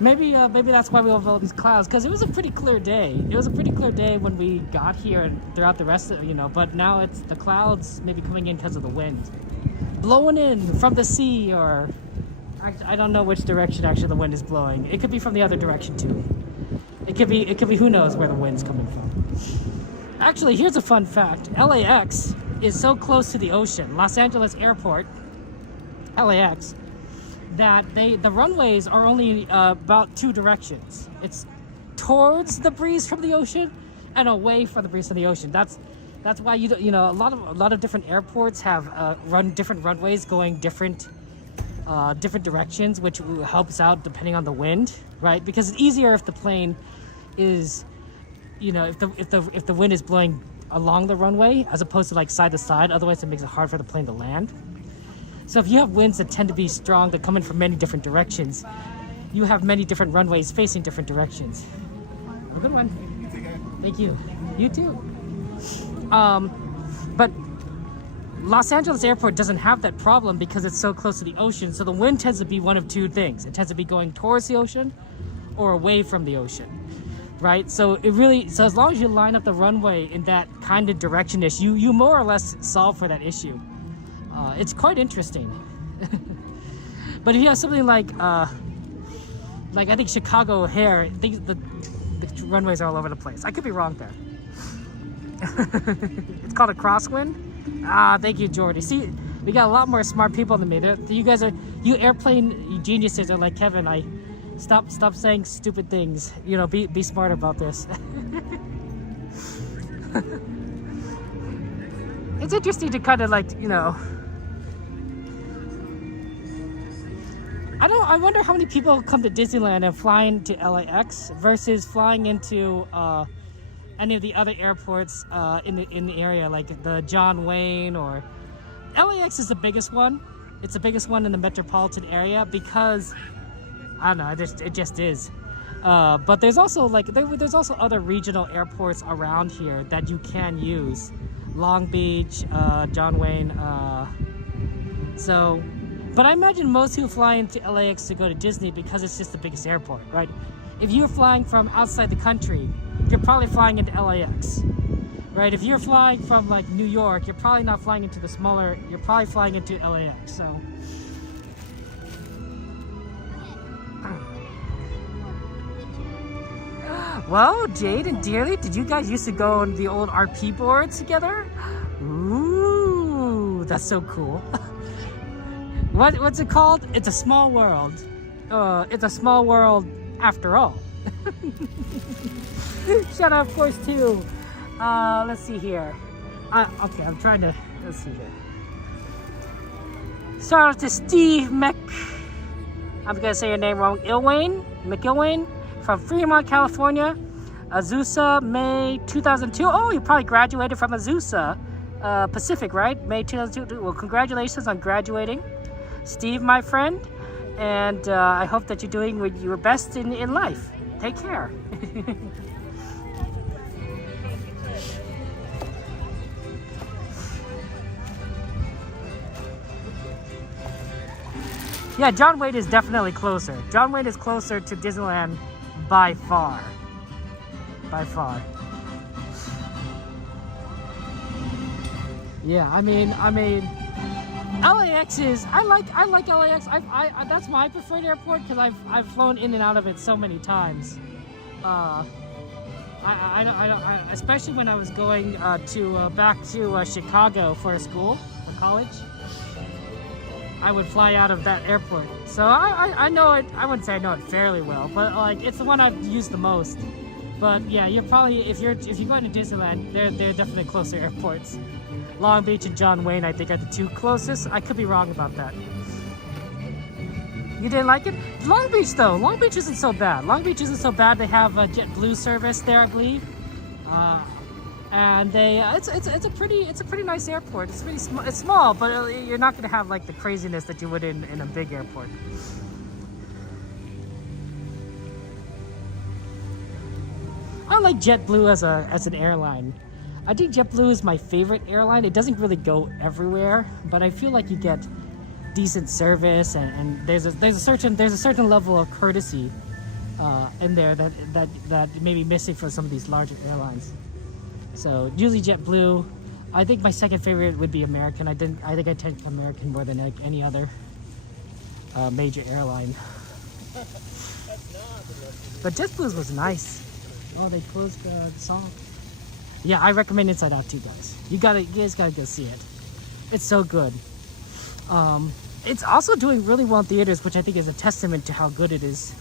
Maybe that's why we have all these clouds, because it was a pretty clear day. It was a pretty clear day when we got here and throughout the rest of, but now it's the clouds maybe coming in because of the wind. Blowing in from the sea, or I don't know which direction actually the wind is blowing. It could be from the other direction too. It could be who knows where the wind's coming from. Actually, here's a fun fact. LAX is so close to the ocean, Los Angeles Airport, LAX, that the runways are only about 2 directions. It's towards the breeze from the ocean and away from the breeze from the ocean. That's why a lot of different airports have different runways going different directions, which helps out depending on the wind, right? Because it's easier if the plane is, if the wind is blowing along the runway as opposed to like side to side. Otherwise, it makes it hard for the plane to land. So if you have winds that tend to be strong, that come in from many different directions, you have many different runways facing different directions. A good one. Thank you. You too. But Los Angeles Airport doesn't have that problem because it's so close to the ocean. So the wind tends to be one of 2 things. It tends to be going towards the ocean or away from the ocean, right? So as long as you line up the runway in that kind of direction-ish, you more or less solve for that issue. It's quite interesting. But if you have something like I think Chicago O'Hare, the runways are all over the place. I could be wrong there. It's called a crosswind. Thank you, Jordy. See, we got a lot more smart people than me. You airplane geniuses are like Kevin. Stop saying stupid things. Be smart about this. It's interesting to kind of I wonder how many people come to Disneyland and fly into LAX versus flying into any of the other airports in the area, like the John Wayne or LAX is the biggest one. It's the biggest one in the metropolitan area because I don't know, it just is. But there's also there's also other regional airports around here that you can use. Long Beach, John Wayne. But I imagine most people fly into LAX to go to Disney because it's just the biggest airport, right? If you're flying from outside the country, you're probably flying into LAX, right? If you're flying from like New York, you're probably not flying into you're probably flying into LAX, so. Well, Jade and Dearly, did you guys used to go on the old RP boards together? Ooh, that's so cool. What's it called? It's a small world. It's a small world after all. Shout out, of course, too. Let's see here. Okay, I'm trying to. Let's see here. Shout out to Steve I'm gonna say your name wrong. McIlwain from Fremont, California. Azusa, May 2002. Oh, you probably graduated from Azusa Pacific, right? May 2002. Well, congratulations on graduating, Steve, my friend. And I hope that you're doing your best in life. Take care. Yeah, John Wayne is definitely closer. John Wayne is closer to Disneyland by far. By far. Yeah, I mean, LAX is. I like LAX. That's my preferred airport because I've flown in and out of it so many times. Especially when I was going back to Chicago for school, for college. I would fly out of that airport, so I know it. I wouldn't say I know it fairly well, but like it's the one I've used the most. But yeah, you're probably if you're going to Disneyland, they're definitely closer airports. Long Beach and John Wayne, I think, are the 2 closest. I could be wrong about that. You didn't like it? Long Beach though, Long Beach isn't so bad. Long Beach isn't so bad. They have a JetBlue service there, I believe. And it's a pretty nice airport. It's really small. It's small, but you're not gonna have like the craziness that you would in a big airport. I like JetBlue as an airline. I think JetBlue is my favorite airline. It doesn't really go everywhere, but I feel like you get decent service and there's a certain level of courtesy in there that may be missing from some of these larger airlines. So usually JetBlue. I think my second favorite would be American. I think I take American more than any other major airline. But JetBlue's was nice. Oh, they closed the song. Yeah, I recommend Inside Out too, guys. You guys gotta go see it. It's so good. It's also doing really well in theaters, which I think is a testament to how good it is.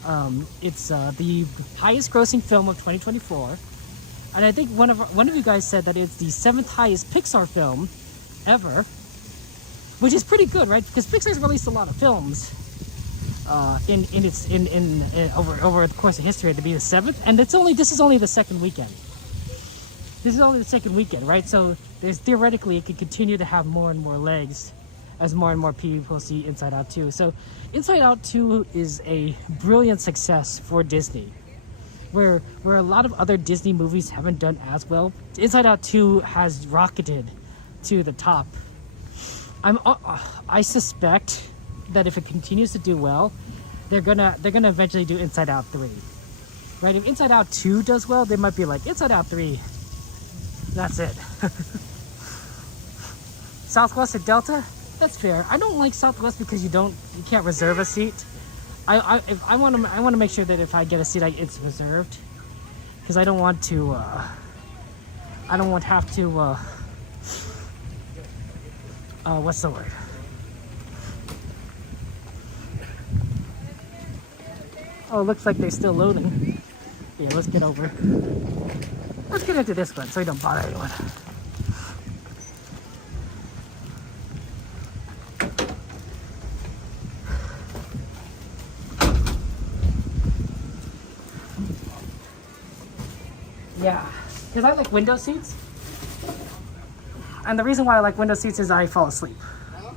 It's the highest grossing film of 2024. And I think one of you guys said that it's the 7th highest Pixar film ever, which is pretty good, right? Because Pixar's released a lot of films over the course of history to be the 7th, and this is only the second weekend. This is only the second weekend, right? So there's theoretically it could continue to have more and more legs as more and more people see Inside Out 2. So Inside Out 2 is a brilliant success for Disney. Where a lot of other Disney movies haven't done as well, Inside Out 2 has rocketed to the top. I suspect that if it continues to do well, they're gonna eventually do Inside Out 3. Right? If Inside Out 2 does well, they might be like, Inside Out 3, that's it. Southwest or Delta? That's fair. I don't like Southwest because you can't reserve a seat. I want to make sure that if I get a seat, it's reserved, because I don't want to what's the word? Oh, it looks like they're still loading. Yeah, let's get into this one so we don't bother anyone. Yeah, because I like window seats, and the reason why I like window seats is I fall asleep.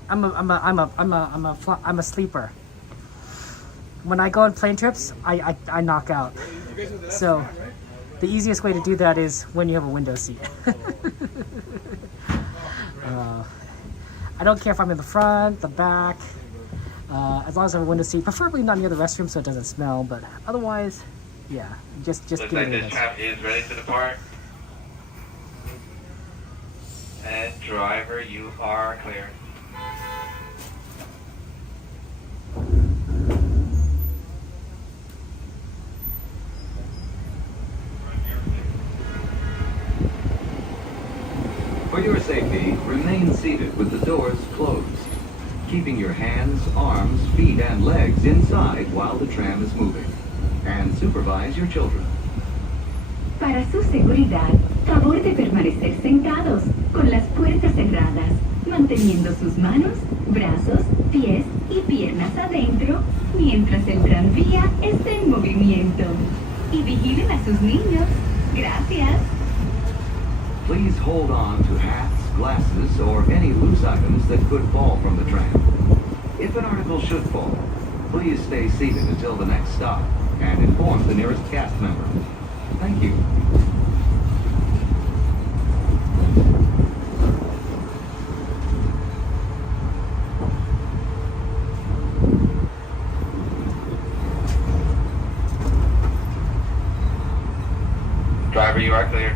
I'm a sleeper. When I go on plane trips, I knock out. So the easiest way to do that is when you have a window seat. I don't care if I'm in the front, the back, as long as I have a window seat, preferably not near the restroom so it doesn't smell, but otherwise, yeah, just looks like this tram is ready to depart. And driver, you are clear. For your safety, remain seated with the doors closed, keeping your hands, arms, feet, and legs inside while the tram is moving. And supervise your children. Para su seguridad, favor de permanecer sentados, con las puertas cerradas, manteniendo sus manos, brazos, pies y piernas adentro, mientras el tranvía esté en movimiento. Y vigilen a sus niños. Gracias. Please hold on to hats, glasses, or any loose items that could fall from the tram. If an article should fall, please stay seated until the next stop and inform the nearest cast member. Thank you. Driver, you are clear.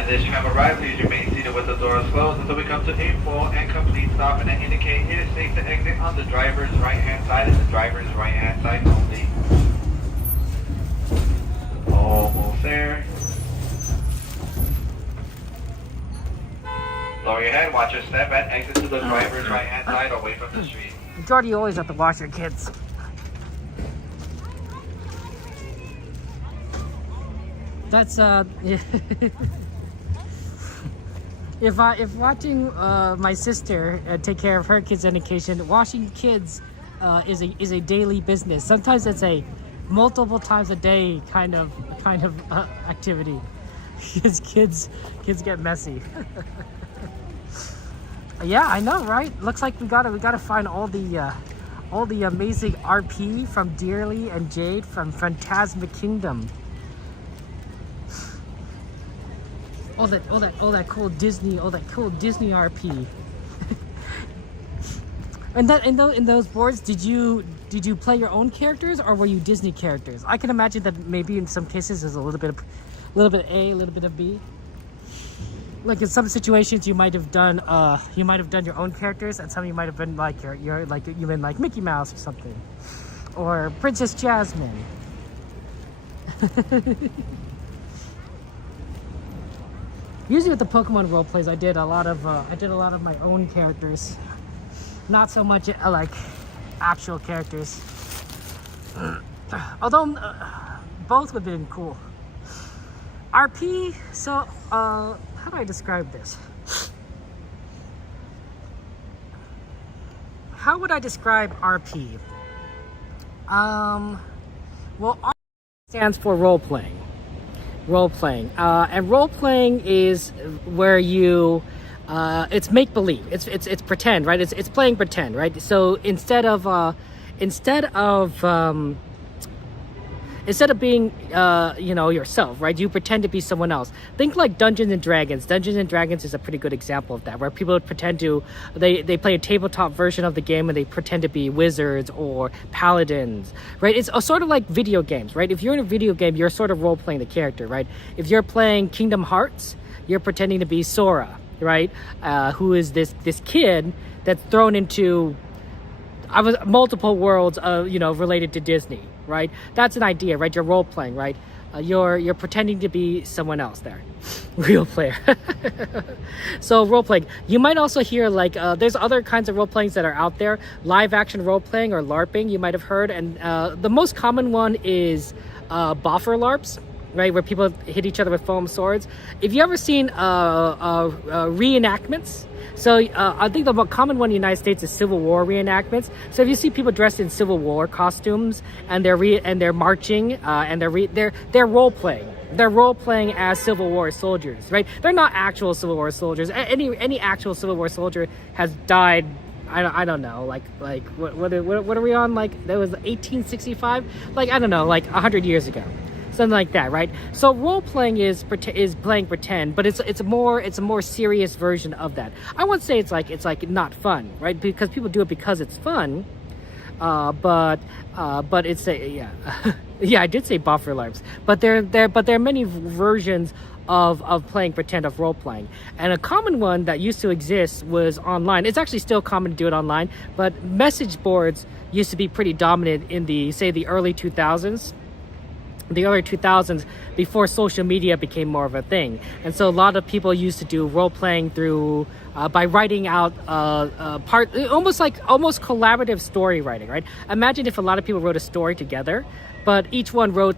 As this tram arrives, please remain seated with the doors closed until we come to a full and complete stop, and then indicate it is safe to exit on the driver's right-hand side and the driver's right-hand side only. Almost there. Lower your head, watch your step, and exit to the driver's right-hand side away from the street. Jordy, you always have to watch your kids. That's if watching my sister take care of her kids' education, watching kids is a daily business. Sometimes it's a multiple times a day kind of activity. Kids get messy. Yeah, I know, right? Looks like we gotta find all the amazing RP from Dearly and Jade from Fantasmic Kingdom. All that cool Disney RP. And in those boards, did you play your own characters or were you Disney characters? I can imagine that maybe in some cases there's a little bit of A, a little bit of B. Like in some situations you might have done your own characters, and some you might have been like you've been like Mickey Mouse or something, or Princess Jasmine. Usually with the Pokemon role plays, I did a lot of my own characters, not so much like actual characters. Although both would have been cool. RP, so how do I describe this? How would I describe RP? Well, RP stands for role playing. And role playing is where you it's make believe. It's pretend, right? It's playing pretend, right? So instead of being yourself, right, you pretend to be someone else. Think like Dungeons and Dragons. Dungeons and Dragons is a pretty good example of that, where people would pretend to they play a tabletop version of the game and they pretend to be wizards or paladins, right? It's sort of like video games, right? If you're in a video game, you're sort of role playing the character, right? If you're playing Kingdom Hearts, you're pretending to be Sora, right? Who is this kid that's thrown into multiple worlds related to Disney, right? That's an idea, right? You're role playing, right? You're pretending to be someone else there. Real player. So role playing. You might also hear like there's other kinds of role playings that are out there. Live action role playing or LARPing, you might have heard, and the most common one is boffer LARPs, right? Where people hit each other with foam swords. If you ever seen reenactments, so I think the most common one in the United States is Civil War reenactments. So if you see people dressed in Civil War costumes and they're marching and they're role playing. They're role playing as Civil War soldiers, right? They're not actual Civil War soldiers. Any actual Civil War soldier has died. I don't know. Like what are we on? Like that was 1865. Like I don't know. Like 100 years ago. Something like that, right? So role playing is playing pretend, but it's a more serious version of that. I won't say it's like not fun, right? Because people do it because it's fun, but it's yeah. I did say buffer LARPs, but there are many versions of playing pretend, of role playing, and a common one that used to exist was online. It's actually still common to do it online, but message boards used to be pretty dominant in the early 2000s. The early 2000s, before social media became more of a thing. And so a lot of people used to do role playing through by writing out almost collaborative story writing, right? Imagine if a lot of people wrote a story together, but each one wrote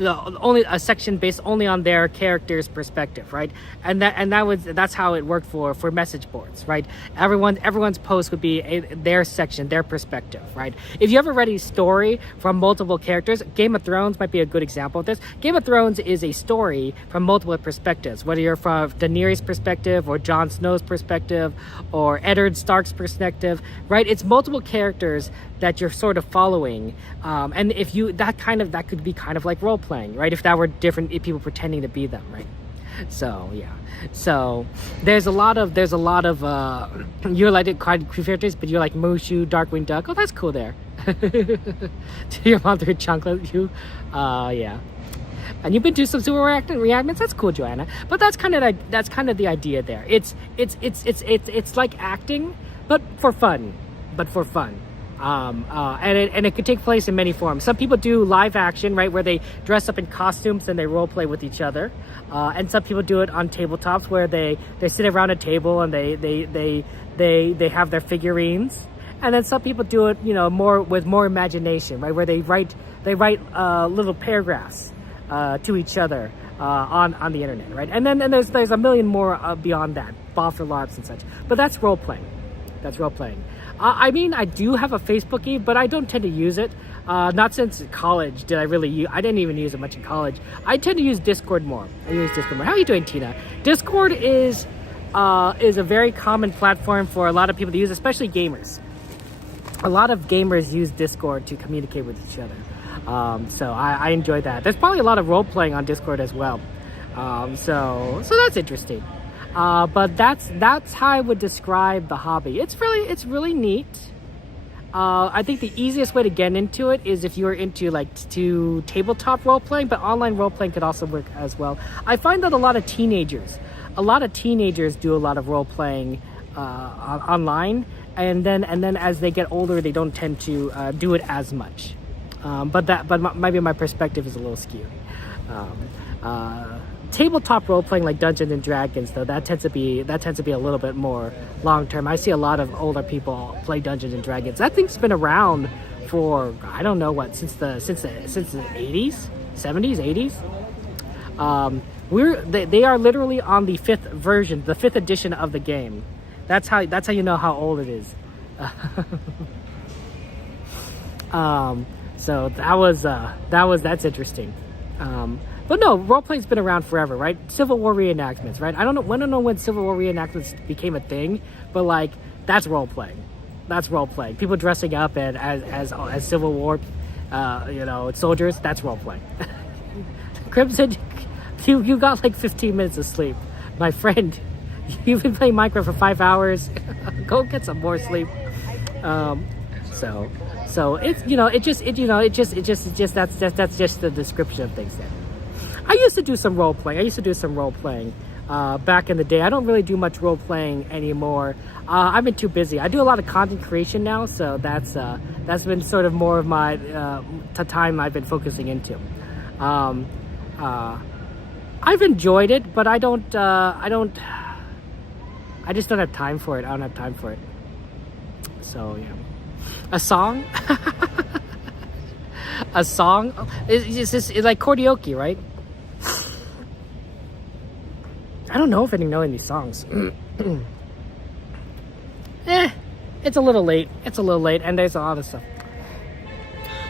only a section based only on their character's perspective, right? And that's how it worked for message boards, right? Everyone's post would be their section, their perspective, right? If you ever read a story from multiple characters, Game of Thrones might be a good example of this. Game of Thrones is a story from multiple perspectives, whether you're from Daenerys' perspective or Jon Snow's perspective or Eddard Stark's perspective, right? It's multiple characters that you're sort of following, and if you that could be kind of like role playing, right? If that were different people pretending to be them, right? So yeah, so there's a lot of you're like characters, but you're like Mushu, Darkwing Duck. Oh, that's cool there. Your mom threw chocolate, you, yeah. And you've been to some Civil War reenactments. That's cool, Joanna. But that's kind of the idea there. It's like acting, but for fun. And it could take place in many forms. Some people do live action, right, where they dress up in costumes and they role play with each other. And some people do it on tabletops where they sit around a table and they have their figurines. And then some people do it, you know, with more imagination, right, where they write little paragraphs to each other on the internet, right? And then there's a million more beyond that, Boffer LARPs and such. But that's role playing. I mean, I do have a Facebook, but I don't tend to use it. Not since college did I really use. I didn't even use it much in college. I tend to use Discord more. How are you doing, Tina? Discord is a very common platform for a lot of people to use, especially gamers. A lot of gamers use Discord to communicate with each other. So I enjoy that. There's probably a lot of role playing on Discord as well. So that's interesting. But that's how I would describe the hobby. It's really neat. I think the easiest way to get into it is if you're into to tabletop role playing, but online role playing could also work as well. I find that a lot of teenagers do a lot of role playing online, and then as they get older, they don't tend to do it as much. But maybe my perspective is a little skewed. Tabletop role playing like Dungeons and Dragons, though, that tends to be a little bit more long term. I see a lot of older people play Dungeons and Dragons. That thing's been around for I don't know what since the 80s, 70s, 80s. They are literally on the 5th version, the 5th edition of the game. That's how you know how old it is. So that's interesting. But no, role-playing's been around forever, right? Civil War reenactments, right? I don't know when Civil War reenactments became a thing, but that's role-playing. That's role-playing. People dressing up as Civil War, soldiers. That's role-playing. Crimson, you got 15 minutes of sleep, my friend. You've been playing Minecraft for 5 hours. Go get some more sleep. So that's just the description of things there. I used to do some role playing. Back in the day. I don't really do much role playing anymore. I've been too busy. I do a lot of content creation now, so that's been sort of more of my time I've been focusing into. I've enjoyed it, but I just don't have time for it. I don't have time for it. So yeah, a song. A song. It's like karaoke, right? I don't know if I know any songs. It's a little late. And there's a lot of stuff.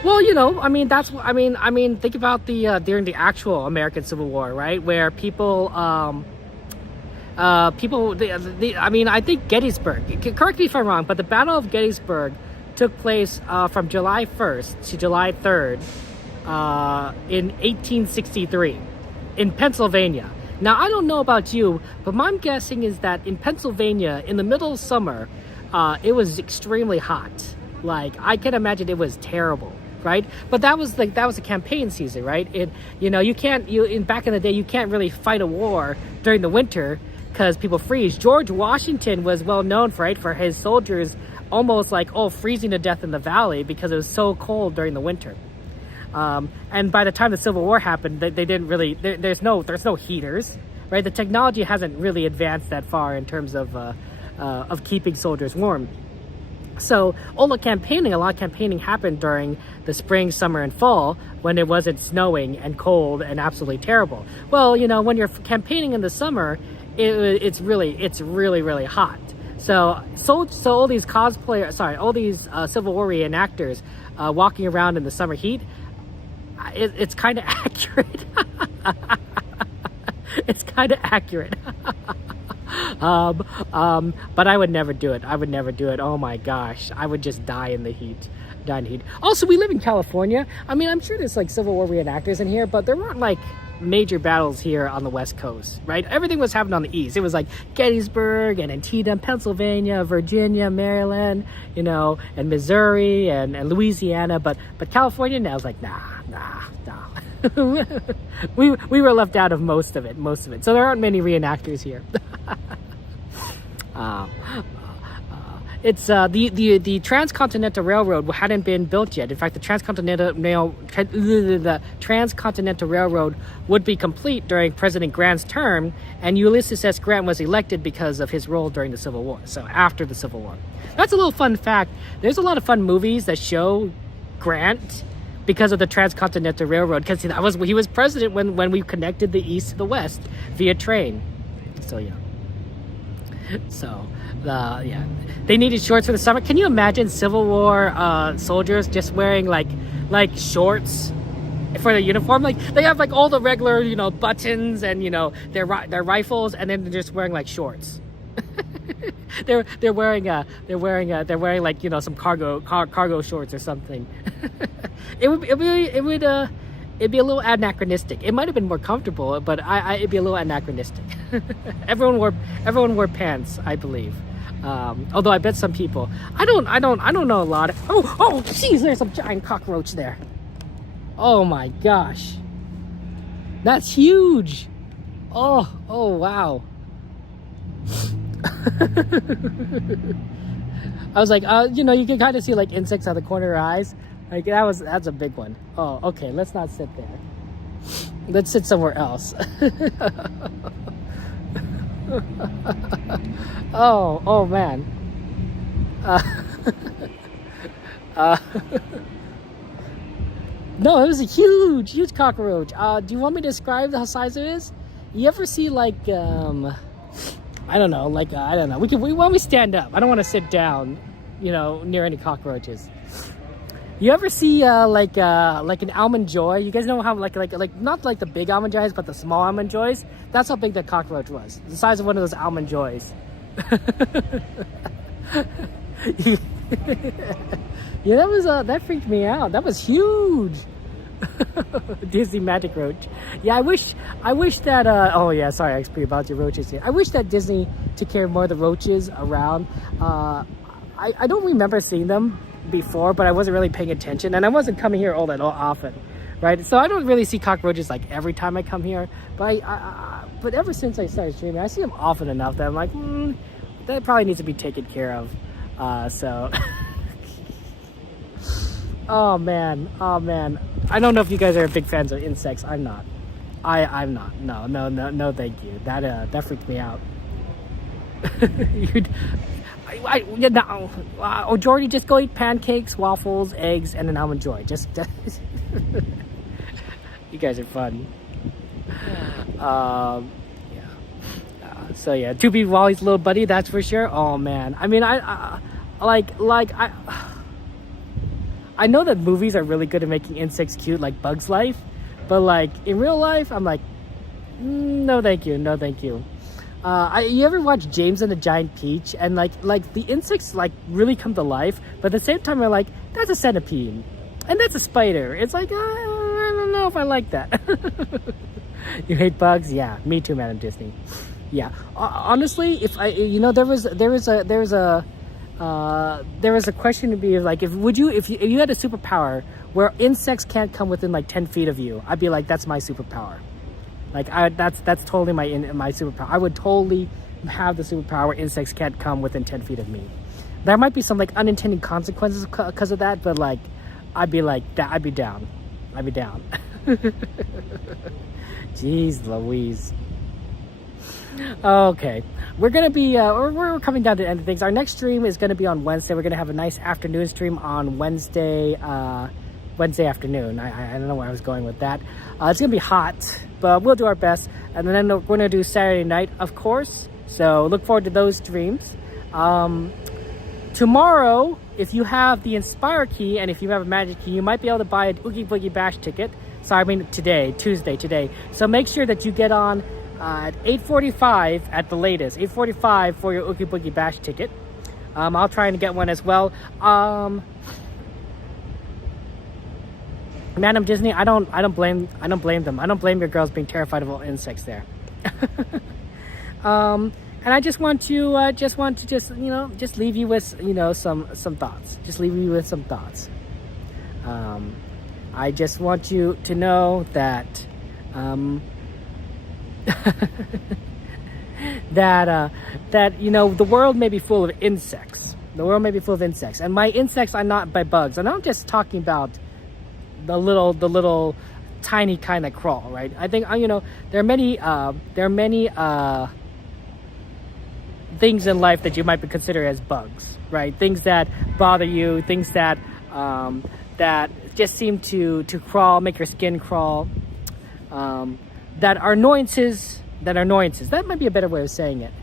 Well, think about during the actual American Civil War, right? Where people, I think Gettysburg, correct me if I'm wrong, but the Battle of Gettysburg took place from July 1st to July 3rd in 1863 in Pennsylvania. Now, I don't know about you, but my guessing is that in Pennsylvania, in the middle of summer, it was extremely hot. I can imagine it was terrible, right? But that was a campaign season, right? Back in the day, you can't really fight a war during the winter because people freeze. George Washington was well known for his soldiers almost freezing to death in the valley because it was so cold during the winter. And by the time the Civil War happened, they didn't really. There's no heaters, right? The technology hasn't really advanced that far in terms of keeping soldiers warm. So a lot of campaigning happened during the spring, summer, and fall when it wasn't snowing and cold and absolutely terrible. Well, when you're campaigning in the summer, it's really hot. So all these all these Civil War reenactors walking around in the summer heat. It's kind of accurate. It's kind of accurate. But I would never do it. Oh my gosh. I would just die in the heat. Also, we live in California. I'm sure there's Civil War reenactors in here, but there weren't major battles here on the West Coast, right? Everything was happening on the East. It was Gettysburg and Antietam, Pennsylvania, Virginia, Maryland, and Missouri and Louisiana. But California now is nah. we were left out of most of it. So there aren't many reenactors here. It's the Transcontinental Railroad hadn't been built yet. In fact, the Transcontinental Railroad would be complete during President Grant's term, and Ulysses S. Grant was elected because of his role during the Civil War. So after the Civil War, that's a little fun fact. There's a lot of fun movies that show Grant because of the Transcontinental Railroad, because he was president when we connected the East to the West via train. So yeah. So yeah, they needed shorts for the summer. Can you imagine Civil War soldiers just wearing like shorts for their uniform? Like they have like all the regular buttons and their rifles, and then they're just wearing like shorts. they're wearing like some cargo shorts or something. It'd be a little anachronistic. It might have been more comfortable, but it'd be a little anachronistic. Everyone wore pants, I believe. Although I bet some people. I don't know a lot. Oh, jeez, there's a giant cockroach there. Oh my gosh, that's huge. Oh wow. I was like, you can kind of see like insects out the corner of her eyes. Like that's a big one. Oh, okay. Let's not sit there. Let's sit somewhere else. oh man. No, it was a huge cockroach. Do you want me to describe the size it is? You ever see like I don't know. Why don't we stand up? I don't want to sit down, near any cockroaches. You ever see like an almond joy? You guys know how like not like the big almond joys, but the small almond joys? That's how big that cockroach was. The size of one of those almond joys. Yeah, that freaked me out. That was huge. Disney Magic Roach. Yeah, I wish that oh yeah, sorry, I explained about your roaches here. I wish that Disney took care of more of the roaches around. I don't remember seeing them before, but I wasn't really paying attention, and I wasn't coming here all that often, right? So I don't really see cockroaches like every time I come here, but but ever since I started streaming, I see them often enough that I'm like, that probably needs to be taken care of. So oh man, I don't know if you guys are big fans of insects. I'm not. I'm not. No, thank you. That freaked me out. Jordy, just go eat pancakes, waffles, eggs, and an almond joy. Just you guys are fun. Yeah. So yeah, to be Wally's little buddy, that's for sure. Oh man, I mean, I know that movies are really good at making insects cute, like Bug's Life, but like in real life, I'm like, no, thank you. You ever watch James and the Giant Peach, and like the insects like really come to life, but at the same time, you're like, that's a centipede, and that's a spider. It's like, I don't know if I like that. You hate bugs? Yeah, me too, Madam Disney. Yeah, honestly, if I, there was a question to be like, if you had a superpower where insects can't come within like 10 feet of you, I'd be like, that's my superpower. Like that's totally my superpower. I would totally have the superpower where insects can't come within 10 feet of me. There might be some like unintended consequences because of that, but like I'd be like that. I'd be down. Jeez Louise. Okay, we're gonna be we're coming down to the end of things. Our next stream is gonna be on Wednesday. We're gonna have a nice afternoon stream on Wednesday afternoon. I don't know where I was going with that. It's gonna be hot, but we'll do our best. And then we're gonna do Saturday night, of course. So look forward to those streams. Tomorrow, if you have the Inspire key and if you have a Magic key, you might be able to buy an Oogie Boogie Bash ticket. Sorry, I mean Tuesday. So make sure that you get on at 8:45 at the latest. 8:45 for your Oogie Boogie Bash ticket. I'll try and get one as well. Madam Disney, I don't blame them. I don't blame your girls being terrified of all insects there. And I just want to just leave you with some thoughts. Just leave you with some thoughts. I just want you to know that that you know, the world may be full of insects. The world may be full of insects, and my insects are not by bugs. I'm not just talking about the little tiny kind that crawl, right? I think you know, there are many things in life that you might consider as bugs, right? Things that bother you, things that that just seem to crawl, make your skin crawl, that are annoyances. That might be a better way of saying it.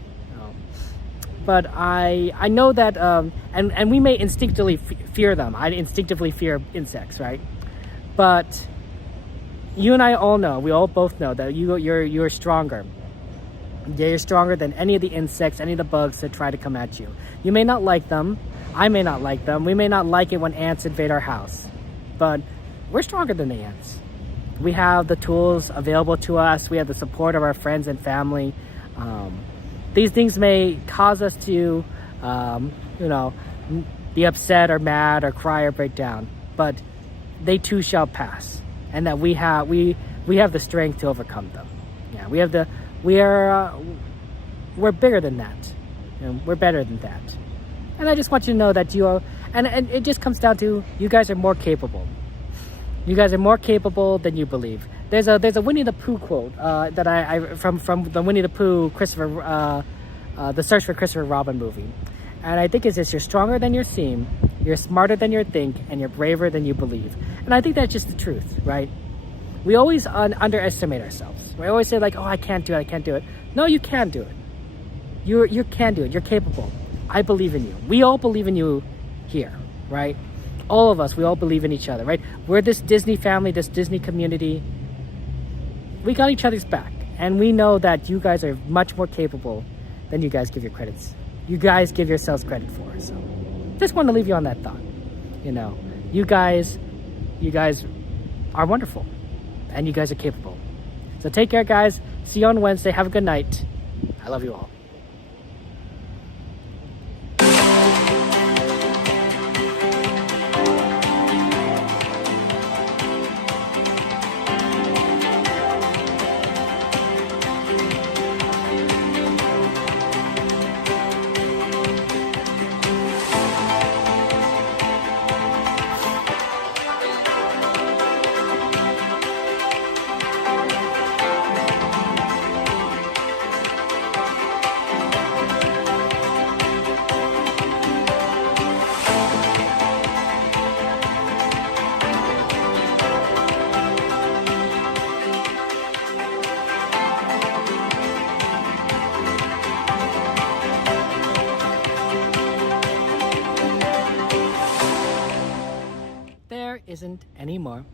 But I know that, and we may instinctively fear them. I instinctively fear insects, right? But you and I all know, we all both know that you're stronger. You're stronger than any of the insects, any of the bugs that try to come at you. You may not like them. I may not like them. We may not like it when ants invade our house. But we're stronger than the ants. We have the tools available to us. We have the support of our friends and family. These things may cause us to, you know, be upset or mad or cry or break down. But they too shall pass. And that we have the strength to overcome them. Yeah, we're bigger than that. You know, we're better than that. And I just want you to know that you are, and it just comes down to, you guys are more capable. You guys are more capable than you believe. There's a Winnie the Pooh quote that I from the Winnie the Pooh the Search for Christopher Robin movie, and I think it's this: you're stronger than you seem, you're smarter than you think, and you're braver than you believe. And I think that's just the truth, right? We always underestimate ourselves. We always say like, oh, I can't do it. No, you can do it. You can do it. You're capable. I believe in you. We all believe in you here, right? All of us, we all believe in each other, right? We're this Disney family, this Disney community. We got each other's back. And we know that you guys are much more capable than you guys give your credits. You guys give yourselves credit for. So just want to leave you on that thought. You know, you guys are wonderful. And you guys are capable. So take care, guys. See you on Wednesday. Have a good night. I love you all. Isn't anymore.